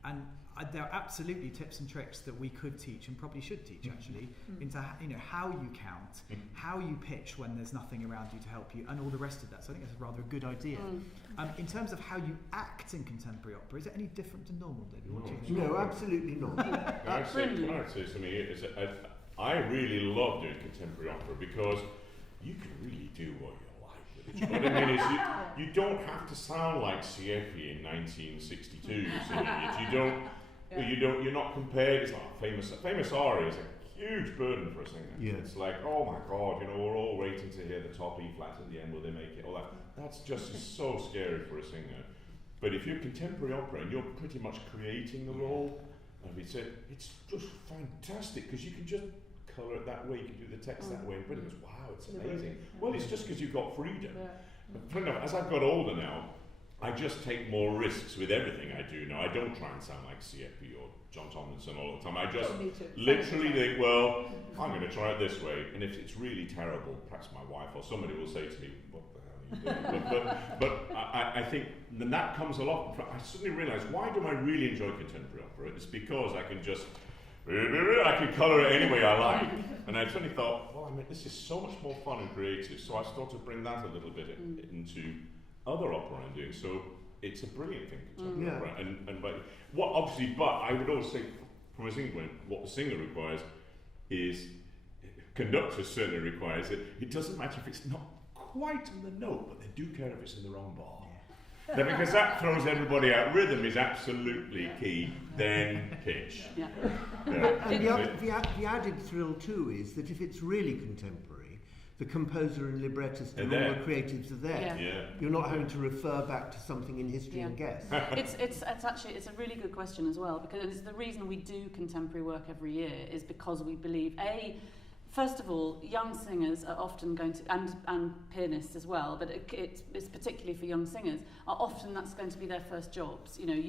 And there are absolutely tips and tricks that we could teach, and probably should teach actually, into how you count, how you pitch when there's nothing around you to help you, and all the rest of that. So I think that's rather a good idea. In terms of how you act in contemporary opera, is it any different to normal, David? No, absolutely not. Can I say something? I really love doing contemporary opera because you can really do what you like with it. What I mean is, you don't have to sound like Siepi in 1962 singing it. You're not compared. It's like famous aria is a huge burden for a singer. Yeah. It's like, oh my God, we're all waiting to hear the top E flat at the end. Will they make it? All that. That's just so scary for a singer. But if you're contemporary opera and you're pretty much creating the role, it's just fantastic because you can just colour it that way, you can do the text that way, and pretty much, wow, it's amazing. Well, it's just because you've got freedom. But as I've got older now, I just take more risks with everything I do now. I don't try and sound like Siepi or John Tomlinson all the time. I just literally think, well, I'm going to try it this way, and if it's really terrible, perhaps my wife or somebody will say to me, what the hell are you doing? but I think then that comes along. I suddenly realise, why do I really enjoy contemporary opera? It's because I can colour it any way I like. And I suddenly thought, well, this is so much more fun and creative. So I started to bring that a little bit into other opera I'm doing. So it's a brilliant thing, contemporary opera. But I would also say, from a singer point, what the singer requires is, conductor certainly requires it. It doesn't matter if it's not quite on the note, but they do care if it's in the wrong bar. Because that throws everybody out. Rhythm is absolutely key, then pitch. Yeah. And the added thrill too is that if it's really contemporary, the composer and librettist and all the creatives are there. Yeah. You're not having to refer back to something in history and guess. It's actually a really good question as well, because the reason we do contemporary work every year is because we believe, first of all, young singers are often going to, and pianists as well, but it's particularly for young singers, are often that's going to be their first jobs. You know,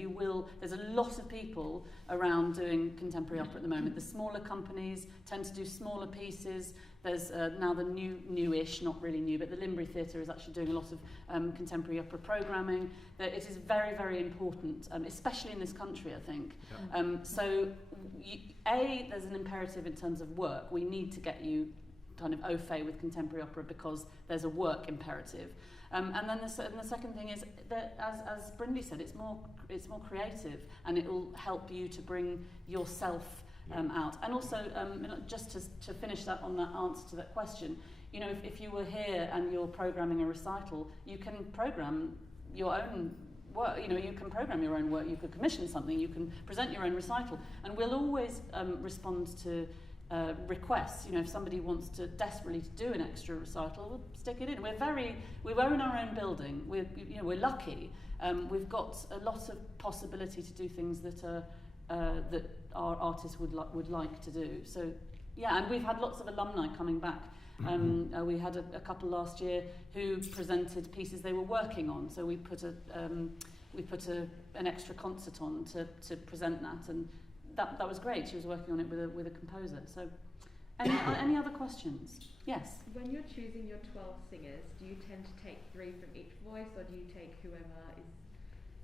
there's a lot of people around doing contemporary opera at the moment. The smaller companies tend to do smaller pieces. There's now the newish, not really new, but the Limbury Theatre is actually doing a lot of contemporary opera programming. That it is very, very important, especially in this country, I think. Yeah. There's an imperative in terms of work. We need to get you kind of au fait with contemporary opera because there's a work imperative. And then the second thing is that, as Brindley said, it's more creative, and it will help you to bring yourself out. And also, just to finish that on that answer to that question, you know, if you were here and you're programming a recital, you can program your own work. You know, you can program your own work. You could commission something. You can present your own recital, and we'll always respond to requests. You know, if somebody wants to desperately do an extra recital, we'll stick it in. We own our own building. We're lucky. We've got a lot of possibility to do things that our artists would like to do. So, yeah, and we've had lots of alumni coming back. We had a couple last year who presented pieces they were working on. So we put an extra concert on to present that, and that was great. She was working on it with a composer. So, any other questions? Yes. When you're choosing your 12 singers, do you tend to take 3 from each voice, or do you take whoever is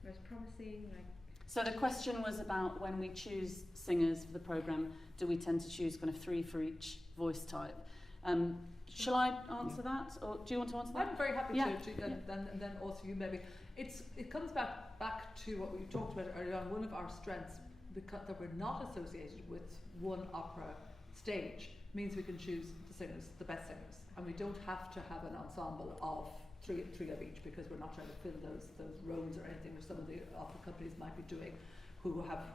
most promising? So the question was about when we choose singers for the programme, do we tend to choose kind of 3 for each voice type? Shall I answer that, or do you want to answer that? I'm very happy to, and then also you maybe. It comes back to what we talked about earlier on. One of our strengths, because that we're not associated with one opera stage, means we can choose the singers, the best singers, and we don't have to have an ensemble of three of each, because we're not trying to fill those roles or anything which some of the opera companies might be doing, who have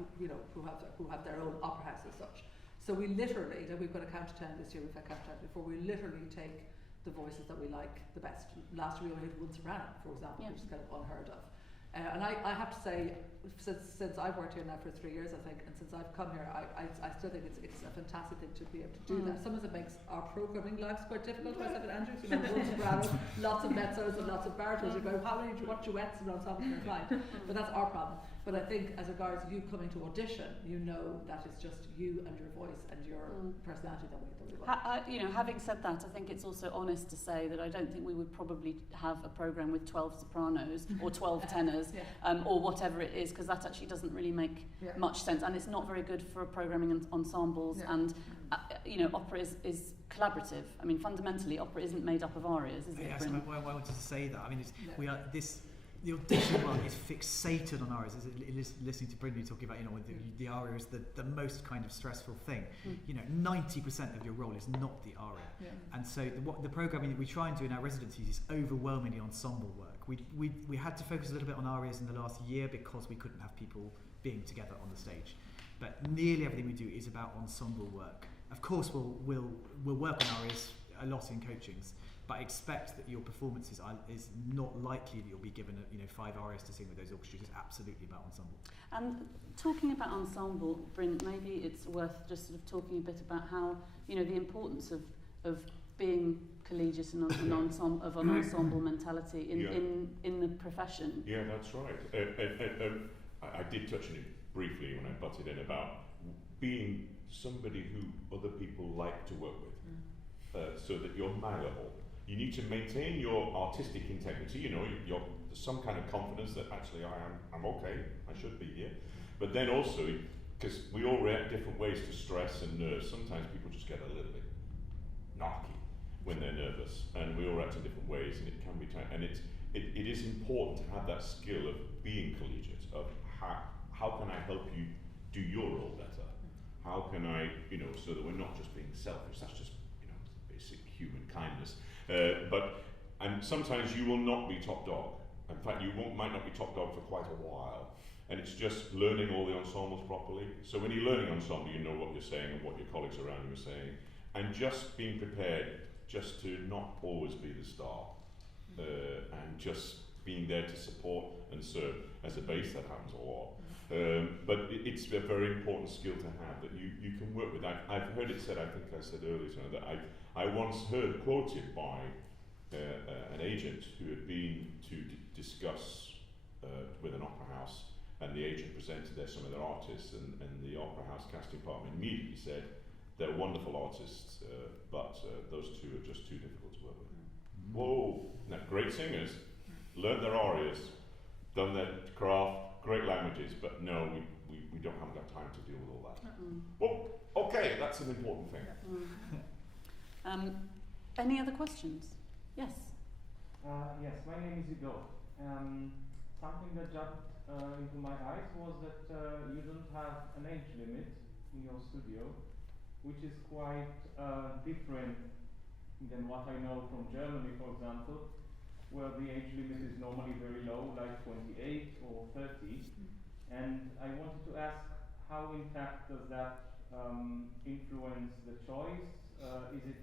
their own opera house as such. So we literally, we've got a count to 10 this year, we've had count to 10 before, we literally take the voices that we like the best. Last year we only had one soprano, for example, which is kind of unheard of. And I have to say, since I've worked here now for 3 years, I think, and since I've come here, I still think it's a fantastic thing to be able to do that. Some of it makes our programming lives quite difficult. Myself and Andrew, you know, one soprano, lots of mezzos and lots of baritones. You go, what duets and ensembles can I find? But that's our problem. But I think, as regards you coming to audition, you know that it's just you and your voice and your personality that we want. Having said that, I think it's also honest to say that I don't think we would probably have a programme with 12 sopranos or 12 tenors or whatever it is, because that actually doesn't really make much sense, and it's not very good for programming ensembles. And opera is collaborative. I mean, fundamentally, opera isn't made up of arias, is it? Yes, I wanted to say that. I mean, the audition one is fixated on arias. Listening to Brindley talking about, the aria is the most kind of stressful thing. 90% of your role is not the aria. And so the programming that we try and do in our residencies is overwhelmingly ensemble work. We had to focus a little bit on arias in the last year because we couldn't have people being together on the stage. But nearly everything we do is about ensemble work. Of course, we'll work on arias a lot in coachings, but expect that your performances is not likely that you'll be given 5 arias to sing with those orchestras. It's absolutely about ensemble. And talking about ensemble, Bryn, maybe it's worth just sort of talking a bit about how the importance of being collegiate and an ensemble mentality in the profession. Yeah, that's right. I did touch on it briefly when I butted in about being somebody who other people like to work with, so that you're malleable. You need to maintain your artistic integrity. There's some kind of confidence that actually I'm okay. I should be here. But then also, because we all react different ways to stress and nerves. Sometimes people just get a little bit narky when they're nervous, and we all react in different ways, and it can be tight. And it is important to have that skill of being collegiate, of how can I help you do your role better? How can I, so that we're not just being selfish. That's just basic human kindness. And sometimes you will not be top dog. In fact, you might not be top dog for quite a while. And it's just learning all the ensembles properly. So when you're learning ensemble, you know what you're saying and what your colleagues around you are saying. And just being prepared just to not always be the star. And just being there to support and serve. As a bass, that happens a lot. But it's a very important skill to have that you can work with. I've heard it said, I think I said earlier, that I once heard quoted by an agent who had been to discuss with an opera house, and the agent presented some of their artists, and the opera house casting department immediately said, they're wonderful artists, but those two are just too difficult to work with. Whoa, now, great singers, learnt their arias, done their craft, great languages, but no, we don't have enough time to deal with all that. Well, okay, that's an important thing. Any other questions? Yes. Yes, my name is Igor. Something that jumped into my eyes was that you don't have an age limit in your studio, which is quite different than what I know from Germany, for example, where the age limit is normally very low, like 28 or 30. And I wanted to ask, how in fact does that influence the choice? Is it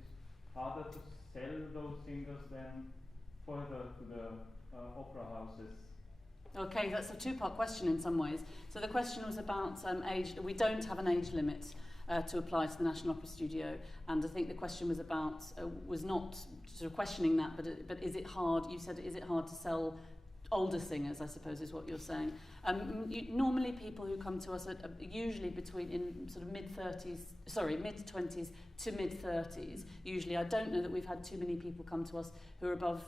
harder to sell those singers than further to the opera houses? Okay, that's a two-part question in some ways. So the question was about age. We don't have an age limit to apply to the National Opera Studio, and I think the question was about was not sort of questioning that, but is it hard? You said, is it hard to sell older singers, I suppose is what you're saying. Normally people who come to us are usually in sort of mid-20s to mid-30s. Usually, I don't know that we've had too many people come to us who are above,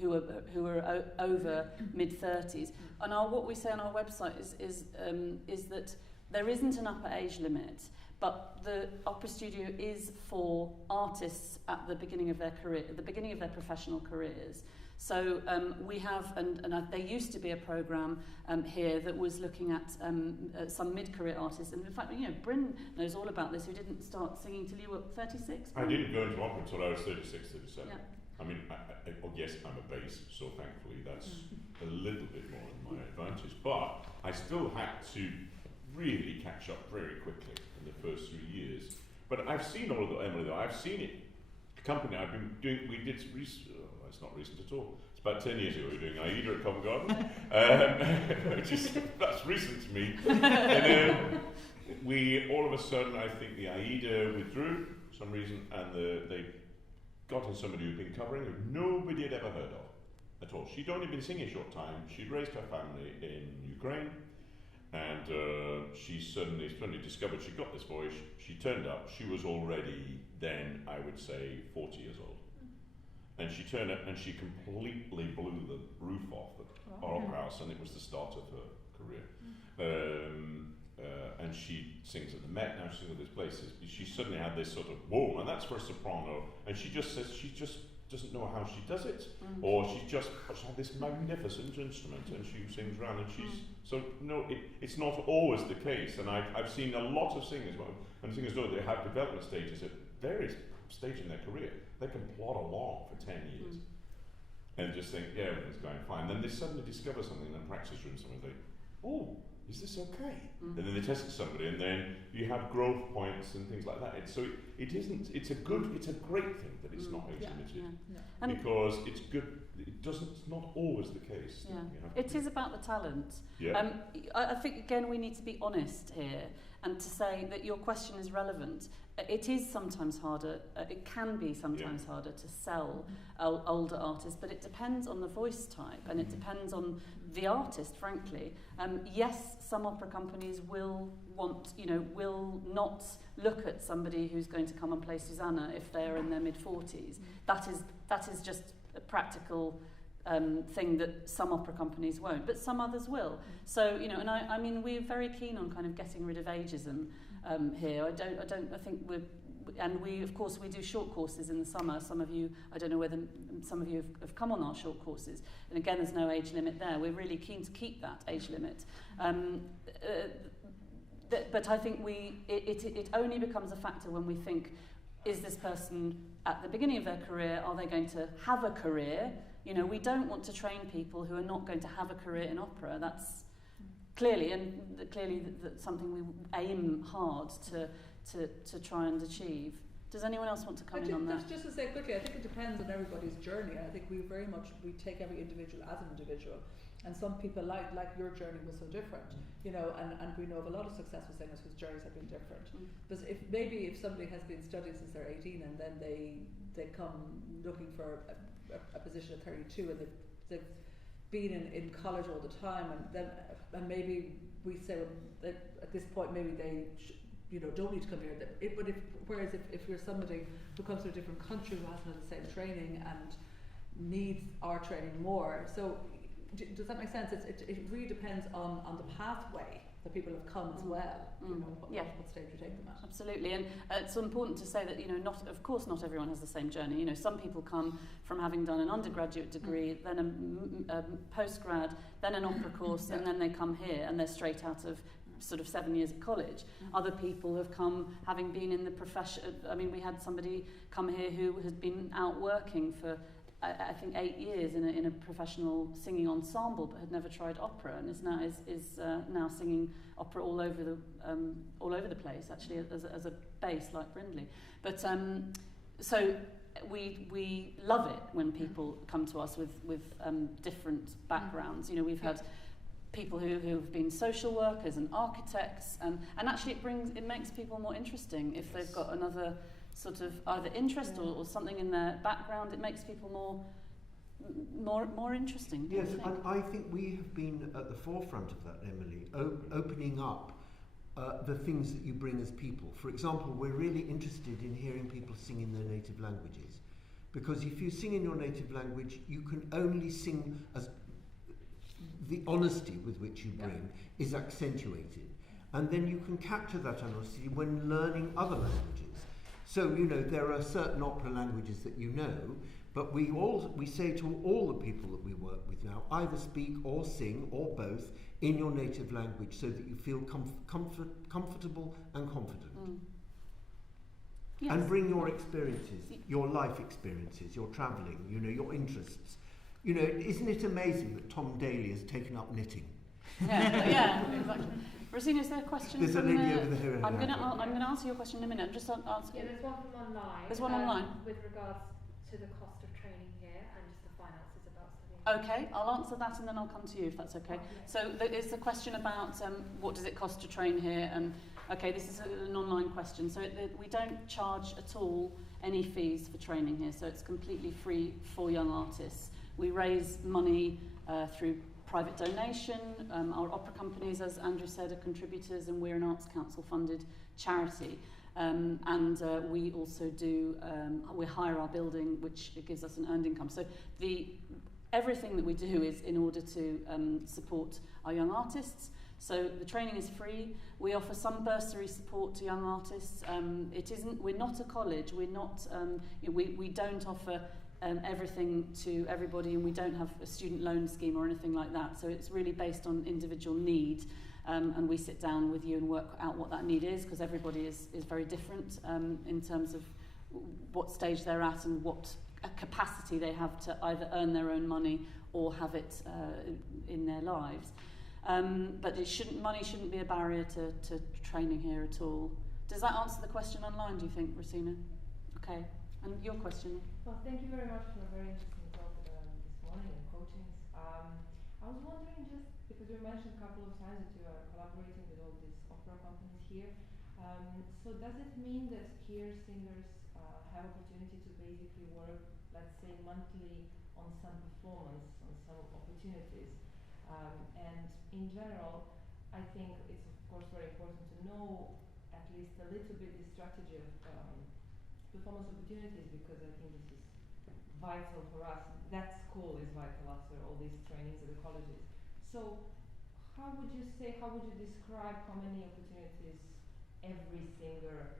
who are over mid-30s. And what we say on our website is that there isn't an upper age limit, but the opera studio is for artists at the beginning of their career, at the beginning of their professional careers. So we have, and there used to be a programme here that was looking at some mid-career artists, and in fact, Bryn knows all about this, who didn't start singing till you were 36? I didn't go into opera until I was 36, 37. Yeah. I mean, yes, I'm a bass, so thankfully that's a little bit more in my advantage, but I still had to really catch up very quickly in the first 3 years. But I've seen all of the, Emily, though, I've seen it. The company I've been doing, it's not recent at all. It's about 10 years ago we were doing Aida at Covent Garden, which is, that's recent to me. And we, all of a sudden, I think the Aida withdrew for some reason, and they got in somebody who'd been covering who nobody had ever heard of at all. She'd only been singing a short time. She'd raised her family in Ukraine, and she suddenly discovered she got this voice. She turned up. She was already then, I would say, 40 years old. And she turned up and she completely blew the roof off our opera house, and it was the start of her career. And she sings at the Met now, she sings at these places. She suddenly had this sort of, whoa, and that's for a soprano. And she just says she just doesn't know how she does it. Or she had this magnificent instrument and she sings around, and she's, so no, it's not always the case. And I've seen a lot of singers, and singers know they have development stages at various stages in their career. They can plod along for 10 years and just think, yeah, everything's going fine. Then they suddenly discover something in the practice room, something like, oh, is this okay? And then they test it somebody, and then you have growth points and things like that. It's a great thing that it's not age limited, because it's good. It's not always the case. Yeah. It is about the talent. Yeah. I think again we need to be honest here and to say that your question is relevant. It is sometimes harder, it can be sometimes harder to sell older artists, but it depends on the voice type and it depends on the artist, frankly. Yes, some opera companies will will not look at somebody who's going to come and play Susanna if they're in their mid-40s. That is just a practical thing that some opera companies won't, but some others will. So, and I mean, we're very keen on kind of getting rid of ageism here. I think we of course we do short courses in the summer. Some of you, I don't know whether some of you have come on our short courses, and again there's no age limit there. We're really keen to keep that age limit. But I think it only becomes a factor when we think, is this person at the beginning of their career, are they going to have a career You know, we don't want to train people who are not going to have a career in opera. That's clearly something we aim hard to try and achieve. Does anyone else want to come in on that? Just to say quickly, I think it depends on everybody's journey. I think we take every individual as an individual. And some people, like your journey was so different, you know, and we know of a lot of successful singers whose journeys have been different. But if somebody has been studying since they're 18 and then they come looking for a position at 32 and they've been in college all the time, and maybe we say, well, that at this point maybe they don't need to come here. Whereas if you're somebody who comes from a different country who hasn't had the same training and needs our training more, so does that make sense? It really depends on the pathway that people have come as well. You know, what stage you take them at. Absolutely, and it's important to say that of course not everyone has the same journey. You know, some people come from having done an undergraduate degree, then a postgrad, then an opera course, and then they come here and they're straight out of sort of 7 years at college. Other people have come having been in the profession. I mean, we had somebody come here who has been out working for I think 8 years in a professional singing ensemble, but had never tried opera, and is now singing opera all over the place, actually, as a base like Brindley. But so we love it when people come to us with different backgrounds. You know, we've had people who have been social workers and architects, and actually it makes people more interesting if they've got another sort of either interest or something in their background. It makes people more interesting. Yes, and I think we have been at the forefront of that, Emily, opening up the things that you bring as people. For example, we're really interested in hearing people sing in their native languages, because if you sing in your native language, you can only sing as the honesty with which you bring is accentuated, and then you can capture that honesty when learning other languages. So, you know, there are certain opera languages that you know, but we say to all the people that we work with now, either speak or sing or both in your native language so that you feel comfortable and confident. Yes. And bring your experiences, your life experiences, your travelling, you know, your interests. You know, isn't it amazing that Tom Daly has taken up knitting? Yeah, exactly. Rosina, is there a question? There's a lady over there. I'm going to answer your question in a minute. I'm just answer. Yeah, there's one from online. There's one online. With regards to the cost of training here and just the finances about studying. Okay, I'll answer that and then I'll come to you if that's okay. So it's a question about what does it cost to train here, and okay, this is an online question. So we don't charge at all any fees for training here, so it's completely free for young artists. We raise money through private donation. Our opera companies, as Andrew said, are contributors, and we're an Arts Council funded charity. And we also we hire our building, which gives us an earned income. So everything that we do is in order to support our young artists. So the training is free. We offer some bursary support to young artists. We're not a college. We're not. We don't offer everything to everybody, and we don't have a student loan scheme or anything like that. So it's really based on individual need, and we sit down with you and work out what that need is, because everybody is very different in terms of what stage they're at and what capacity they have to either earn their own money or have it in their lives. But money shouldn't be a barrier to training here at all. Does that answer the question online, do you think, Rosina? Okay. And your question? Well, thank you very much for a very interesting talk this morning and coachings. I was wondering, just because you mentioned a couple of times that you are collaborating with all these opera companies here, so does it mean that here singers have opportunity to basically work, let's say, monthly on some performance, on some opportunities? And in general, I think it's of course very important to know at least a little bit the strategy of performance opportunities, because I think this is vital for us. That school is vital after all these trainings at the colleges. So how would you describe how many opportunities every singer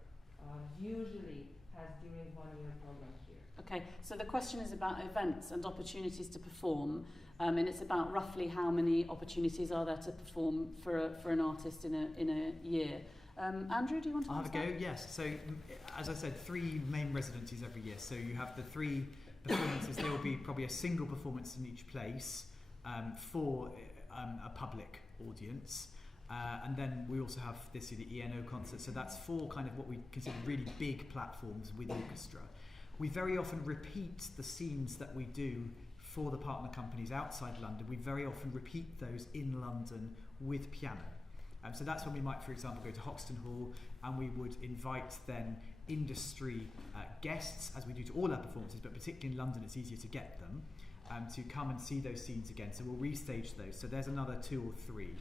usually has during 1 year program here? Okay, so the question is about events and opportunities to perform, and it's about roughly how many opportunities are there to perform for an artist in a year. Andrew, do you want to I'll have a go? Yes. So, as I said, 3 main residencies every year. So you have the 3 performances, there will be probably a single performance in each place for a public audience. And then we also have this year the ENO concert, so that's 4 kind of what we consider really big platforms with orchestra. We very often repeat the scenes that we do for the partner companies outside London. We very often repeat those in London with piano. So that's when we might, for example, go to Hoxton Hall and we would invite then industry guests, as we do to all our performances, but particularly in London it's easier to get them, to come and see those scenes again. So we'll restage those. So there's another 2 or 3.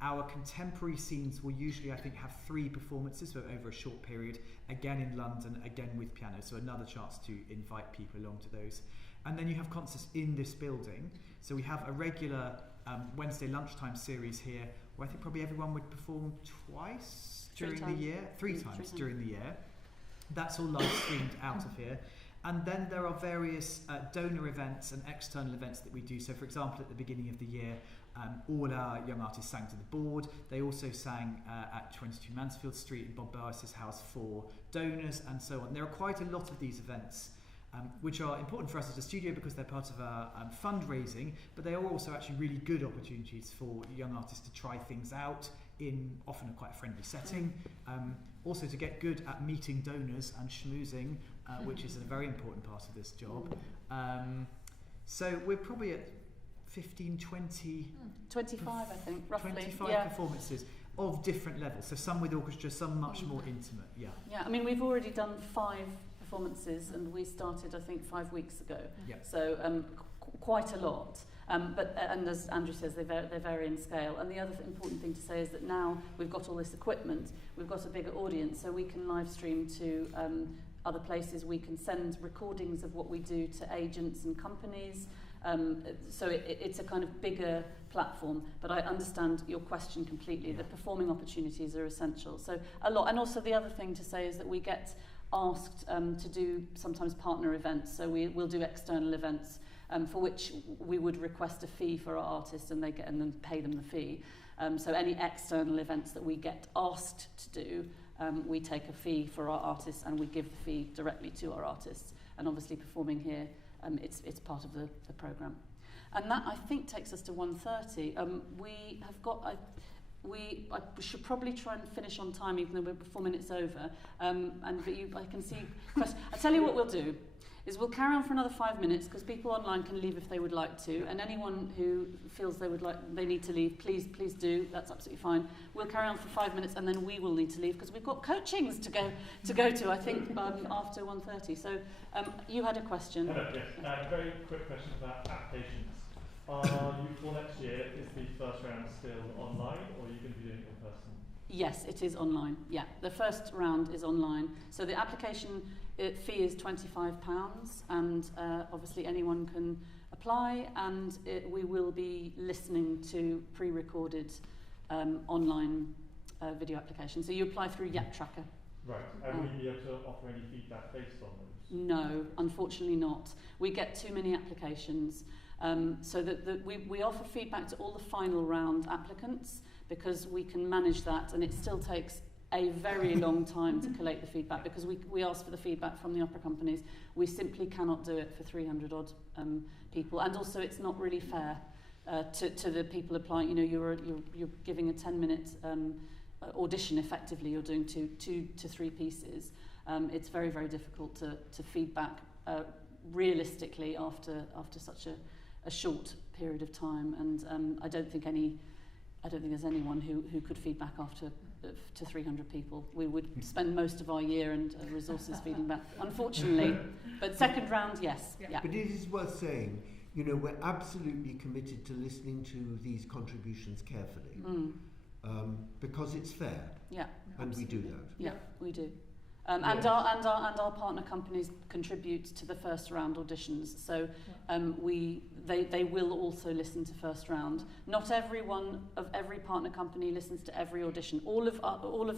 Our contemporary scenes will usually, I think, have 3 performances over a short period, again in London, again with piano, so another chance to invite people along to those. And then you have concerts in this building. So we have a regular Wednesday lunchtime series here, where I think probably everyone would perform twice during the year, 3 times during the year. That's all live streamed out of here. And then there are various donor events and external events that we do. So for example, at the beginning of the year, all our young artists sang to the board. They also sang at 22 Mansfield Street in Bob Burris's house for donors and so on. There are quite a lot of these events which are important for us as a studio because they're part of our fundraising, but they are also actually really good opportunities for young artists to try things out in often a quite friendly setting. Also to get good at meeting donors and schmoozing, which is a very important part of this job. So we're probably at 15, 20... 25, I think, roughly. 25 performances of different levels. So some with orchestra, some much more intimate, Yeah, I mean, we've already done 5 performances and we started, I think, 5 weeks ago. So quite a lot. But as Andrew says, they vary in scale. And the other important thing to say is that now we've got all this equipment, we've got a bigger audience, so we can live stream to other places. We can send recordings of what we do to agents and companies. So it's a kind of bigger platform, but I understand your question completely. The performing opportunities are essential. So a lot, and also the other thing to say is that we get asked to do sometimes partner events. So we'll do external events for which we would request a fee for our artists, and then pay them the fee. So any external events that we get asked to do, we take a fee for our artists and we give the fee directly to our artists. And obviously performing here, it's part of the programme. And that, I think, takes us to 1:30. We have got... I should probably try and finish on time, even though we're 4 minutes over. I can see questions. I'll tell you what we'll do, is we'll carry on for another 5 minutes, because people online can leave if they would like to, and anyone who feels they need to leave, please do. That's absolutely fine. We'll carry on for 5 minutes, and then we will need to leave, because we've got coachings to go to, I think, after 1:30. So you had a question. Hello, yes. Very quick question about applications. For next year, is the first round still online, or are you going to be doing it in person? Yes, it is online. Yeah, the first round is online. So the application fee is £25, and obviously anyone can apply, and we will be listening to pre-recorded online video applications. So you apply through Yap Tracker. Right, and will you be able to offer any feedback based on those? No, unfortunately not. We get too many applications. So that we offer feedback to all the final round applicants, because we can manage that, and it still takes a very long time to collate the feedback, because we ask for the feedback from the opera companies. We simply cannot do it for 300 odd people, and also it's not really fair to the people applying. You know, you're giving a 10-minute audition. Effectively, you're doing two to three pieces. It's very, very difficult to feedback realistically after such a short period of time, and I don't think there's anyone who could feedback after to 300 people. We would spend most of our year and resources feeding back, unfortunately. But second round, yes. Yeah. But it is worth saying, you know, we're absolutely committed to listening to these contributions carefully, because it's fair. Yeah, and absolutely. We do that. Yeah, we do. And our partner companies contribute to the first round auditions, so they will also listen to first round. Not everyone of every partner company listens to every audition. All of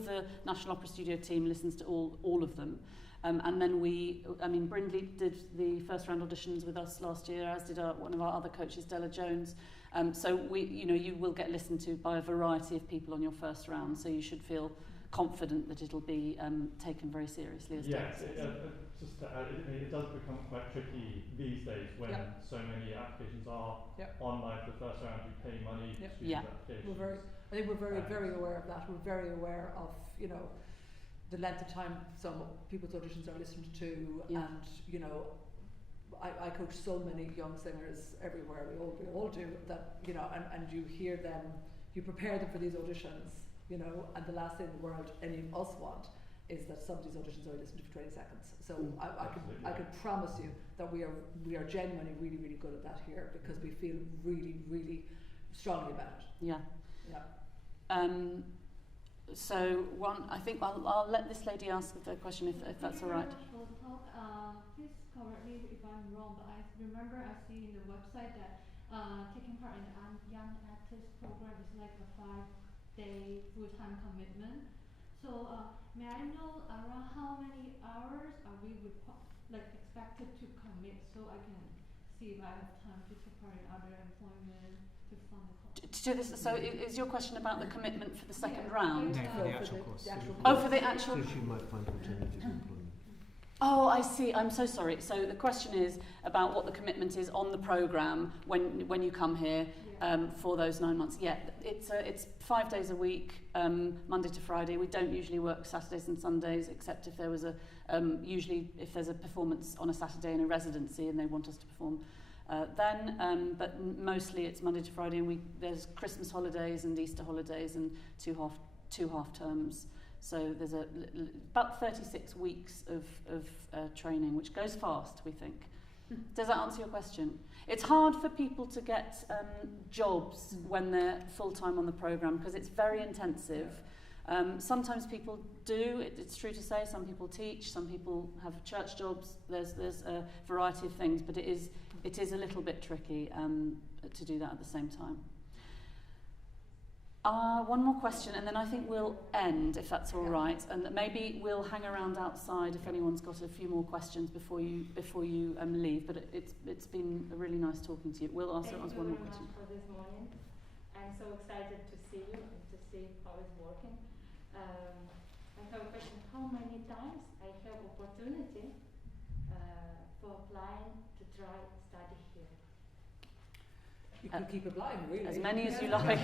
the National Opera Studio team listens to all of them, and then Brindley did the first round auditions with us last year, as did one of our other coaches, Della Jones. So you will get listened to by a variety of people on your first round, so you should feel confident that it'll be taken very seriously as Yes, Della just to add, it does become quite tricky these days when so many applications are online for the first round. You pay money to do applications. I think we're very aware of that. We're very aware of, you know, the length of time some people's auditions are listened to, and you know, I coach so many young singers everywhere. We all do that, you know, and you hear them, you prepare them for these auditions, you know, and the last thing in the world any of us want is that somebody's auditions are listened to for 20 seconds. So I can promise you that we are genuinely really good at that here, because we feel really strongly about it. Yeah. So I think I'll let this lady ask the question if that's all right. Please correct me if I'm wrong, but I remember I see in the website that taking part in the Young Artist program is like a 5-day full-time commitment. So may I know around how many hours are we expected to commit, so I can see if I have time to take part in other employment to fund the course? To do this, so is your question about the commitment for the second round? No, for the actual course. Oh, for the actual. So she might find alternative employment. Oh, I see. I'm so sorry. So the question is about what the commitment is on the programme when you come here for those 9 months. Yeah, it's 5 days a week, Monday to Friday. We don't usually work Saturdays and Sundays, except if there was usually if there's a performance on a Saturday in a residency and they want us to perform then. But mostly it's Monday to Friday, and there's Christmas holidays and Easter holidays and two half terms. So there's about 36 weeks of training, which goes fast, we think. Does that answer your question? It's hard for people to get jobs when they're full-time on the programme, because it's very intensive. Sometimes people do, it's true to say, some people teach, some people have church jobs, there's a variety of things, but it is a little bit tricky to do that at the same time. One more question, and then I think we'll end, if that's all right. And maybe we'll hang around outside if anyone's got a few more questions before you leave. But it's been really nice talking to you. We'll ask one more question. Thank you very much for this morning. I'm so excited to see you and to see how it's working. I have a question: how many times I have opportunity for applying to try study here? You can keep applying, really. As many as you like.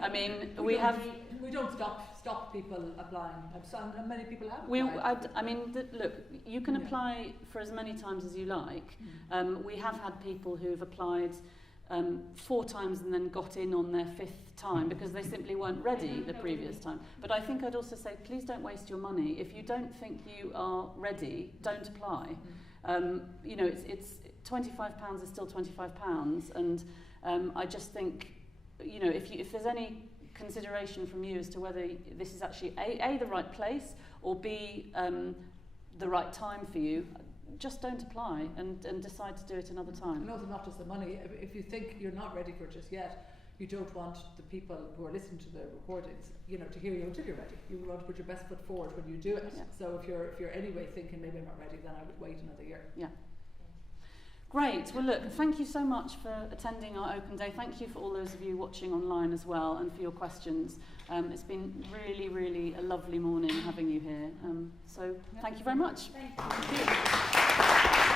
I mean, we don't stop people applying. Many people have applied. Look, you can apply for as many times as you like. We have had people who've applied 4 times and then got in on their 5th time because they simply weren't ready the previous time. But I think I'd also say, please don't waste your money. If you don't think you are ready, don't apply. You know, it's £25 is still £25, and I just think, you know, if there's any consideration from you as to whether this is actually A, the right place, or B, the right time for you, just don't apply and decide to do it another time. And also not just the money. If you think you're not ready for it just yet, you don't want the people who are listening to the recordings, you know, to hear you until you're ready. You want to put your best foot forward when you do it. Yeah. So if you're anyway thinking maybe I'm not ready, then I would wait another year. Yeah. Great. Well, look, thank you so much for attending our open day. Thank you for all those of you watching online as well, and for your questions. It's been really a lovely morning having you here. So thank you very much. Thank you.